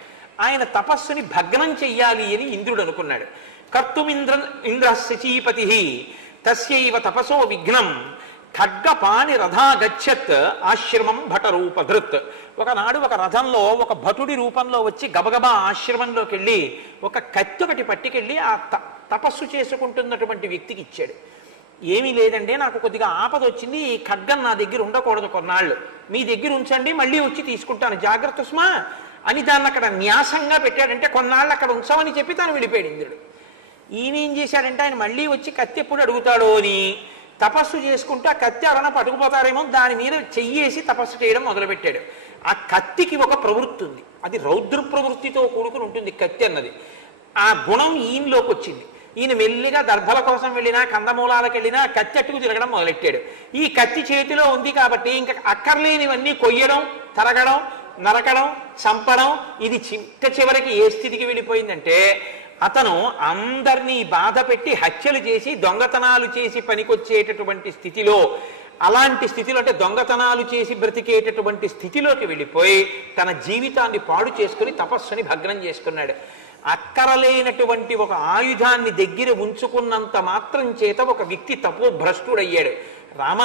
ఆయన తపస్సుని భగ్నం చెయ్యాలి అని ఇంద్రుడు అనుకున్నాడు. కర్తుమింద్ర శచీపతి తస్యైవ తపసో విఘ్నం ఖడ్గపాణి రథా గచ్చత్ ఆశ్రమం భటరూపధృత్. ఒకనాడు ఒక రథంలో ఒక భటుడి రూపంలో వచ్చి గబగబా ఆశ్రమంలోకి వెళ్ళి ఒక కత్తి ఒకటి పట్టుకెళ్ళి ఆ తపస్సు చేసుకుంటున్నటువంటి వ్యక్తికి ఇచ్చాడు. ఏమీ లేదండి, నాకు కొద్దిగా ఆపద వచ్చింది, ఈ ఖడ్గం నా దగ్గర ఉండకూడదు, కొన్నాళ్ళు మీ దగ్గర ఉంచండి, మళ్ళీ వచ్చి తీసుకుంటాను, జాగ్రత్త సుమా అని దాన్ని అక్కడ న్యాసంగా పెట్టాడంటే కొన్నాళ్ళు అక్కడ ఉంచమని చెప్పి తాను వెళ్ళిపోయాడు ఇంద్రుడు. ఈయన ఏం చేశాడంటే ఆయన మళ్ళీ వచ్చి కత్తి ఎప్పుడు అడుగుతాడో అని తపస్సు చేసుకుంటూ ఆ కత్తి ఎవరైనా పట్టుకుపోతారేమో దాని మీద చెయ్యేసి తపస్సు చేయడం మొదలుపెట్టాడు. ఆ కత్తికి ఒక ప్రవృత్తి ఉంది, అది రౌద్ర ప్రవృత్తితో కూడుకుని ఉంటుంది కత్తి అన్నది. ఆ గుణం ఈయనలోకి వచ్చింది. ఈయన మెల్లిగా దర్భల కోసం వెళ్ళినా కందమూలాలకు వెళ్ళినా కత్తి అట్టుకు తిరగడం మొదలెట్టాడు. ఈ కత్తి చేతిలో ఉంది కాబట్టి ఇంకా అక్కర్లేనివన్నీ కొయ్యడం, తరగడం, నరకడం, చంపడం, ఇది చివరికి ఏ స్థితికి వెళ్ళిపోయిందంటే అతను అందరినీ బాధ పెట్టి హత్యలు చేసి దొంగతనాలు చేసి పనికొచ్చేటటువంటి స్థితిలో, అలాంటి స్థితిలో అంటే దొంగతనాలు చేసి బ్రతికేటటువంటి స్థితిలోకి వెళ్ళిపోయి తన జీవితాన్ని పాడు చేసుకుని తపస్సుని భగ్నం చేసుకున్నాడు. అక్కరలేనటువంటి ఒక ఆయుధాన్ని దగ్గర ఉంచుకున్నంత మాత్రం చేత ఒక వ్యక్తి తపోభ్రష్టుడయ్యాడు. రామ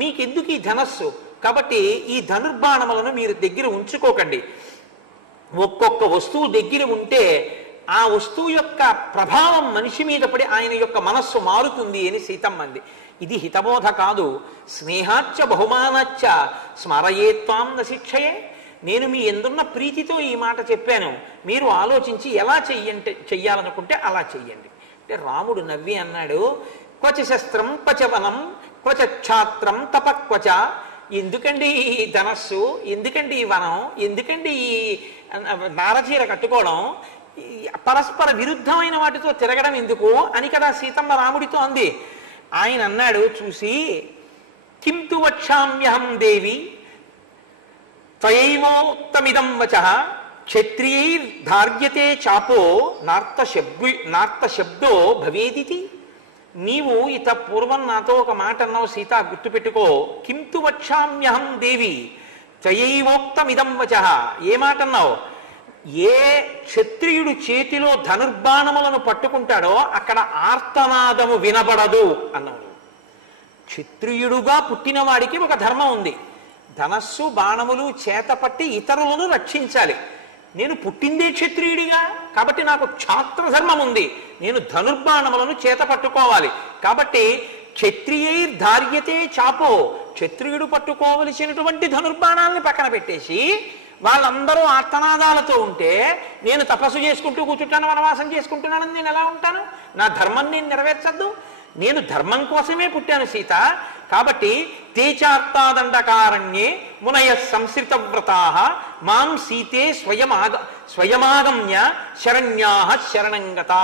మీకెందుకు ఈ ధనస్సు? కాబట్టి ఈ ధనుర్బాణములను మీరు దగ్గర ఉంచుకోకండి. ఒక్కొక్క వస్తువు దగ్గర ఉంటే ఆ వస్తువు యొక్క ప్రభావం మనిషి మీద పడి ఆయన యొక్క మనస్సు మారుతుంది అని సీతమ్మ అంది. ఇది హితబోధ కాదు. స్నేహాచ్చ బహుమానచ్చ స్మరయేత్వాం న శిక్షయే. నేను మీ ఎందున్న ప్రీతితో ఈ మాట చెప్పాను, మీరు ఆలోచించి ఎలా చెయ్యాలనుకుంటే అలా చెయ్యండి అంటే రాముడు నవ్వి అన్నాడు, క్వచ శస్త్రం క్వచ వనం క్వచ క్షాత్రం తపక్వచ. ఎందుకండి ఈ ధనస్సు, ఎందుకండి ఈ వనం, ఎందుకండి ఈ నారచీర కట్టుకోవడం, పరస్పర విరుద్ధమైన వాటితో తిరగడం ఎందుకు అని కదా సీతమ్మ రాముడితో అంది. ఆయన అన్నాడు చూసి, కింతు వక్షామ్యహం దేవి త్వయైవోక్తమిదం వచః క్షత్రియైర్ధార్యతే చాపో నార్త శబ్దో భవేదితి. నీవు ఇత పూర్వం నాతో ఒక మాట అన్నావు సీత, గుర్తుపెట్టుకో. కింతు వక్షామ్యహం దేవి త్వయైవోక్తమిదం వచః. ఏ మాట అన్నావు? ఏ క్షత్రియుడు చేతిలో ధనుర్బాణములను పట్టుకుంటాడో అక్కడ ఆర్తనాదము వినబడదు అన్నావు. క్షత్రియుడుగా పుట్టినవాడికి ఒక ధర్మం ఉంది, ధనస్సు బాణములు చేతపట్టి ఇతరులను రక్షించాలి. నేను పుట్టిందే క్షత్రియుడిగా కాబట్టి నాకు క్షాత్రధర్మం ఉంది, నేను ధనుర్బాణములను చేత పట్టుకోవాలి. కాబట్టి క్షత్రియైర్ధార్యతే చాపో, క్షత్రియుడు పట్టుకోవలసినటువంటి ధనుర్బాణాలని పక్కన పెట్టేసి వాళ్ళందరూ ఆర్తనాదాలతో ఉంటే నేను తపస్సు చేసుకుంటూ కూర్చుంటాను, వనవాసం చేసుకుంటున్నానని నేను ఎలా ఉంటాను? నా ధర్మం నేను నెరవేర్చద్దు. నేను ధర్మం కోసమే పుట్టాను సీత. కాబట్టి తేచార్తాదండకారణ్యే మునయ సంశ్రితవ్రతా మాం సీతే స్వయమాగమ్య శరణ్యాః శరణంగతా.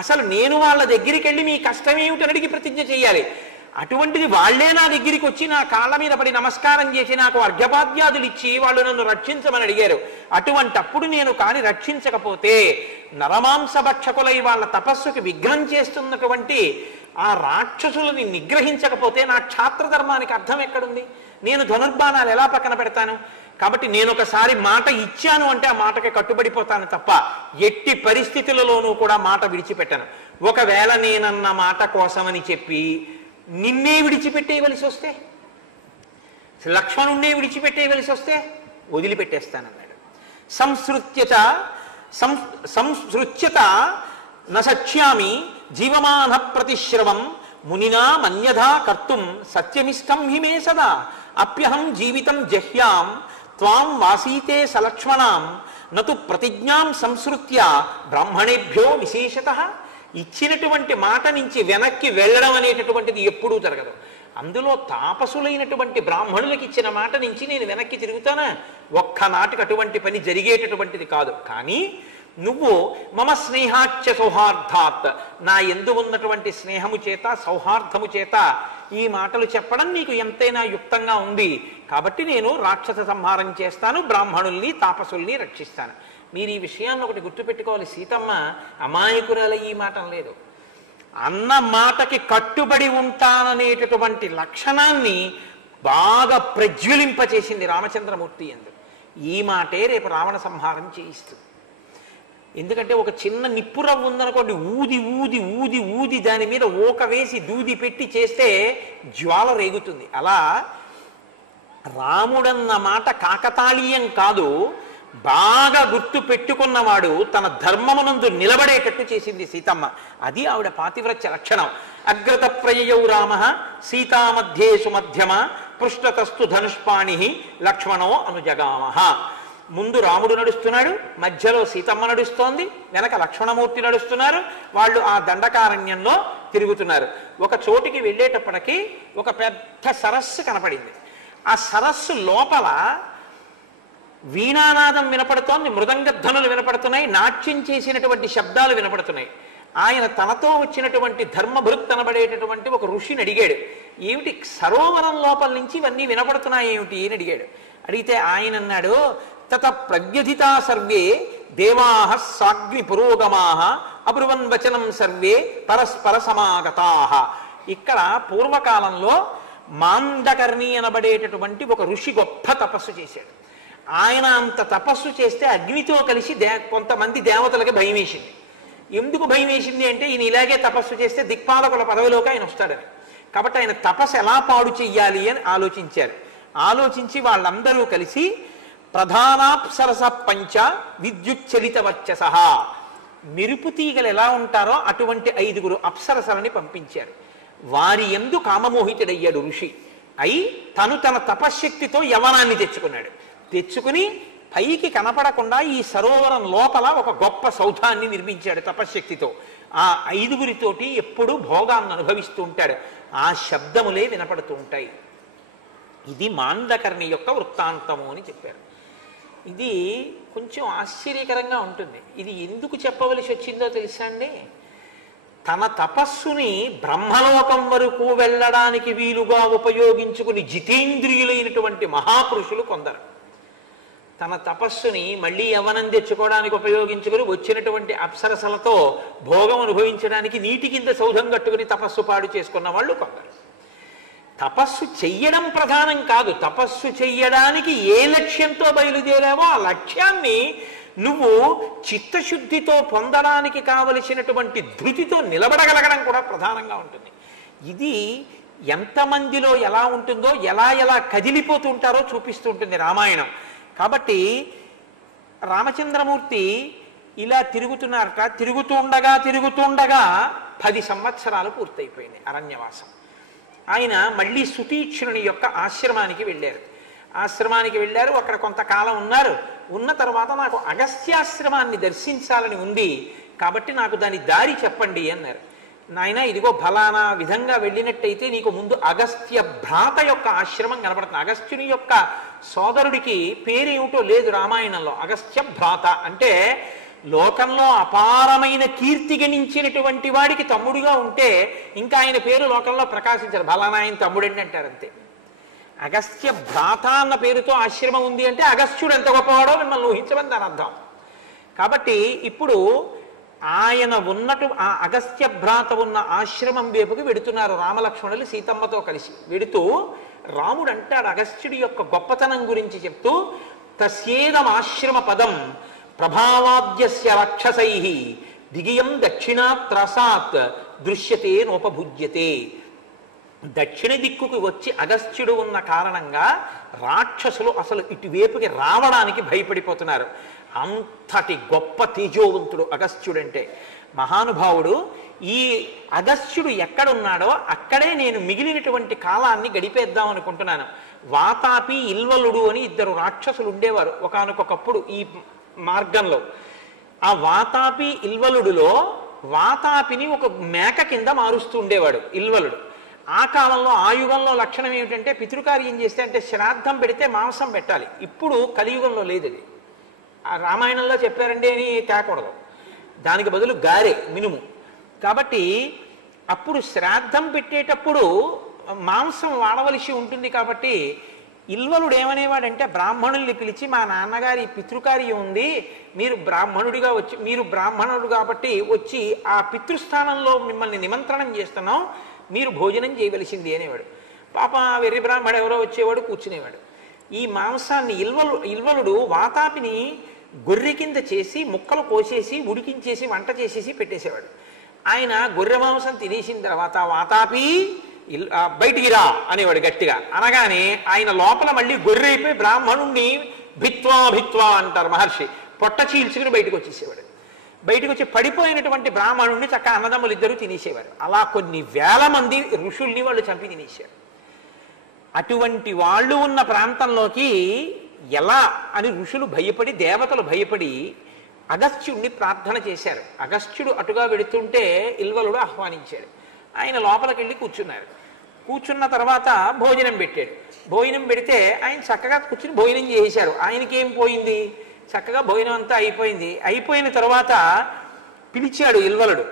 అసలు నేను వాళ్ళ దగ్గరికి వెళ్ళి మీ కష్టం ఏమిటని అడిగి ప్రతిజ్ఞ చేయాలి. అటువంటిది వాళ్లే నా దగ్గరికి వచ్చి నా కాళ్ళ మీద పడి నమస్కారం చేసి నాకు అర్ఘ్యపాద్యాదులు ఇచ్చి వాళ్ళు నన్ను రక్షించమని అడిగారు. అటువంటప్పుడు నేను కాని రక్షించకపోతే నరమాంసభక్షకులై వాళ్ళ తపస్సుకి విఘ్నం చేస్తున్నటువంటి ఆ రాక్షసులని నిగ్రహించకపోతే నా క్షాత్రధర్మానికి అర్థం ఎక్కడుంది? నేను ధనుర్బాణాలు ఎలా పక్కన పెడతాను? కాబట్టి నేను ఒకసారి మాట ఇచ్చాను అంటే ఆ మాటకి కట్టుబడిపోతాను తప్ప ఎట్టి పరిస్థితులలోనూ కూడా మాట విడిచిపెట్టాను. ఒకవేళ నేనన్న మాట కోసమని చెప్పి నిన్నే విడిచిపెట్టేయవలసి వస్తే, లక్ష్మణుణ్ణే విడిచిపెట్టేయవలసి వస్తే వదిలిపెట్టేస్తానన్నాడు. సంసృత్యత నసక్ష్యామి జీవమాన ప్రతిశ్రవం మునినా మన్యథా కర్తుం సత్యమిష్టం హిమే సదా అప్యహం జీవితం జహ్యాం త్వాం వాసీతే సలక్ష్మణాం నతు ప్రతిజ్ఞాం సంసృత్య బ్రాహ్మణేభ్యో విశేషతః. ఇచ్చినటువంటి మాట నుంచి వెనక్కి వెళ్ళడం అనేటటువంటిది ఎప్పుడూ జరగదు. అందులో తాపసులైనటువంటి బ్రాహ్మణులకి ఇచ్చిన మాట నుంచి నేను వెనక్కి తిరుగుతానా? ఒక్కనాటికి అటువంటి పని జరిగేటటువంటిది కాదు. కానీ నువ్వు మమ స్నేహాచ్య సౌహార్దాత్, నా యందు ఉన్నటువంటి స్నేహము చేత సౌహార్దము చేత ఈ మాటలు చెప్పడం నీకు ఎంతైనా యుక్తంగా ఉంది. కాబట్టి నేను రాక్షస సంహారం చేస్తాను, బ్రాహ్మణుల్ని తాపసుల్ని రక్షిస్తాను. మీరు ఈ విషయాన్ని ఒకటి గుర్తుపెట్టుకోవాలి. సీతమ్మ అమాయకురాల ఈ మాట లేదు, అన్న మాటకి కట్టుబడి ఉంటాననేటటువంటి లక్షణాన్ని బాగా ప్రజ్వలింపచేసింది రామచంద్రమూర్తి యందు. ఈ మాటే రేపు రావణ సంహారం చేయిస్తుంది. ఎందుకంటే ఒక చిన్న నిప్పురవ్వ ఉందనుకోండి, ఊది ఊది ఊది ఊది దాని మీద ఓక వేసి దూది పెట్టి చేస్తే జ్వాల రేగుతుంది. అలా రాముడన్న మాట కాకతాళీయం కాదు, బాగా గుర్తు పెట్టుకున్నవాడు తన ధర్మమునందు నిలబడేటట్టు చేసింది సీతమ్మ. అది ఆవిడ పాతివ్రత్య లక్షణం. అగ్రత ప్రయయౌ రామ సీతా మధ్యే సుమధ్యమ పృష్ఠతస్తు ధనుష్పాణి లక్ష్మణో అనుజగామః. ముందు రాముడు నడుస్తున్నాడు, మధ్యలో సీతమ్మ నడుస్తోంది, వెనక లక్ష్మణమూర్తి నడుస్తున్నారు. వాళ్ళు ఆ దండకారణ్యంలో తిరుగుతున్నారు. ఒక చోటికి వెళ్ళేటప్పటికి ఒక పెద్ద సరస్సు కనపడింది. ఆ సరస్సు లోపల వీణానాదం వినపడుతోంది, మృదంగధ్వనులు వినపడుతున్నాయి, నాట్యం చేసినటువంటి శబ్దాలు వినపడుతున్నాయి. ఆయన తనతో వచ్చినటువంటి ధర్మభృత్ అనబడేటటువంటి ఒక ఋషిని అడిగాడు, ఏమిటి సరోవరం లోపల నుంచి ఇవన్నీ వినపడుతున్నాయి ఏమిటి అని అడిగాడు. అడిగితే ఆయన అన్నాడు, తత ప్రవ్యధితా సర్వే దేవాః సాగ్ని పురోగమాః అబ్రువన్ వచనం సర్వే పరస్పర సమాగతాః. ఇక్కడ పూర్వకాలంలో మాండకర్ణి అనబడేటటువంటి ఒక ఋషి గొప్ప తపస్సు చేశాడు. ఆయన అంత తపస్సు చేస్తే అగ్నితో కలిసి కొంతమంది దేవతలకి భయం వేసింది. ఎందుకు భయం వేసింది అంటే ఈయన ఇలాగే తపస్సు చేస్తే దిక్పాలకుల పదవిలోకి ఆయన వస్తాడని. కాబట్టి ఆయన తపస్సు ఎలా పాడు చెయ్యాలి అని ఆలోచించారు. ఆలోచించి వాళ్ళందరూ కలిసి ప్రధానాప్సరస పంచ విద్యుచ్చలిత వర్చస, మెరుపు తీగలు ఎలా ఉంటారో అటువంటి 5 అప్సరసలని పంపించారు. వారి యందు కామమోహితుడయ్యాడు ఋషి. అయి తను తన తపశ్శక్తితో యవనాన్ని తెచ్చుకున్నాడు. తెచ్చుకుని పైకి కనపడకుండా ఈ సరోవరం లోపల ఒక గొప్ప సౌధాన్ని నిర్మించాడు తపశ్శక్తితో. ఆ 5గురితోటి ఎప్పుడూ భోగాన్ని అనుభవిస్తూ ఉంటాడు. ఆ శబ్దములే వినపడుతూ ఉంటాయి. ఇది మాందకర్ణి యొక్క వృత్తాంతము అని చెప్పారు. ఇది కొంచెం ఆశ్చర్యకరంగా ఉంటుంది. ఇది ఎందుకు చెప్పవలసి వచ్చిందో తెలుసా అండి? తన తపస్సుని బ్రహ్మలోకం వరకు వెళ్ళడానికి వీలుగా ఉపయోగించుకుని జితేంద్రియులైనటువంటి మహాపురుషులు కొందరు తన తపస్సుని మళ్ళీ యవ్వనం తెచ్చుకోవడానికి ఉపయోగించుకుని వచ్చినటువంటి అప్సరసలతో భోగం అనుభవించడానికి నీటి కింద సౌధం కట్టుకుని తపస్సు పాడు చేసుకున్న వాళ్ళు కొందరు. తపస్సు చెయ్యడం ప్రధానం కాదు, తపస్సు చెయ్యడానికి ఏ లక్ష్యంతో బయలుదేరావో ఆ లక్ష్యాన్ని నువ్వు చిత్తశుద్ధితో పొందడానికి కావలసినటువంటి ధృతితో నిలబడగలగడం కూడా ప్రధానంగా ఉంటుంది. ఇది ఎంతమందిలో ఎలా ఉంటుందో, ఎలా ఎలా కదిలిపోతూ ఉంటారో చూపిస్తూ ఉంటుంది రామాయణం. కాబట్టి రామచంద్రమూర్తి ఇలా తిరుగుతున్నారట. తిరుగుతుండగా 10 సంవత్సరాలు పూర్తయిపోయింది అరణ్యవాసం. ఆయన మళ్ళీ సుతీక్ష్ణుని యొక్క ఆశ్రమానికి వెళ్ళారు. అక్కడ కొంతకాలం ఉన్నారు. ఉన్న తర్వాత నాకు అగస్త్యాశ్రమాన్ని దర్శించాలని ఉంది, కాబట్టి నాకు దాని దారి చెప్పండి అన్నారు. నాయన, ఇదిగో ఫలానా విధంగా వెళ్ళినట్టయితే నీకు ముందు అగస్త్య భ్రాత యొక్క ఆశ్రమం కనపడుతుంది. అగస్త్యుని యొక్క సోదరుడికి పేరేమిటో లేదు రామాయణంలో. అగస్త్య భ్రాత అంటే లోకంలో అపారమైన కీర్తి గణించినటువంటి వాడికి తమ్ముడుగా ఉంటే ఇంకా ఆయన పేరు లోకంలో ప్రకాశించారు. ఫలానా ఆయన తమ్ముడండి అంటారు అంతే. అగస్త్య భ్రాత అన్న పేరుతో ఆశ్రమం ఉంది అంటే అగస్త్యుడు ఎంత గొప్పవాడో మిమ్మల్ని ఊహించమని దాని అర్థం. కాబట్టి ఇప్పుడు ఆయన ఉన్నట్టు ఆ అగస్త్య భ్రాత ఉన్న ఆశ్రమం వైపుకి వెడుతున్నారు రామలక్ష్మణులు సీతమ్మతో కలిసి. వెడుతూ రాముడు అంటాడు అగస్త్యుడి యొక్క గొప్పతనం గురించి చెప్తూ, తస్యేదమాశ్రమ పదం ప్రభావాద్యస్య రాక్షసై దిగియం దక్షిణాత్రసాత్ దృశ్యతే నోపభుజ్యతే. దక్షిణ దిక్కుకి వచ్చి అగస్త్యుడు ఉన్న కారణంగా రాక్షసులు అసలు ఇటువైపుకి రావడానికి భయపడిపోతున్నారు. అంతటి గొప్ప తేజోవంతుడు అగస్త్యుడంటే. మహానుభావుడు. ఈ అగస్త్యుడు ఎక్కడున్నాడో అక్కడే నేను మిగిలినటువంటి కాలాన్ని గడిపేద్దాం అనుకుంటున్నాను. వాతాపి ఇల్వలుడు అని 2 రాక్షసులు ఉండేవారు ఒకానొకప్పుడు ఈ మార్గంలో. ఆ వాతాపి ఇల్వలుడులో వాతాపిని ఒక మేక కింద మారుస్తూ ఉండేవాడు ఇల్వలుడు. ఆ కాలంలో ఆ యుగంలో లక్షణం ఏమిటంటే పితృకార్యం చేస్తే అంటే శ్రాద్ధం పెడితే మాంసం పెట్టాలి. ఇప్పుడు కలియుగంలో లేదు అది. ఆ రామాయణంలో చెప్పారండి అని తేకూడదు, దానికి బదులు గారె మినుము. కాబట్టి అప్పుడు శ్రాద్ధం పెట్టేటప్పుడు మాంసం వాడవలసి ఉంటుంది. కాబట్టి ఇల్వలుడు ఏమనేవాడంటే బ్రాహ్మణుల్ని పిలిచి, మా నాన్నగారి పితృకార్యం ఉంది, మీరు బ్రాహ్మణుడిగా వచ్చి, మీరు బ్రాహ్మణుడు కాబట్టి వచ్చి ఆ పితృస్థానంలో మిమ్మల్ని నిమంత్రణం చేస్తున్నాం, మీరు భోజనం చేయవలసింది అనేవాడు. పాప వెర్రి బ్రాహ్మడు ఎవరో వచ్చేవాడు, కూర్చునేవాడు. ఈ మాంసాన్ని ఇల్వలుడు వాతాపిని గొర్రె కింద చేసి ముక్కలు కోసేసి ఉడికించేసి వంట చేసేసి పెట్టేసేవాడు. ఆయన గొర్రె మాంసం తినేసిన తర్వాత వాతాపి బయటికి రా అనేవాడు గట్టిగా. అనగానే ఆయన లోపల మళ్ళీ గొర్రె అయిపోయి బ్రాహ్మణుణ్ణి భిత్వా అంటారు మహర్షి, పొట్ట చీల్చుకుని బయటకు వచ్చేసేవాడు. బయటకు వచ్చి పడిపోయినటువంటి బ్రాహ్మణుణ్ణి చక్క అన్నదమ్ములు 2 తినేసేవారు. అలా కొన్ని వేల మంది ఋషుల్ని వాళ్ళు చంపి తినేశారు. అటువంటి వాళ్ళు ఉన్న ప్రాంతంలోకి ఎలా అని ఋషులు భయపడి, దేవతలు భయపడి అగస్త్యుడిని ప్రార్థన చేశారు. అగస్త్యుడు అటుగా వెడుతుంటే ఇల్వలుడు ఆహ్వానించాడు. ఆయన లోపలికి వెళ్ళి కూర్చున్నారు. కూర్చున్న తర్వాత భోజనం పెట్టాడు. భోజనం పెడితే ఆయన చక్కగా కూర్చుని భోజనం చేశారు. ఆయనకేం పోయింది, చక్కగా భోజనం అంతా అయిపోయింది. అయిపోయిన తర్వాత పిలిచాడు ఇల్వలుడు,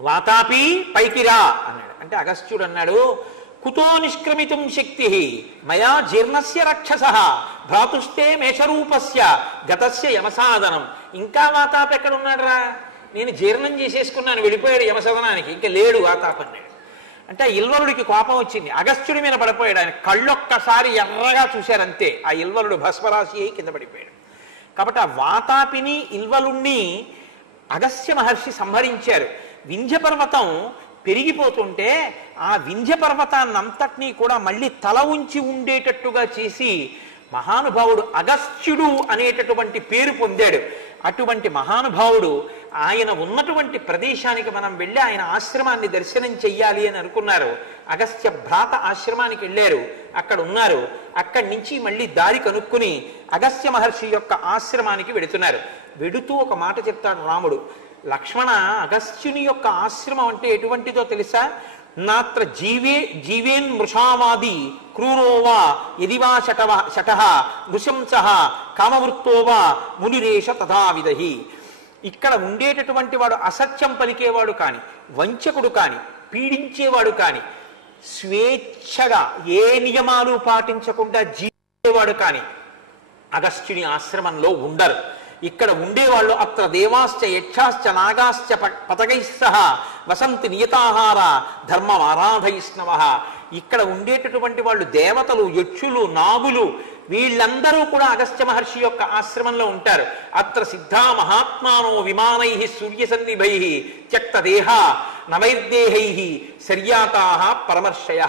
వాతాపి పైకి రా అన్నాడు. అంటే అగస్త్యుడు అన్నాడు, కుతో నిష్క్రమితుం శక్తి మయా జీర్ణస్య రాక్షస భ్రాతుస్తే మేషరూపస్య గతస్య యమసాదనం. ఇంకా వాతాపి ఎక్కడున్నాడు రా, నేను జీర్ణం చేసేసుకున్నాను, వెళ్ళిపోయాడు యమసదనానికి, ఇంకా లేడు వాతాపి అన్నాడు. అంటే ఇల్వలుడికి కోపం వచ్చింది. అగస్త్యుడి మీద పడిపోయాడు. ఆయన కళ్ళొక్కసారి ఎర్రగా చూశారంతే, ఆ ఇల్వలుడు భస్మరాశి అయి కింద పడిపోయాడు. కాబట్టి ఆ వాతాపిని ఇల్వలుణ్ణి అగస్త్య మహర్షి సంహరించారు. వింధ్య పర్వతం పెరిగిపోతుంటే ఆ వింధ్య పర్వతాన్నంతటినీ కూడా మళ్ళీ తల ఉంచి ఉండేటట్టుగా చేసి మహానుభావుడు అగస్త్యుడు అనేటటువంటి పేరు పొందాడు. అటువంటి మహానుభావుడు ఆయన ఉన్నటువంటి ప్రదేశానికి మనం వెళ్ళి ఆయన ఆశ్రమాన్ని దర్శనం చెయ్యాలి అని అనుకున్నారు. అగస్త్య భ్రాత ఆశ్రమానికి వెళ్ళారు, అక్కడ ఉన్నారు. అక్కడి నుంచి మళ్ళీ దారి కనుక్కుని అగస్త్య మహర్షి యొక్క ఆశ్రమానికి వెడుతున్నారు. వెడుతూ ఒక మాట చెప్తాడు రాముడు, లక్ష్మణ, అగస్త్యుని యొక్క ఆశ్రమం అంటే ఎటువంటిదో తెలుసా? నాత్ర జీవేన్ మృషావాది క్రూరోవా యదివా శటః నృశంసః కామవృత్తోవా మునిరేష తథావిధి. ఇక్కడ ఉండేటటువంటి వాడు అసత్యం పలికేవాడు కాని, వంచకుడు కాని, పీడించేవాడు కాని, స్వేచ్ఛగా ఏ నియమాలు పాటించకుండా జీవించేవాడు కాని అగస్త్యుని ఆశ్రమంలో ఉండరు. ఇక్కడ ఉండేవాళ్ళు అత్ర దేవాశ్చ యక్షాశ్చ నాగాశ్చ పతగైస్సహ వసంతి నియతాహార ధర్మం ఆరాధయిష్ణవ. ఇక్కడ ఉండేటటువంటి వాళ్ళు దేవతలు, యక్షులు, నాగులు, వీళ్ళందరూ కూడా అగస్త్య మహర్షి యొక్క ఆశ్రమంలో ఉంటారు. అత్ర సిద్ధా మహాత్మానో విమానై సూర్యసన్నిభై త్యక్త దేహ నవైర్దేహై శర్యాతా పరమర్శయ.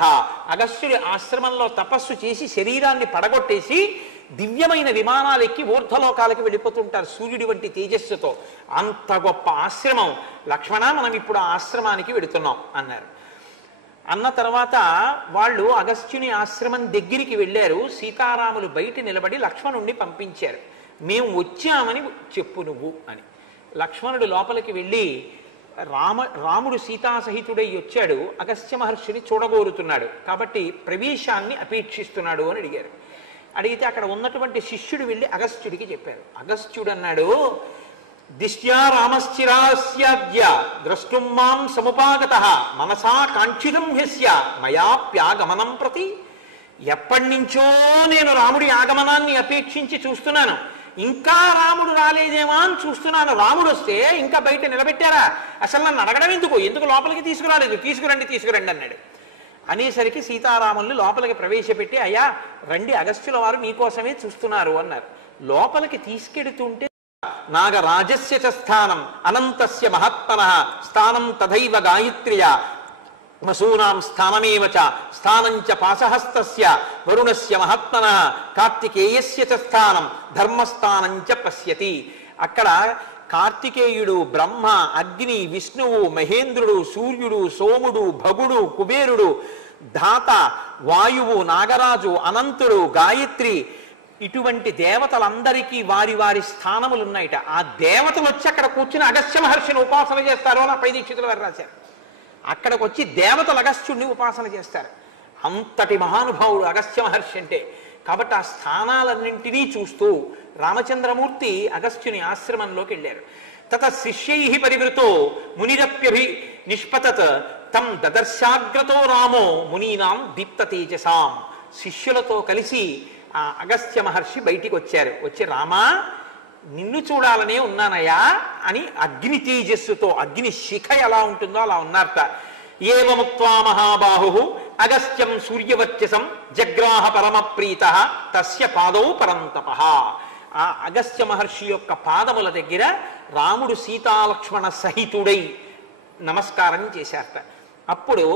అగస్త్యుడి ఆశ్రమంలో తపస్సు చేసి శరీరాన్ని పడగొట్టేసి దివ్యమైన విమానాలు ఎక్కి ఊర్ధ్వలోకాలకి వెళ్ళిపోతుంటారు సూర్యుడి వంటి తేజస్సుతో. అంత గొప్ప ఆశ్రమం. లక్ష్మణ, మనం ఇప్పుడు ఆ ఆశ్రమానికి వెడుతున్నాం అన్నారు. అన్న తర్వాత వాళ్ళు అగస్త్యుని ఆశ్రమం దగ్గరికి వెళ్ళారు. సీతారాములు బయట నిలబడి లక్ష్మణుణ్ణి పంపించారు. మేము వచ్చామని చెప్పు నువ్వు అని. లక్ష్మణుడు లోపలికి వెళ్ళి రాముడు సీతాసహితుడై వచ్చాడు, అగస్త్య మహర్షిని చూడగోరుతున్నాడు కాబట్టి ప్రవేశాన్ని అపేక్షిస్తున్నాడు అని అడిగారు. అడిగితే అక్కడ ఉన్నటువంటి శిష్యుడు వెళ్ళి అగస్త్యుడికి చెప్పారు. అగస్త్యుడు అన్నాడు, దిష్ట్యా రామశ్చిరాస్యాద్య ద్రష్టుం మాం సముపాగతః మనసా కాంక్షితం హ్యస్య మయాప్యాగమనం ప్రతి. ఎప్పటి నుంచో నేను రాముడి ఆగమనాన్ని అపేక్షించి చూస్తున్నాను, ఇంకా రాముడు రాలేదేమా అని చూస్తున్నాను. రాముడు వస్తే ఇంకా బయట నిలబెట్టారా? అసలు నన్ను అడగడం ఎందుకు లోపలికి తీసుకురాలేదు? తీసుకురండి అన్నాడు. అనేసరికి సీతారాముల్ని లోపలికి ప్రవేశపెట్టి, అయ్యా రండి, అగస్త్యుల వారు మీకోసమే చూస్తున్నారు అన్నారు. లోపలికి తీసుకెడుతుంటే నాగరాజస్య చ స్థానం అనంతస్య మహాత్మనః స్థానం తథైవ గాయత్ర్య వసూనాం స్థానమేవ చ స్థానం చ పాశహస్తస్య వరుణస్య మహాత్మనః కార్తికేయస్య చ స్థానం ధర్మస్థానం చ పశ్యతి. అక్కడ కార్తికేయుడు, బ్రహ్మ, అగ్ని, విష్ణువు, మహేంద్రుడు, సూర్యుడు, సోముడు, భగుడు, కుబేరుడు, ధాత, వాయువు, నాగరాజు, అనంతుడు, గాయత్రి, ఇటువంటి దేవతలందరికీ వారి వారి స్థానములు ఉన్నాయిట. ఆ దేవతలు వచ్చి అక్కడ కూర్చుని అగస్త్య మహర్షిని ఉపాసన చేస్తారు అని పై దీక్షితులు వారు రాశారు. అక్కడికి వచ్చి దేవతలు అగస్త్యుడిని ఉపాసన చేస్తారు. అంతటి మహానుభావుడు అగస్త్య మహర్షి అంటే. కాబట్టి ఆ స్థానాలన్నింటినీ చూస్తూ రామచంద్రమూర్తి అగస్త్యుని ఆశ్రమంలోకి వెళ్ళారు. తత శిష్యై పరివృతో మునిరప్యభి నిష్పతత్ తం దదర్శాగ్రతో రామో మునీనాం దీప్త తేజసాం. శిష్యులతో కలిసి ఆ అగస్త్య మహర్షి బయటికి వచ్చారు. వచ్చి, రామా, నిన్ను చూడాలనే ఉన్నానయ్యా అని అగ్ని తేజస్సుతో, అగ్ని శిఖ ఎలా ఉంటుందో అలా ఉన్నారట. ఏవముక్త్వా మహాబాహు అగస్త్యం సూర్యవర్చసం జగ్రాహ పరమప్రీతః తస్య పాదౌ పరంతపః. ఆ అగస్త్య మహర్షి యొక్క పాదముల దగ్గర రాముడు సీతాలక్ష్మణ సహితుడై నమస్కారం చేశారట. అప్పుడు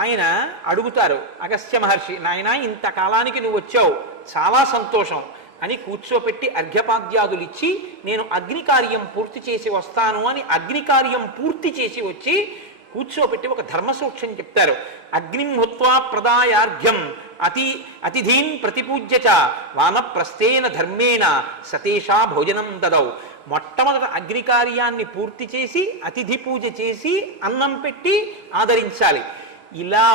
ఆయన అడుగుతారు అగస్త్య మహర్షి, నాయనా, ఇంతకాలానికి నువ్వు వచ్చావు, చాలా సంతోషం అని కూర్చోపెట్టి అర్ఘ్యపాద్యాదులు ఇచ్చి, నేను అగ్నికార్యం పూర్తి చేసి వస్తాను అని అగ్నికార్యం పూర్తి చేసి వచ్చి కూర్చోపెట్టి ఒక ధర్మసూక్ష్యం చెప్తారు. అగ్నిం హుత్వా ప్రదాయార్ఘ్యం అతిథీన్ ప్రతిపూజ్య చ వానప్రస్థేన ధర్మేణ సతేషా భోజనం దదౌ. మొట్టమొదట అగ్నికార్యాన్ని పూర్తి చేసి అతిథి పూజ చేసి అన్నం పెట్టి ఆదరించాలి. ఇలా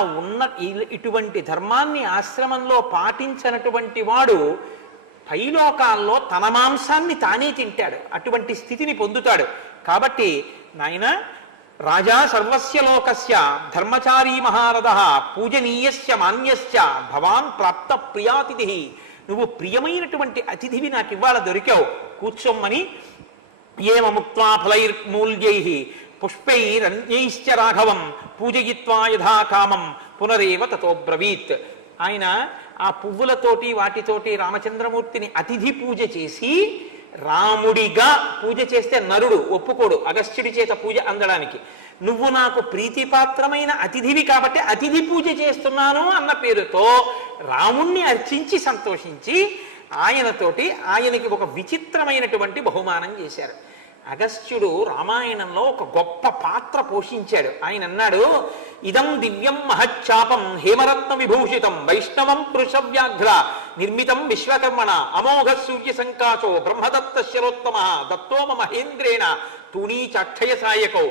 ఇటువంటి ధర్మాన్ని ఆశ్రమంలో పాటించినటువంటి వాడు పైలోకాల్లో తన మాంసాన్ని తానే తింటాడు, అటువంటి స్థితిని పొందుతాడు. కాబట్టి నాయన, రాజా సర్వస్య లోకస్య ధర్మచారీ మహారథః పూజనీయస్య మాన్యస్య భవాన్ ప్రాప్త ప్రియాతిథి. నువ్వు ప్రియమైనటువంటి అతిథివి నాకు ఇవాళ దొరికావు, కూర్చోమ్మని. ఏమముక్త్వా ఫలైర్మూల్యైః పుష్పైరన్యైశ్చ రాఘవం పూజయిత్వా యథా కామం పునరేవ తతోబ్రవీత్. ఆయన ఆ పువ్వులతోటి వాటితోటి రామచంద్రమూర్తిని అతిథి పూజ చేసి, రాముడిగా పూజ చేస్తే నరుడు ఒప్పుకోడు అగస్త్యుడి చేత పూజ అందడానికి. నువ్వు నాకు ప్రీతిపాత్రమైన అతిథివి కాబట్టి అతిథి పూజ చేస్తున్నాను అన్న పేరుతో రాముణ్ణి అర్చించి సంతోషించి ఆయనకి ఒక విచిత్రమైనటువంటి బహుమానం చేశారు. అగస్త్యుడు రామాయణంలో ఒక గొప్ప పాత్ర పోషించాడు. ఆయన అన్నాడు, ఇదం దివ్యం మహచ్చాపం హేమరత్న విభూషితం వైష్ణవం పురుషవ్యాఘ్ర నిర్మితం విశ్వకర్మణ అమోఘ సూర్య సంకాశో బ్రహ్మదత్త శిరోత్తమ దత్తో మహేంద్రేణ తూణీచాక్షయ సాయకో.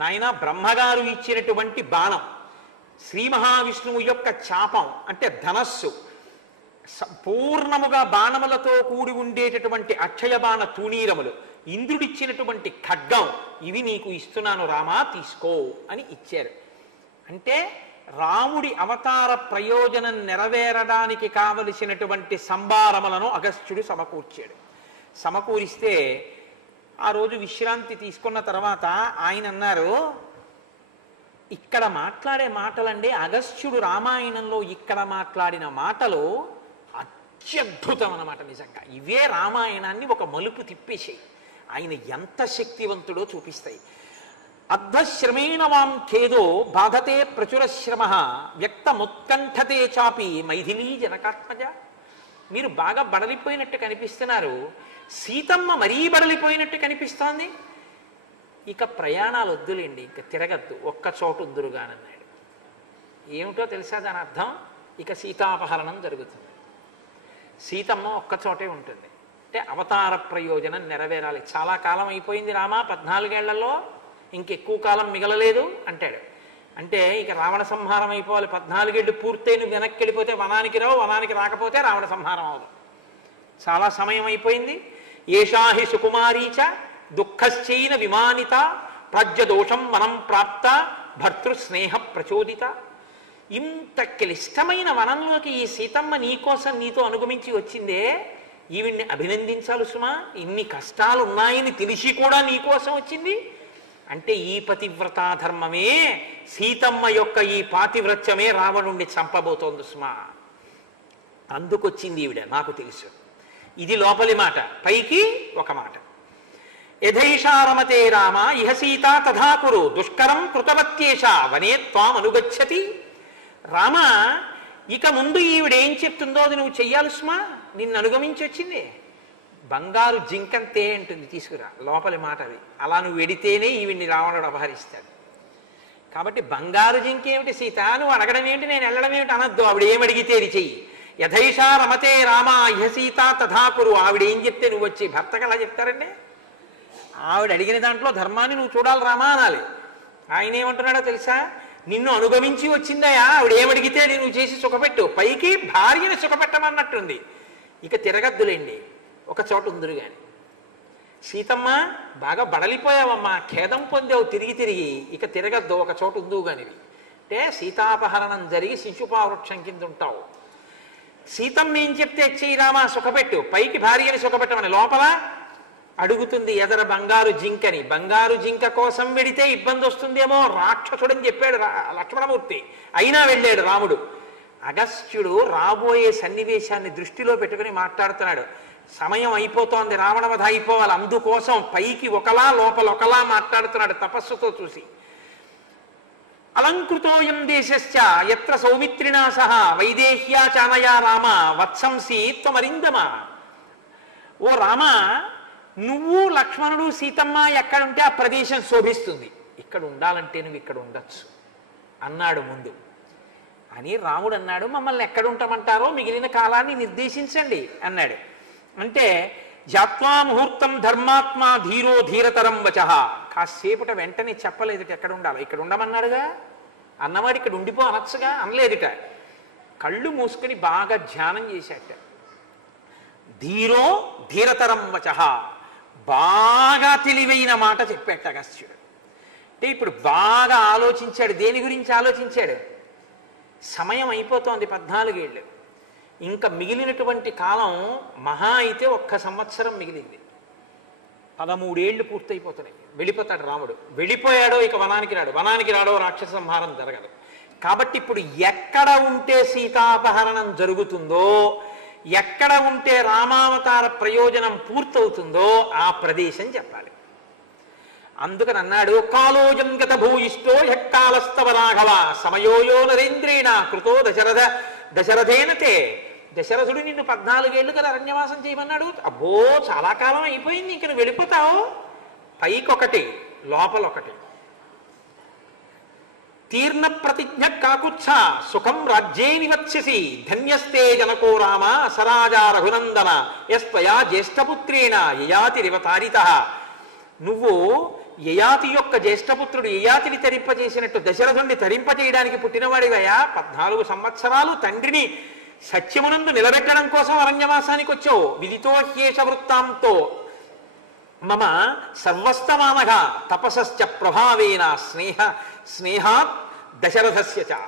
నాయన బ్రహ్మగారు ఇచ్చినటువంటి బాణం, శ్రీ మహావిష్ణువు యొక్క చాపం అంటే ధనస్సు, పూర్ణముగా బాణములతో కూడి ఉండేటటువంటి అక్షయ బాణ తూణీరములు, ఇంద్రుడిచ్చినటువంటి ఖడ్గం, ఇవి నీకు ఇస్తున్నాను రామా తీసుకో అని ఇచ్చారు. అంటే రాముడి అవతార ప్రయోజనం నెరవేరడానికి కావలసినటువంటి సంభారములను అగస్త్యుడు సమకూర్చాడు. సమకూరిస్తే ఆ రోజు విశ్రాంతి తీసుకున్న తర్వాత ఆయన అన్నారు, ఇక్కడ మాట్లాడే మాటలండి అగస్త్యుడు రామాయణంలో ఇక్కడ మాట్లాడిన మాటలు అత్యద్భుతం అన్నమాట. నిజంగా ఇవే రామాయణాన్ని ఒక మలుపు తిప్పేసాయి. ఆయన ఎంత శక్తివంతుడో చూపిస్తాయి. అర్ధశ్రమేణ వాం ఖేదో బాధతే ప్రచురశ్రమ వ్యక్తముత్కంఠతే చాపి మైథిలీ జనకాత్మజ. మీరు బాగా బడలిపోయినట్టు కనిపిస్తున్నారు, సీతమ్మ మరీ బడలిపోయినట్టు కనిపిస్తోంది. ఇక ప్రయాణాలు వద్దులేండి, ఇక తిరగద్దు, ఒక్క చోటు ఉందురుగానన్నాడు. ఏమిటో తెలుసా దాని అర్థం? ఇక సీతాపహరణం జరుగుతుంది, సీతమ్మ ఒక్క చోటే ఉంటుంది. అంటే అవతార ప్రయోజనం నెరవేరాలి. చాలా కాలం అయిపోయింది రామా, 14 ఏళ్లలో ఇంకెక్కువ కాలం మిగలలేదు అంటాడు. అంటే ఇక రావణ సంహారం అయిపోవాలి. 14 ఏళ్ళు పూర్తయి నువ్వు వెనక్కి వెళ్ళిపోతే వనానికి రావు, వనానికి రాకపోతే రావణ సంహారం అవదు. చాలా సమయం అయిపోయింది. ఏషాహి సుకుమారీచ దుఃఖశ్చైన విమానిత ప్రాజ్యదోషం వనం ప్రాప్త భర్తృస్నేహ ప్రచోదిత. ఇంత క్లిష్టమైన వనంలోకి ఈ సీతమ్మ నీకోసం నీతో అనుగమించి వచ్చిందే, ఈవిడ్ని అభినందించాలి సుమా. ఇన్ని కష్టాలు ఉన్నాయని తెలిసి కూడా నీకోసం వచ్చింది అంటే ఈ పతివ్రతా ధర్మమే, సీతమ్మ యొక్క ఈ పాతివ్రత్యమే రావణుణ్ణి చంపబోతోంది సుమా. అందుకొచ్చింది ఈవిడ, నాకు తెలుసు. ఇది లోపలి మాట. పైకి ఒక మాట, యథైషా రమతే రామ ఇహ సీత తథా కురు దుష్కరం కృతవత్యేష వనే త్వాం అనుగచ్చతి. రామ, ఇక ముందు ఈవిడేం చెప్తుందో అది నువ్వు చెయ్యాలి సుమా. నిన్ను అనుగమించి వచ్చింది. బంగారు జింకంతే అంటుంది, తీసుకురా. లోపలి మాట అది. అలా నువ్వు వెడితేనే ఈవిడ్ని రావణుడు అపహరిస్తాడు. కాబట్టి బంగారు జింక ఏమిటి సీత, నువ్వు అడగడం ఏమిటి, నేను వెళ్ళడం ఏమిటి అనద్దు. ఆవిడ ఏమడిగితే అది చెయ్యి. యథైషా రమతే రామ ఇహ సీత తథా కురు. ఆవిడ ఏం చెప్తే నువ్వు వచ్చి, భర్తకు అలా చెప్తారండి. ఆవిడ అడిగిన దాంట్లో ధర్మాన్ని నువ్వు చూడాలి రామా అనాలి. ఆయన ఏమంటున్నాడో తెలుసా, నిన్ను అనుగమించి వచ్చిందయా, ఆవిడ ఏమడిగితే నువ్వు చేసి సుఖపెట్టు. పైకి భార్యని సుఖపెట్టమన్నట్టుంది. ఇక తిరగద్దులేండి, ఒక చోట ఉందిరు గాని. సీతమ్మ బాగా బడలిపోయావమ్మా, ఖేదం పొందావు తిరిగి తిరిగి, ఇక తిరగద్దు, ఒక చోట ఉందువు గానివి. అంటే సీతాపహరణం జరిగి శిశుపావృక్షం కింద ఉంటావు. సీతమ్మ ఏం చెప్తే చెయ్యి రామా, సుఖపెట్టు. పైకి భార్యని సుఖపెట్టమని. లోపల అడుగుతుంది ఎదర బంగారు జింకని. బంగారు జింక కోసం వెడితే ఇబ్బంది వస్తుందేమో రాక్షసుడని చెప్పాడు లక్ష్మణమూర్తి. అయినా వెళ్ళాడు రాముడు. అగస్త్యుడు రాబోయే సన్నివేశాన్ని దృష్టిలో పెట్టుకుని మాట్లాడుతున్నాడు. సమయం అయిపోతోంది, రావణవధ అయిపోవాలి. అందుకోసం పైకి ఒకలా లోపల ఒకలా మాట్లాడుతున్నాడు తపస్సుతో చూసి. అలంకృతోయం దేశశ్చ యత్ర సౌమిత్రిణా సహ వైదేహ్యా చానయా రామ వత్సంసి త్వమరిందమ. ఓ రామ, నువ్వు లక్ష్మణుడు సీతమ్మ ఎక్కడుంటే ఆ ప్రదేశం శోభిస్తుంది. ఇక్కడ ఉండాలంటే నువ్వు ఇక్కడ ఉండొచ్చు అన్నాడు ముందు. అని రాముడు అన్నాడు, మమ్మల్ని ఎక్కడ ఉంటామంటారో మిగిలిన కాలాన్ని నిర్దేశించండి అన్నాడు. అంటే జాత్వా ముహూర్తం ధర్మాత్మ ధీరో ధీరతరం వచః. కాసేపట వెంటనే చెప్పలేదుట ఎక్కడ ఉండాలి. ఇక్కడ ఉండమన్నాడుగా, అన్నవాడు ఇక్కడ ఉండిపో అనొచ్చుగా, అనలేదుట. కళ్ళు మూసుకొని బాగా ధ్యానం చేశాట. ధీరో ధీరతరం వచః, బాగా తెలివైన మాట చెప్పాట అగస్త్యుడు. అంటే ఇప్పుడు బాగా ఆలోచించాడు. దేని గురించి ఆలోచించాడు? సమయం అయిపోతోంది, 14 ఏళ్ళు. ఇంకా మిగిలినటువంటి కాలం మహా అయితే 1 సంవత్సరం మిగిలింది. 13 ఏళ్ళు పూర్తయిపోతున్నాయి. వెళ్ళిపోతాడు రాముడు. వెళ్ళిపోయాడో ఇక వనానికి రాడు, వనానికి రాడో రాక్షస సంహారం జరగదు. కాబట్టి ఇప్పుడు ఎక్కడ ఉంటే సీతాపహరణం జరుగుతుందో, ఎక్కడ ఉంటే రామావతార ప్రయోజనం పూర్తవుతుందో ఆ ప్రదేశం చెప్పాలి. అందుకని అన్నాడు, కాలోజం గత భూయిష్టో యక్కాలస్తవ రాఘవ సమయోయో నరేంద్రేణ కృతో దశరథేనతే. దశరథుడు నిన్ను 14 ఏళ్ళు కదా అరణ్యవాసం చేయమన్నాడు. అబ్బో చాలా కాలం అయిపోయింది, ఇంక నువ్వు వెళ్ళిపోతావు. పైకొకటి లోపలొకటి. తీర్ణ ప్రతిజ్ఞ కాకుచ్చ సుఖం రాజ్యే నివత్స్యసి ధన్యస్తే జనకో రామ సరాజా రఘునందన యస్త్వయా జ్యేష్ఠపుత్రేణ యయాతిరివ తారితః. నువ్వు యయాతి యొక్క జ్యేష్ఠపుత్రుడు యయాతిని తరింపజేసినట్టు దశరథుణ్ణి తరింపజేయడానికి పుట్టినవాడివయా. 14 సంవత్సరాలు తండ్రిని సత్యమునందు నిలబెట్టడం కోసం అరణ్యవాసానికి వచ్చావు. విదితో హ్యేష వృత్తాంతో మమ సర్వస్తమానగా తపసశ్చ ప్రభావేన స్నేహాత్ దశరథస్య చ.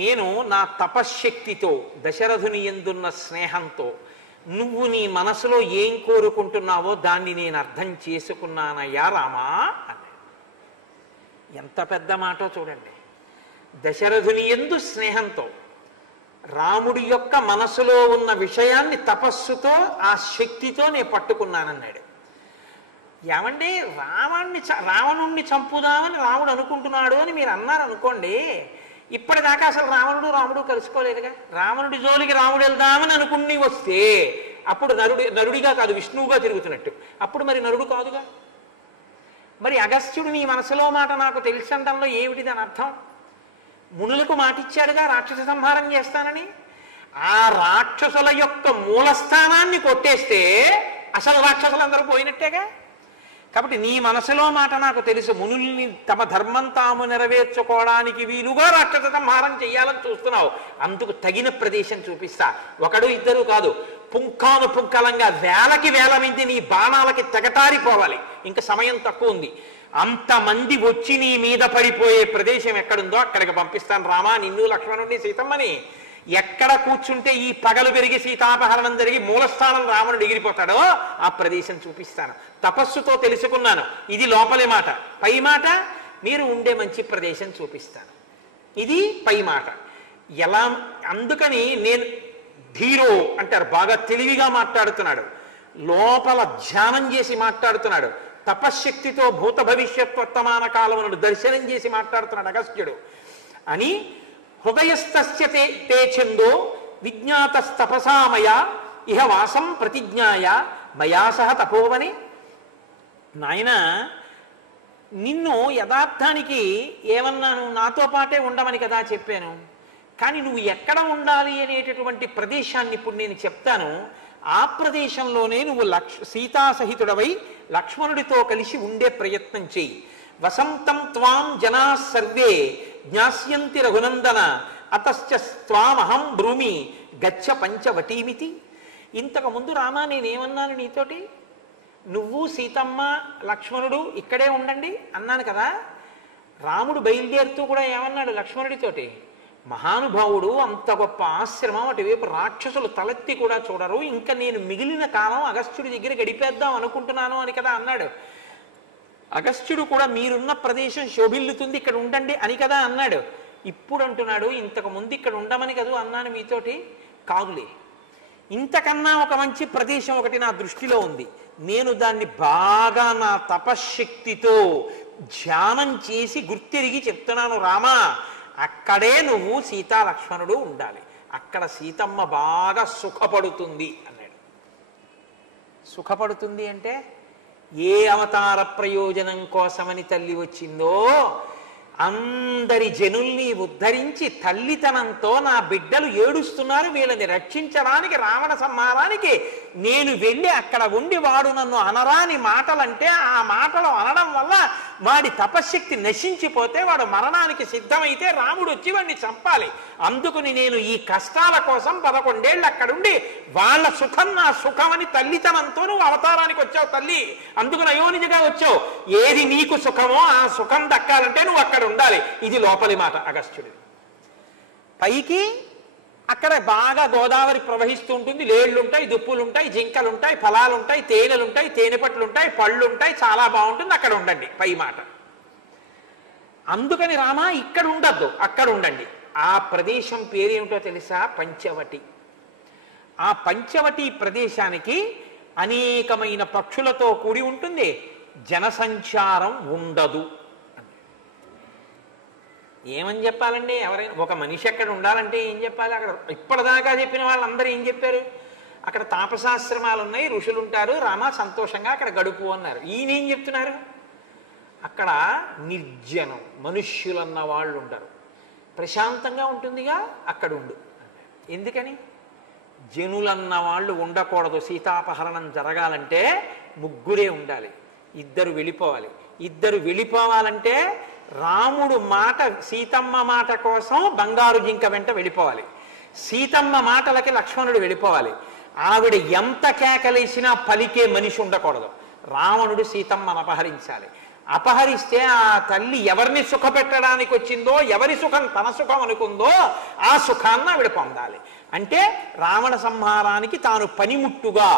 నేను నా తపశ్శక్తితో దశరథుని యందున్న స్నేహంతో నువ్వు నీ మనసులో ఏం కోరుకుంటున్నావో దాన్ని నేను అర్థం చేసుకున్నానయ్యా రామా అన్నాడు. ఎంత పెద్ద మాటో చూడండి. దశరథుని యందు స్నేహంతో రాముడి యొక్క మనసులో ఉన్న విషయాన్ని తపస్సుతో ఆ శక్తితో నేను పట్టుకున్నానన్నాడు. ఏమండి, రావణుణ్ణి చంపుదామని రాముడు అనుకుంటున్నాడు అని మీరు అన్నారు అనుకోండి, ఇప్పటిదాకా అసలు రాముడు కలుసుకోలేదుగా. రావణుడి జోలికి రాముడు వెళ్దామని అనుకుని వస్తే అప్పుడు నరుడిగా కాదు విష్ణువుగా తిరుగుతున్నట్టు. అప్పుడు మరి నరుడు కాదుగా. మరి అగస్త్యుడు నీ మనసులో మాట నాకు తెలిసంటంలో ఏమిటి దాని అర్థం? మునులకు మాటిచ్చాడుగా రాక్షస సంహారం చేస్తానని. ఆ రాక్షసుల యొక్క మూలస్థానాన్ని కొట్టేస్తే అసలు రాక్షసులందరూ పోయినట్టేగా. కాబట్టి నీ మనసులో మాట నాకు తెలుసు. మునుల్ని తమ ధర్మం తాము నెరవేర్చుకోవడానికి వీలుగా రాక్షస సంహారం చెయ్యాలని చూస్తున్నావు. అందుకు తగిన ప్రదేశం చూపిస్తా. ఒకడు ఇద్దరు కాదు, పుంఖాను పుంఖలంగా వేలకి వేల మంది నీ బాణాలకి తెగటారిపోవాలి. ఇంకా సమయం తక్కువ ఉంది. అంతమంది వచ్చి నీ మీద పడిపోయే ప్రదేశం ఎక్కడుందో అక్కడికి పంపిస్తాను రామా, నిన్ను లక్ష్మణుడిని సీతమ్మని. ఎక్కడ కూర్చుంటే ఈ పగలు పెరిగి సీతాపహరణం జరిగి మూలస్థానం రావణుడు ఎగిరిపోతాడో ఆ ప్రదేశం చూపిస్తాను. తపస్సుతో తెలుసుకున్నాను. ఇది లోపలి మాట. పై మాట మీరు ఉండే మంచి ప్రదేశం చూపిస్తాను. ఇది పై మాట. ఎలా అందుకని నేను ధీరో అంటారు, బాగా తెలివిగా మాట్లాడుతున్నాడు, లోపల ధ్యానం చేసి మాట్లాడుతున్నాడు, తపశ్శక్తితో భూత భవిష్యత్ వర్తమాన కాలములను దర్శనం చేసి మాట్లాడుతున్నాడు అగస్త్యుడు అని. హృదయస్థస్య తే ఛందో విజ్ఞాతస్తపసామయ ఇహ వాసం ప్రతిజ్ఞాయ మయా సహ తపోవని. నాయన, నిన్ను యథార్థానికి ఏమన్నాను? నాతో పాటే ఉండమని కదా చెప్పాను. కానీ నువ్వు ఎక్కడ ఉండాలి అనేటటువంటి ప్రదేశాన్ని ఇప్పుడు నేను చెప్తాను. ఆ ప్రదేశంలోనే నువ్వు సీతాసహితుడవై లక్ష్మణుడితో కలిసి ఉండే ప్రయత్నం చెయ్యి. వసంతం త్వాం జనా సర్వే జ్ఞాస్యంతి రఘునందన అతశ్చ త్వామహం బ్రూమి గచ్చ పంచవటీమితి. ఇంతకుముందు రామా నేనేమన్నాను నీతోటి? నువ్వు సీతమ్మ లక్ష్మణుడు ఇక్కడే ఉండండి అన్నాను కదా. రాముడు బయలుదేరుతూ కూడా ఏమన్నాడు లక్ష్మణుడితోటి? మహానుభావుడు, అంత గొప్ప ఆశ్రమం, అటువైపు రాక్షసులు తలెత్తి కూడా చూడరు, ఇంకా నేను మిగిలిన కాలం అగస్త్యుడి దగ్గర గడిపేద్దాం అనుకుంటున్నాను అని కదా అన్నాడు. అగస్త్యుడు కూడా మీరున్న ప్రదేశం శోభిల్లుతుంది, ఇక్కడ ఉండండి అని కదా అన్నాడు. ఇప్పుడు అంటున్నాడు, ఇంతకు ముందు ఇక్కడ ఉండమని కదా అన్నాను మీతోటి. కాదులే, ఇంతకన్నా ఒక మంచి ప్రదేశం ఒకటి నా దృష్టిలో ఉంది. నేను దాన్ని బాగా నా తపశ్శక్తితో ధ్యానం చేసి గుర్తిరిగి చెప్తున్నాను రామా, అక్కడే నువ్వు సీతా లక్ష్మణుడు ఉండాలి. అక్కడ సీతమ్మ బాగా సుఖపడుతుంది అన్నాడు. సుఖపడుతుంది అంటే ఏ అవతార ప్రయోజనం కోసమని తల్లి వచ్చిందో అందరి జనుల్ని ఉద్ధరించి తల్లితనంతో నా బిడ్డలు ఏడుస్తున్నారు, వీళ్ళని రక్షించడానికి రావణ సంహారానికి నేను వెళ్ళి అక్కడ ఉండి వాడు నన్ను అనరాని మాటలంటే ఆ మాటలు అనడం వల్ల వాడి తపశ్శక్తి నశించిపోతే వాడు మరణానికి సిద్ధమైతే రాముడు వచ్చి వాడిని చంపాలి. అందుకుని నేను ఈ కష్టాల కోసం 11 ఏళ్ళు అక్కడుండి వాళ్ళ సుఖం నా సుఖం అని తల్లితనంతో నువ్వు అవతారానికి వచ్చావు తల్లి. అందుకు అయోనిజగా వచ్చావు. ఏది నీకు సుఖమో ఆ సుఖం దక్కాలంటే నువ్వు అక్కడ ఉండాలి. ఇది లోపలి మాట అగస్త్యుడి. పైకి అక్కడ బాగా గోదావరి ప్రవహిస్తూ ఉంటుంది, లేళ్లుంటాయి, దుప్పులుంటాయి, జింకలుంటాయి, ఫలాలుంటాయి, తేనెలుంటాయి, తేనెపట్లుంటాయి, పళ్ళుంటాయి, చాలా బాగుంటుంది, అక్కడ ఉండండి. పై మాట. అందుకని రామా ఇక్కడ ఉండద్దు, అక్కడ ఉండండి. ఆ ప్రదేశం పేరేమిటో తెలుసా? పంచవటి. ఆ పంచవటి ప్రదేశానికి అనేకమైన పక్షులతో కూడి ఉంటుంది, జనసంచారం ఉండదు. ఏమని చెప్పాలండి? ఎవరైనా ఒక మనిషి అక్కడ ఉండాలంటే ఏం చెప్పాలి? అక్కడ ఇప్పటిదాకా చెప్పిన వాళ్ళందరూ ఏం చెప్పారు? అక్కడ తాపసాశ్రమాలు ఉన్నాయి, ఋషులు ఉంటారు, రామ సంతోషంగా అక్కడ గడుపు అన్నారు. ఈయనేం చెప్తున్నారు? అక్కడ నిర్జనం, మనుష్యులన్న వాళ్ళు ఉండరు. ప్రశాంతంగా ఉంటుందిగా, అక్కడ ఉండు. ఎందుకని? జనులన్న వాళ్ళు ఉండకూడదు. సీతాపహరణం జరగాలంటే ముగ్గురే ఉండాలి, ఇద్దరు వెళ్ళిపోవాలి. ఇద్దరు వెళ్ళిపోవాలంటే రాముడు మాట, సీతమ్మ మాట కోసం బంగారు జింక వెంట వెళ్ళిపోవాలి. సీతమ్మ మాటలకి లక్ష్మణుడు వెళ్ళిపోవాలి. ఆవిడ ఎంత కేకలేసినా పలికే మనిషి ఉండకూడదు. రావణుడు సీతమ్మను అపహరించాలి. అపహరిస్తే ఆ తల్లి ఎవరిని సుఖపెట్టడానికి వచ్చిందో, ఎవరి సుఖం తన సుఖం అనుకుందో ఆ సుఖాన్ని ఆవిడ పొందాలి. అంటే రావణ సంహారానికి తాను పనిముట్టుగా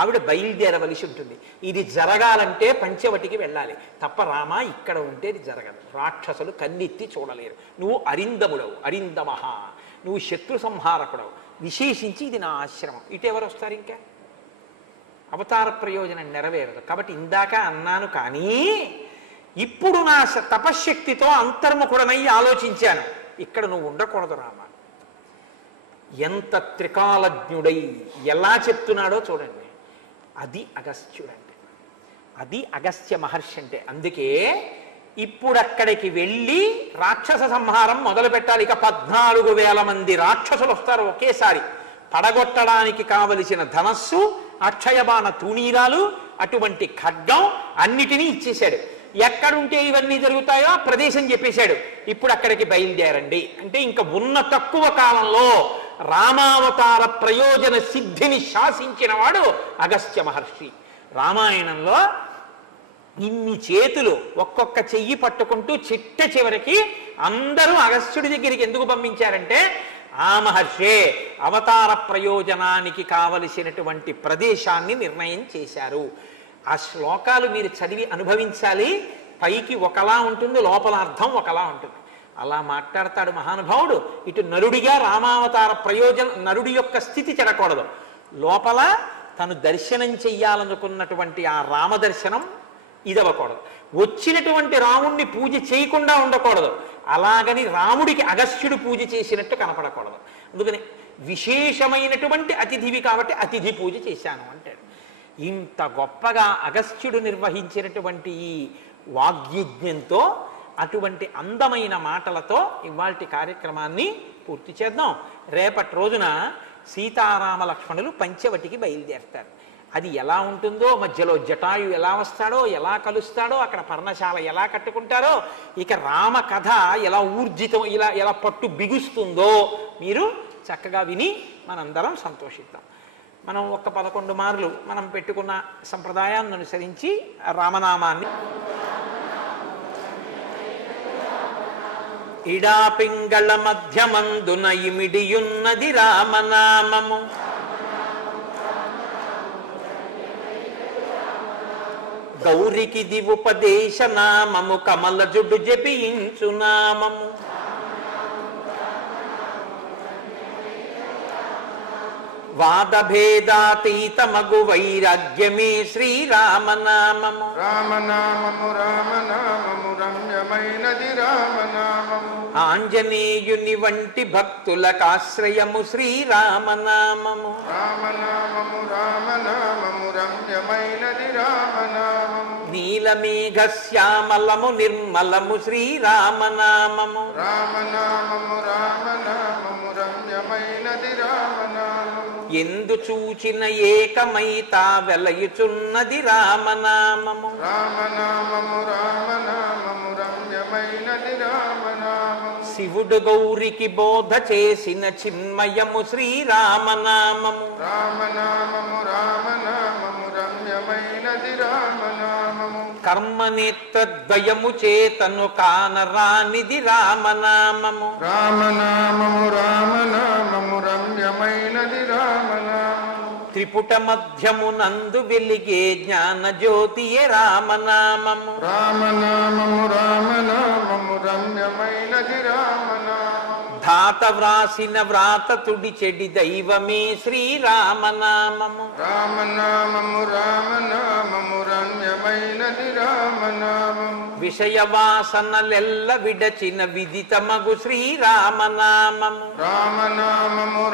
ఆవిడ బయలుదేరవలసి ఉంటుంది. ఇది జరగాలంటే పంచవటికి వెళ్ళాలి తప్ప రామ ఇక్కడ ఉంటే ఇది జరగదు. రాక్షసులు కన్నెత్తి చూడలేరు. నువ్వు అరిందముడవు, అరిందమహ, నువ్వు శత్రు సంహారకుడవు. విశేషించి ఇది నా ఆశ్రమం. ఇటు ఎవరు వస్తారు? ఇంకా అవతార ప్రయోజనం నెరవేరదు. కాబట్టి ఇందాక అన్నాను, కానీ ఇప్పుడు నా తపశ్శక్తితో అంతర్ముఖుడనై ఆలోచించాను, ఇక్కడ నువ్వు ఉండకూడదు రామ. ఎంత త్రికాలజ్ఞుడై ఎలా చెప్తున్నాడో చూడండి. అది అగస్త్యుడంటే, అది అగస్త్య మహర్షి అంటే. అందుకే ఇప్పుడు అక్కడికి వెళ్ళి రాక్షస సంహారం మొదలు పెట్టాలి. ఇక 14,000 మంది రాక్షసులు వస్తారు ఒకేసారి. పడగొట్టడానికి కావలసిన ధనస్సు, అక్షయబాణ తూణీరాలు, అటువంటి ఖడ్గం అన్నిటినీ ఇచ్చేశాడు. ఎక్కడుంటే ఇవన్నీ జరుగుతాయో ఆ ప్రదేశం చెప్పేశాడు. ఇప్పుడు అక్కడికి బయలుదేరండి అంటే ఇంకా ఉన్న తక్కువ కాలంలో రామావతార ప్రయోజన సిద్ధిని శాసించిన వాడు అగస్త్య మహర్షి. రామాయణంలో ఇన్ని చేతులు ఒక్కొక్క చెయ్యి పట్టుకుంటూ చిట్ట చివరికి అందరూ అగస్త్యుడి దగ్గరికి ఎందుకు పంపించారంటే ఆ మహర్షే అవతార ప్రయోజనానికి కావలసినటువంటి ప్రదేశాన్ని నిర్ణయం చేశారు. ఆ శ్లోకాలు మీరు చదివి అనుభవించాలి. పైకి ఒకలా ఉంటుంది, లోపల అర్థం ఒకలా ఉంటుంది. అలా మాట్లాడతాడు మహానుభావుడు. ఇటు నరుడిగా రామావతార నరుడి యొక్క స్థితి చెడకూడదు. లోపల తను దర్శనం చెయ్యాలనుకున్నటువంటి ఆ రామదర్శనం ఇదవ్వకూడదు. వచ్చినటువంటి రాముణ్ణి పూజ చేయకుండా ఉండకూడదు. అలాగని రాముడికి అగస్త్యుడు పూజ చేసినట్టు కనపడకూడదు. అందుకని విశేషమైనటువంటి అతిథివి కాబట్టి అతిథి పూజ చేశాను అంటాడు. ఇంత గొప్పగా అగస్త్యుడు నిర్వహించినటువంటి ఈ వాగ్యజ్ఞంతో, అటువంటి అందమైన మాటలతో ఇవాల్టి కార్యక్రమాన్ని పూర్తి చేద్దాం. రేపటి రోజున సీతారామ లక్ష్మణులు పంచవటికి బయలుదేరుతారు. అది ఎలా ఉంటుందో, మధ్యలో జటాయు ఎలా వస్తాడో, ఎలా కలుస్తాడో, అక్కడ పర్ణశాల ఎలా కట్టుకుంటారో, ఇక రామ కథ ఎలా ఊర్జితం, ఎలా పట్టు బిగుస్తుందో మీరు చక్కగా విని మనందరం సంతోషిద్దాం. మనం 11 మార్లు మనం పెట్టుకున్న సంప్రదాయాన్ని అనుసరించి రామనామాన్ని ఇడాపింగళ మధ్యమందున ఇమిడియున్నది రామనామము, గౌరికి దివుపదేశ నామము, కమల జుడు జపించు నామము, వాదభేదాతీతమగు వైరాగ్యమే శ్రీరామనామము. రామనామము రామనామము రమ్యమైనది రామనామము, ఆంజనేయుని వంటి భక్తులకాశ్రయము శ్రీరామనామము. రామనామము రామనామము రమ్యమైనది రామనామము, నీలమేఘ శ్యామలము నిర్మలము శ్రీరామనామము. రామనామము రామనామము రమ్యమైనది రామనామము, ఎందు చూచిన ఏకమైతా వెలయుచున్నది రామనామము. రామనామము రామనామము రమ్యమైనది రామనామము, శివుడు గౌరికి బోధ చేసిన చిన్మయము శ్రీరామనామము. రామనామము రామనామము రమ్యమైనది రామనామము, కర్మనేత్రద్వయము చేతను కానరానిది రామనామము. రామనామము రామనామము రమ్యమైనది రామనామము, త్రిపుట మధ్యమునందు వెలిగే జ్ఞాన జ్యోతియే రామనామము. రామనామము రామనామము రమ్యమైనది రామనామము, ధాత వ్రాసిన వ్రాత తుడి చెడి దైవమే శ్రీరామనామము. రామనామము రామనామము రమ్యమైనది రామనామము, విషయవాసనలెల్ల విడచిన విదితమగు శ్రీరామనామము. రామనామము